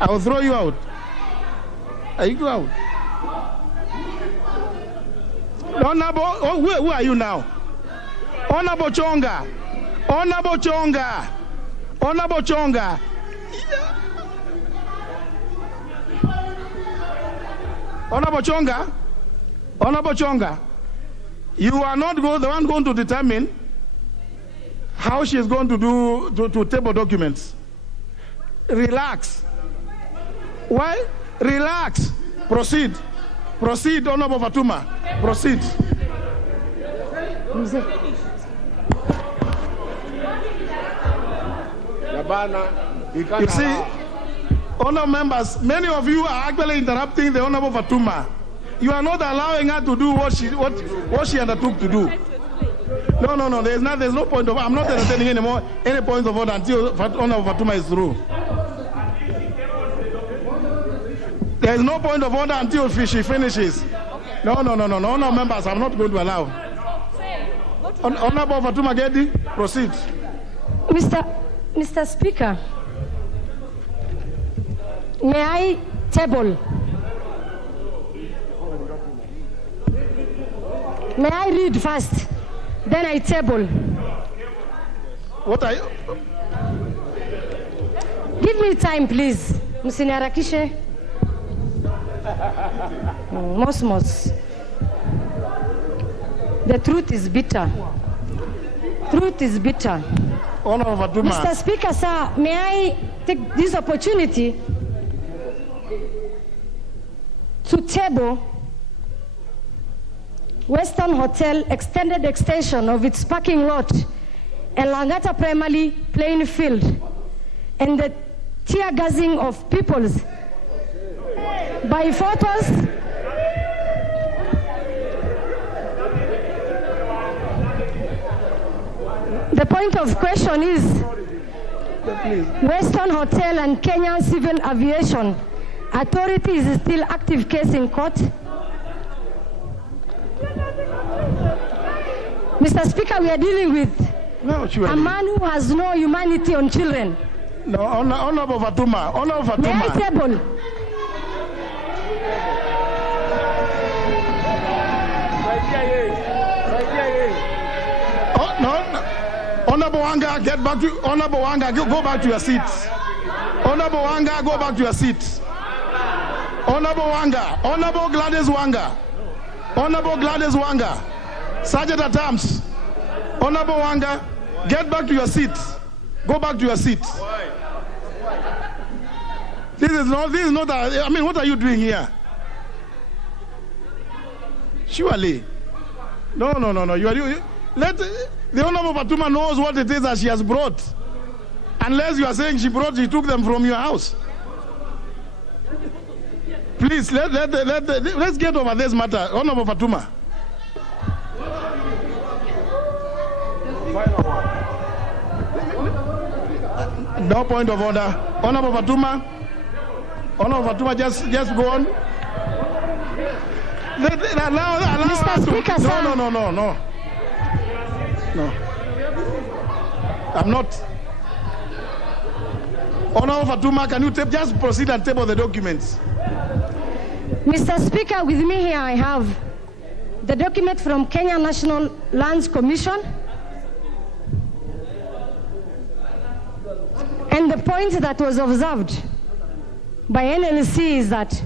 I will throw you out. You go out. Honorable, who are you now? Honorable Chonga. Honorable Chonga. Honorable Chonga. Honorable Chonga. Honorable Chonga. You are not the one going to determine how she is going to do to table documents. Relax. Why? Relax. Proceed. Proceed, Honorable Fatuma. Proceed. You see, honorable members, many of you are actually interrupting the Honorable Fatuma. You are not allowing her to do what she undertook to do. No. There's no point of. I'm not entertaining anymore any points of order until Honorable Fatuma is through. There is no point of order until she finishes. No. Honorable members, I'm not going to allow. Honorable Fatuma Gedi, proceed. Mr. Speaker, may I table? May I read first? Then I table. What are you? Give me time, please. Msiniharakishe. Mosmos. The truth is bitter. Truth is bitter. Mr. Speaker, sir, may I take this opportunity to table Western Hotel extended extension of its parking lot and Langata Primary playing field and the tear gassing of peoples by photos The point of question is Western Hotel and Kenyan Civil Aviation Authority is still active case in court. Mr. Speaker, we are dealing with a man who has no humanity on children. No, Honorable Fatuma. Honorable Fatuma. May I table? Honorable Wanga, get back to Honorable Wanga. Go back to your seat. Honorable Wanga, go back to your seat. Honorable Wanga, Honorable Gladys Wanga, Honorable Gladys Wanga, Sergeant at Arms, Honorable Wanga, get back to your seat. Go back to your seat. This is not. I mean, what are you doing here? Surely, no. Let the Honorable Fatuma knows what it is that she has brought. Unless you are saying she took them from your house. Please, let's get over this matter. Honorable Fatuma. No point of order. Honorable Fatuma. Honorable Fatuma, just go on. Allow Mr. us Speaker, to, sir. No. I'm not. Honorable Fatuma, can you just proceed and table the documents? Mr. Speaker, with me here I have the document from Kenya National Lands Commission. And the point that was observed by NLC is that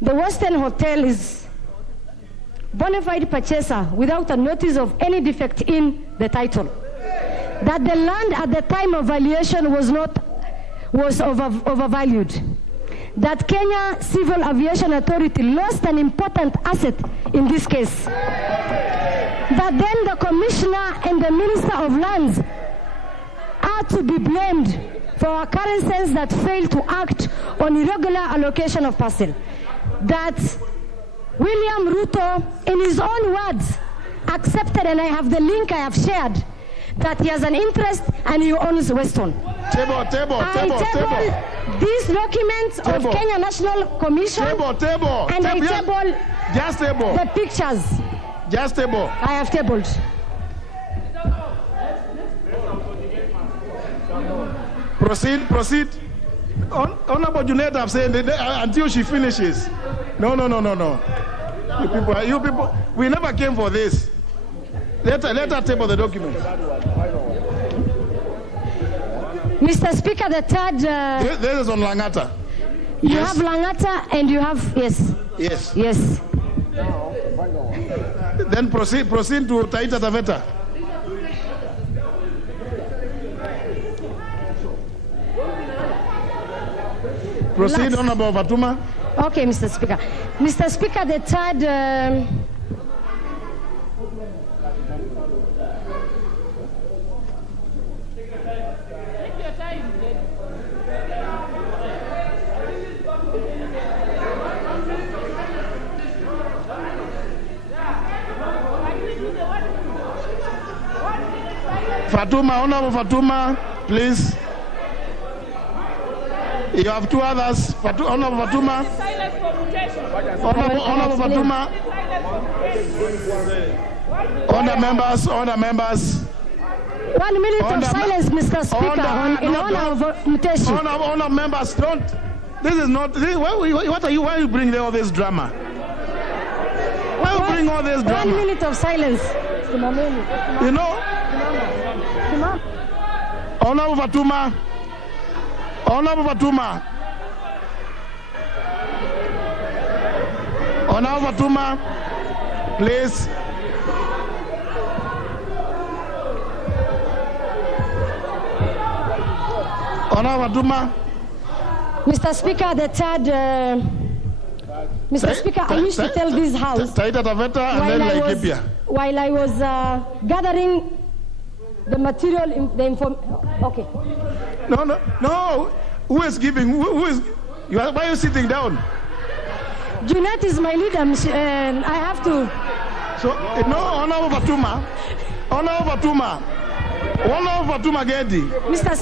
the Western Hotel is bona fide purchaser without a notice of any defect in the title. That the land at the time of valuation was overvalued. That Kenya Civil Aviation Authority lost an important asset in this case. That then the Commissioner and the Minister of Lands are to be blamed for occurrences that failed to act on irregular allocation of parcel. That William Ruto, in his own words, accepted, and I have the link I have shared, that he has an interest and he owns Weston. Table. These documents of Kenya National Commission. Table. And I table. Just table. The pictures. Just table. I have tabled. Proceed. Honorable Junet, I've said until she finishes. No. You people, we never came for this. Let her table the document. Mr. Speaker, the third... this is on Langata. You have Langata and you have... Yes. Then proceed to Taita Taveta. Proceed, Honorable Fatuma. Okay, Mr. Speaker. Mr. Speaker, the third... Fatuma, Honorable Fatuma, please. You have two others. Honorable Fatuma. Honorable Fatuma. Order members. 1 minute of silence, Mr. Speaker, in honor of Muteshi. Honor members, don't. This is not. Why are you bringing all this drama? Why are you bringing all this drama? 1 minute of silence. You know? Honorable Fatuma. Honorable Fatuma, please. Honorable Fatuma. Mr. Speaker, the third... Mr. Speaker, I used to tell this House while I was gathering the material, the information. Okay. No. Who is giving? Who is? Why are you sitting down? Junet is my leader, and I have to. So no, Honorable Fatuma Gedi. Mr.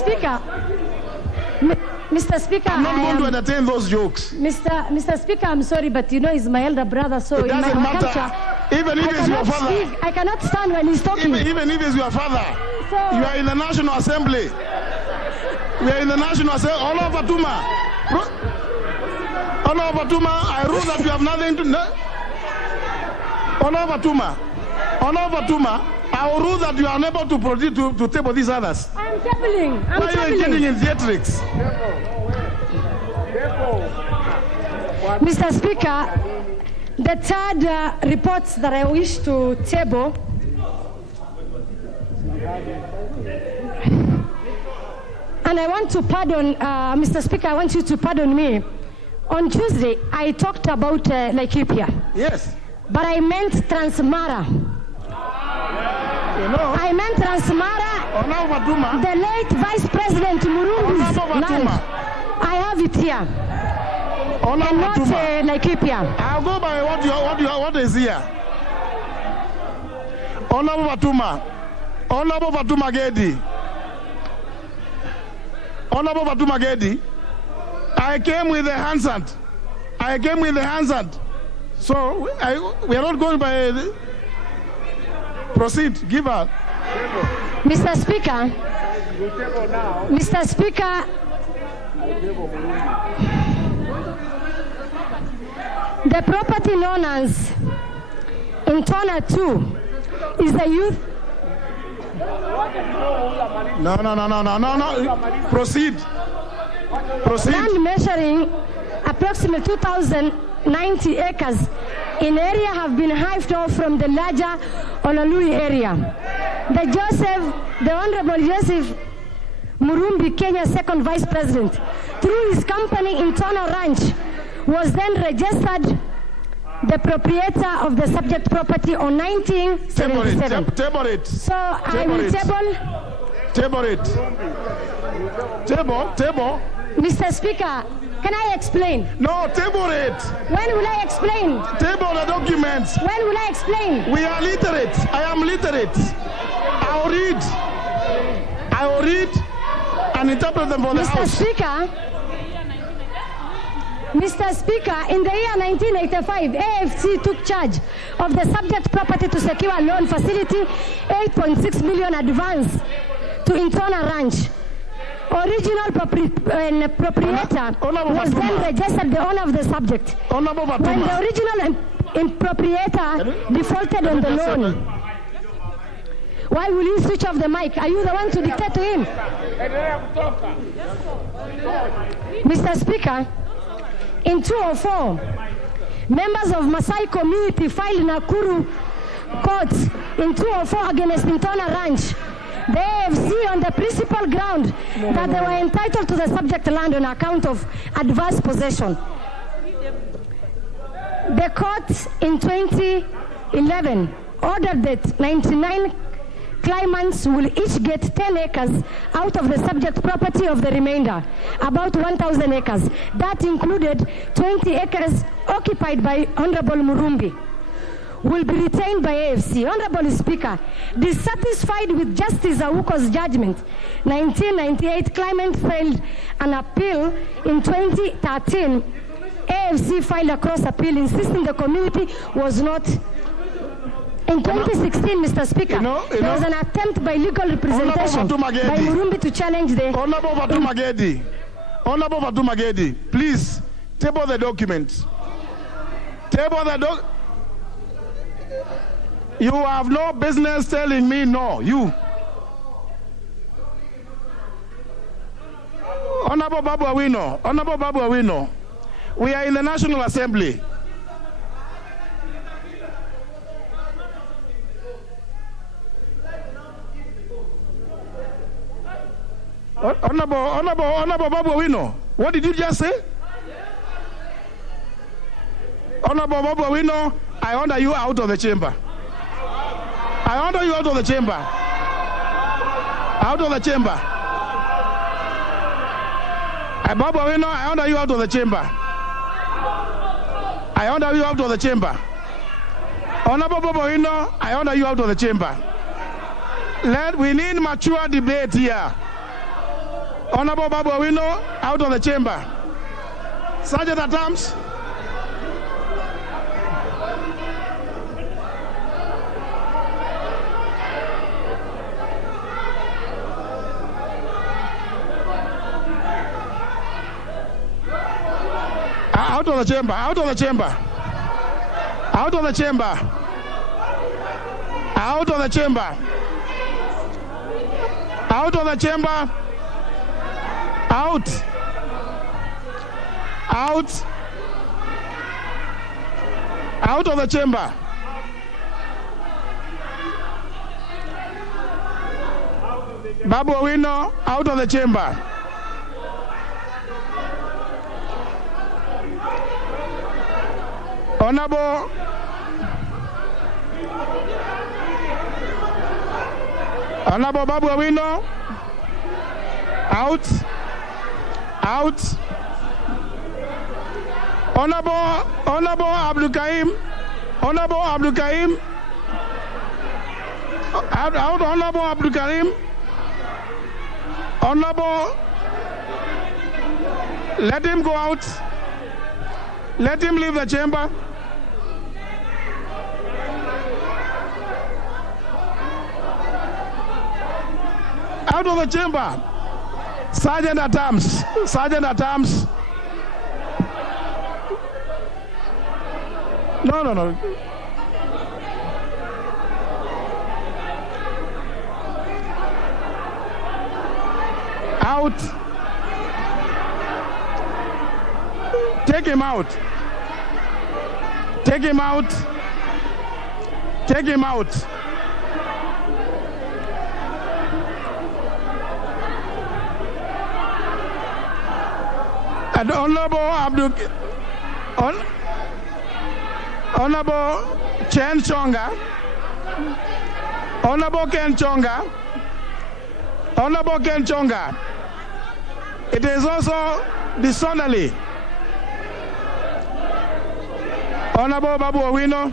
Speaker, I'm not going to entertain those jokes. Mr. Speaker, I'm sorry, but you know he's my elder brother, so it doesn't matter. Culture, even if it's your father, I cannot stand when he's talking. Even if it's your father, so, you are in the National Assembly. We are in the National Assembly. Honorable Fatuma, I rule that you have nothing to. Honorable Fatuma, I will rule that you are unable to proceed to table these others. I'm tabling. Why are you engaging in theatrics? Mr. Speaker, the third reports that I wish to table and I want to pardon, Mr. Speaker, I want you to pardon me. On Tuesday, I talked about Laikipia. Yes. But I meant Transmara. You know, I meant Transmara, the late Vice President Murungi's land. have it here. And not Laikipia. I'll go by what is here. Honorable Fatuma. Honorable Fatuma Gedi. Honorable Fatuma Gedi. I came with a handstand. So we are not going by. Proceed. Give her. Mr. Speaker. Mr. Speaker. The property known as Intona 2 is the youth. No. Proceed. Land measuring approximately 2,090 acres in area have been hived off from the larger Honolulu area. The Honorable Joseph Murumbi, Kenya's second vice president, through his company Intona Ranch, was then registered the proprietor of the subject property on 1977. Table it. So I will Table it. Table. Mr. Speaker, can I explain? No, table it. When will I explain? Table the documents. When will I explain? We are literate. I am literate. I will read and interpret them for the House. Mr. Speaker, in the year 1985, AFC took charge of the subject property to secure a loan facility, 8.6 million advance to Intona Ranch. Original proprietor was then registered the owner of the subject. When the original proprietor defaulted on the loan, why will you switch off the mic? Are you the one to dictate to him? Mr. Speaker, in 2004, members of Maasai community filed Nakuru courts in 2004 against Intona Ranch. The AFC on the principal ground that they were entitled to the subject land on account of adverse possession. The court in 2011 ordered that 99 claimants will each get 10 acres out of the subject property of the remainder, about 1,000 acres. That included 20 acres occupied by Honorable Murumbi, will be retained by AFC. Honorable Speaker, dissatisfied with Justice Awuko's judgment, 1998 claimant filed an appeal. In 2013, AFC filed a cross appeal insisting the community was not. In 2016, Mr. Speaker, there was an attempt by legal representation by Murumbi to challenge the... Honorable Fatuma Gedi, please table the documents. You have no business telling me no. You. Honorable Babu Awino, we are in the National Assembly. Honorable Babu Awino, what did you just say? Honorable Babu Awino, I order you out of the chamber. Out of the chamber. Babu Awino, I order you out of the chamber. Honorable Babu Awino, I order you out of the chamber. We need mature debate here. Honorable Babu Awino, out of the chamber. Sergeant at arms. Out of the chamber. Babu Awino, out of the chamber. Honorable Babu Awino, out. Honorable Abdul Karim. Honorable Abdul Karim. Honorable Abdul Karim. Honorable, let him go out. Let him leave the chamber. Out of the chamber. Sergeant at arms. Sergeant at arms. No. Out. Take him out. Take him out. Take him out. And Honorable Honorable Chen Chonga. Honorable Ken Chonga. Honorable Ken Chonga. It is also disorderly. Honorable Babu Owino.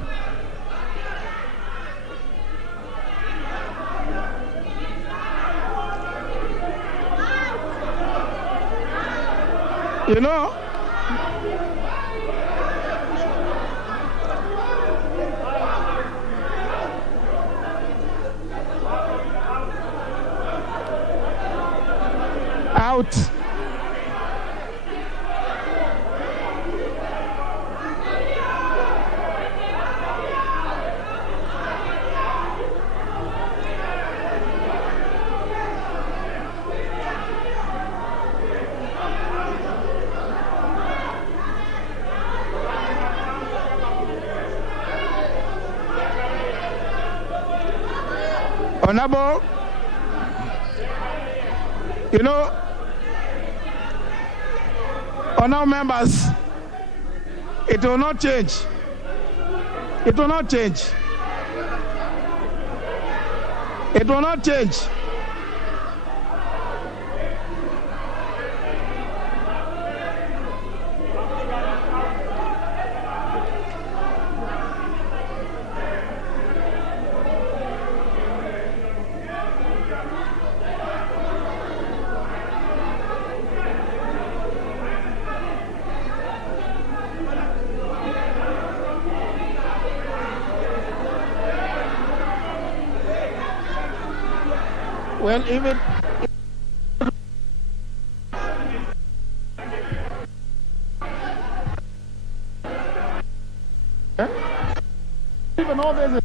You know, out. Honorable, you know, honorable members, it will not change. It will not change. It will not change. Well, even all this.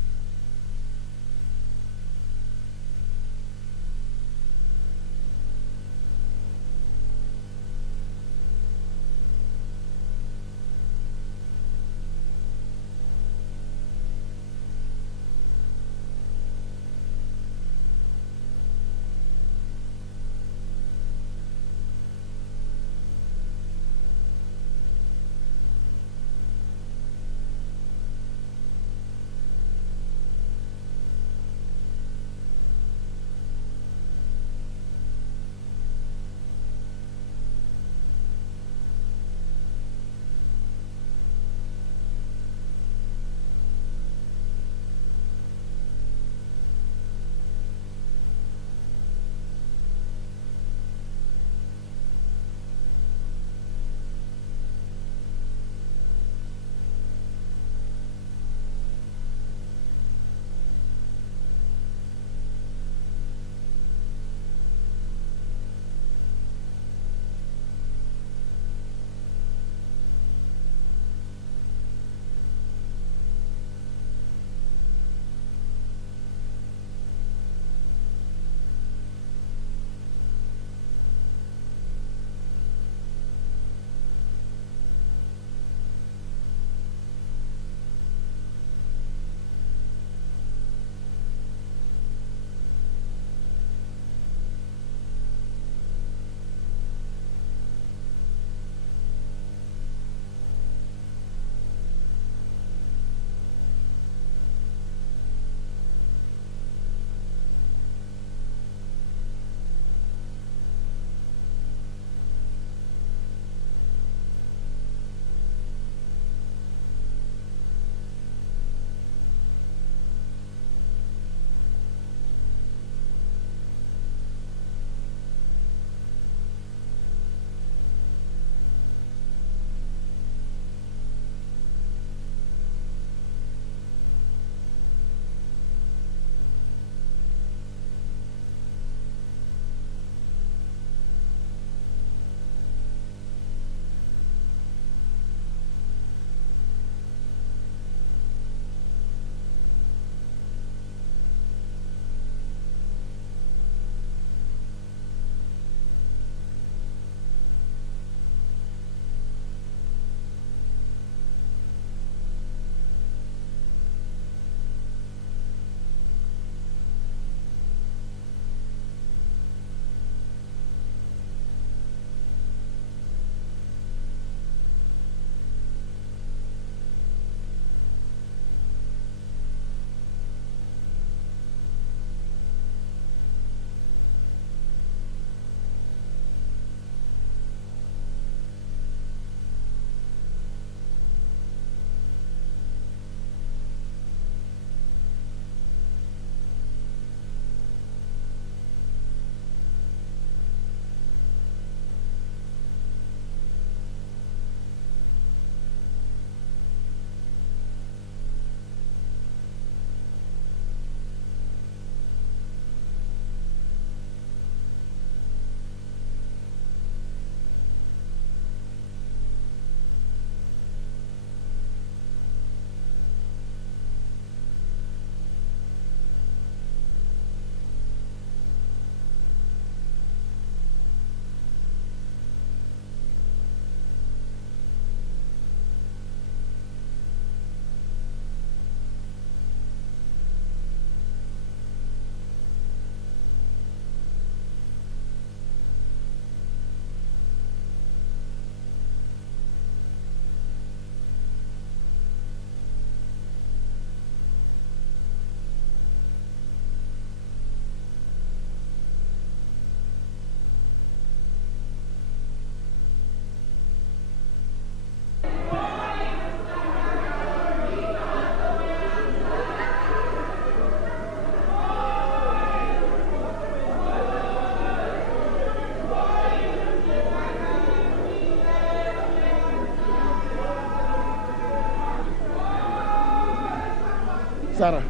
Sarah.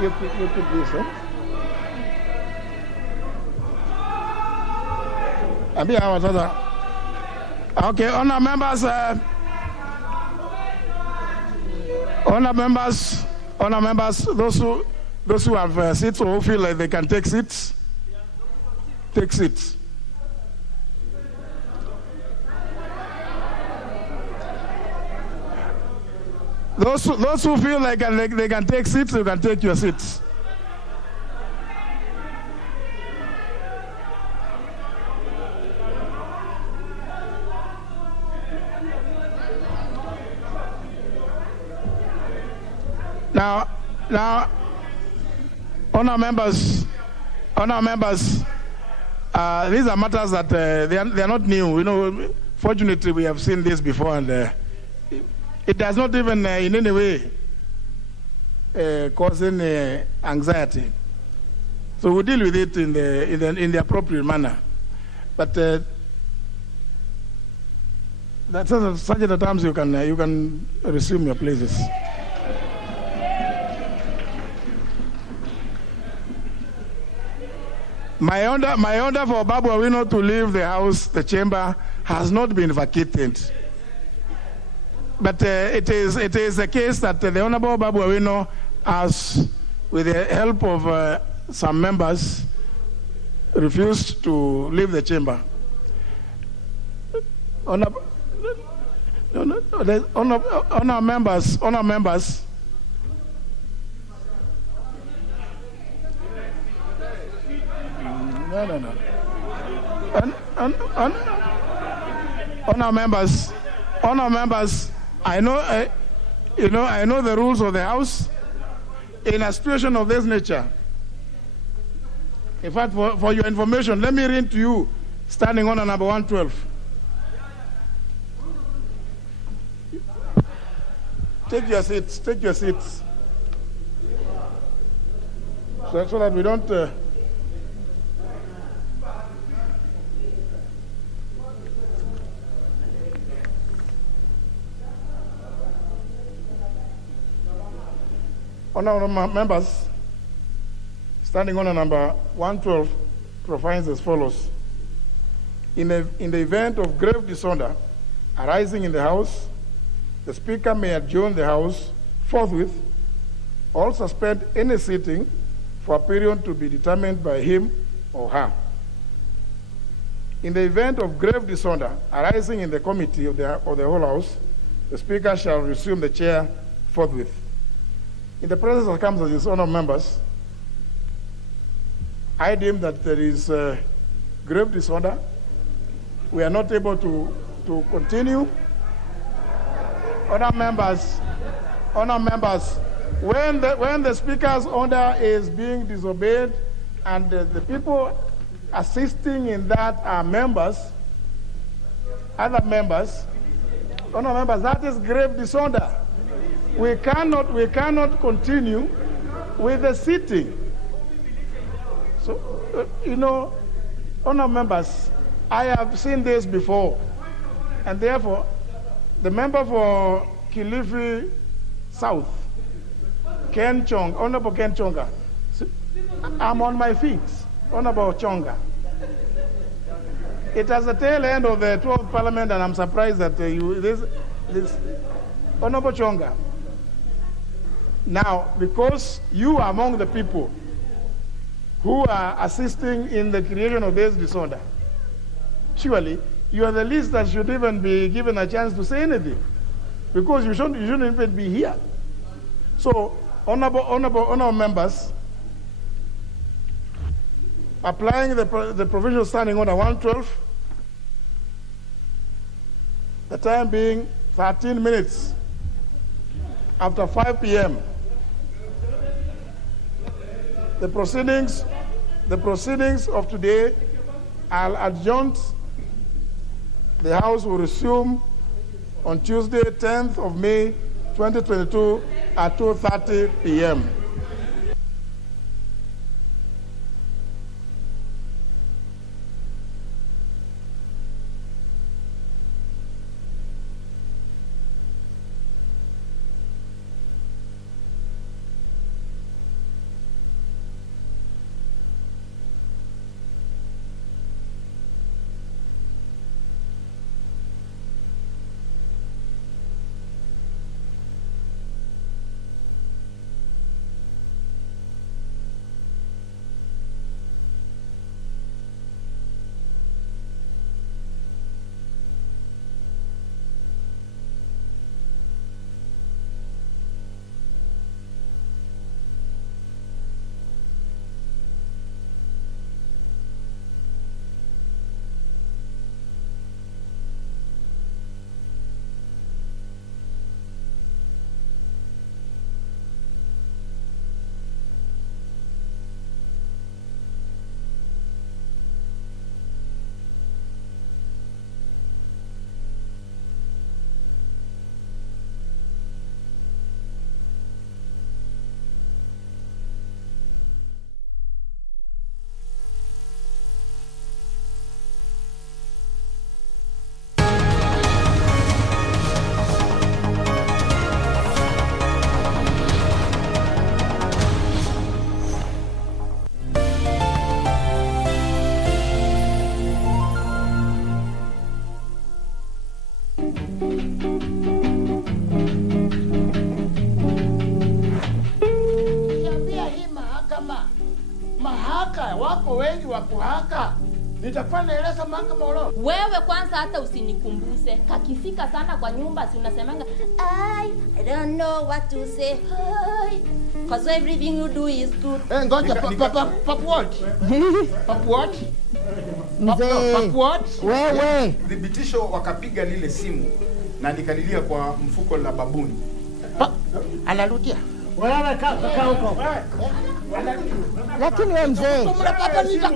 You put this, huh? Okay, honor members, those who have seats or who feel like they can take seats, take seats. Those who feel like they can take seats, you can take your seats. Now, honor members, these are matters that they are not new. You know, fortunately, we have seen this before, and it does not even in any way cause any anxiety. So we deal with it in the appropriate manner. But that's such at times you can resume your places. My order for Babu Awino to leave the house, the chamber, has not been vacated. But it is a case that the Honorable Babu Awino has, with the help of some members, refused to leave the chamber. Honor members. No. Honor members. I know the rules of the House. In a situation of this nature, in fact, for your information, let me read to you, standing on number 112. Take your seats. So that we don't. Honourable members, standing on number 112 provides as follows. In the event of grave disorder arising in the House, the Speaker may adjourn the House forthwith or suspend any sitting for a period to be determined by him or her. In the event of grave disorder arising in the committee of the whole House, the Speaker shall resume the chair forthwith. In the present circumstances, honourable members, I deem that there is grave disorder. We are not able to continue. Honourable members, when the Speaker's order is being disobeyed and the people assisting in that are other members, honourable members, that is grave disorder. We cannot continue with the sitting. So, honourable members, I have seen this before, and therefore, the member for Kilifi South, Honourable Ken Chonga, I'm on my feet, Honourable Chonga. It has the tail end of the 12th Parliament, and I'm surprised that this Honourable Chonga. Now, because you are among the people who are assisting in the creation of this disorder, surely you are the least that should even be given a chance to say anything, because you shouldn't even be here. So, honorable members, applying the provisional standing order 112, the time being 13 minutes after 5 p.m. The proceedings of today are adjourned. The House will resume on Tuesday, 10th of May, 2022 at 2:30 p.m. kama mahaka wako wengi wa kuhaka, nitakuwa naeleza mahakama ulo. Wewe kwanza hata usinikumbuse. Kakifika sana kwa nyumba si unasemanga, I don't know what to say. Because everything you do is good. Ngoja pap what? Pap what? Pap what? Wewe. Thibitisho wakapiga lile simu na nikalilia kwa mfuko la babuni. Analudia. Wewe kaa huko. Lakini wewe mzee. Unapata nita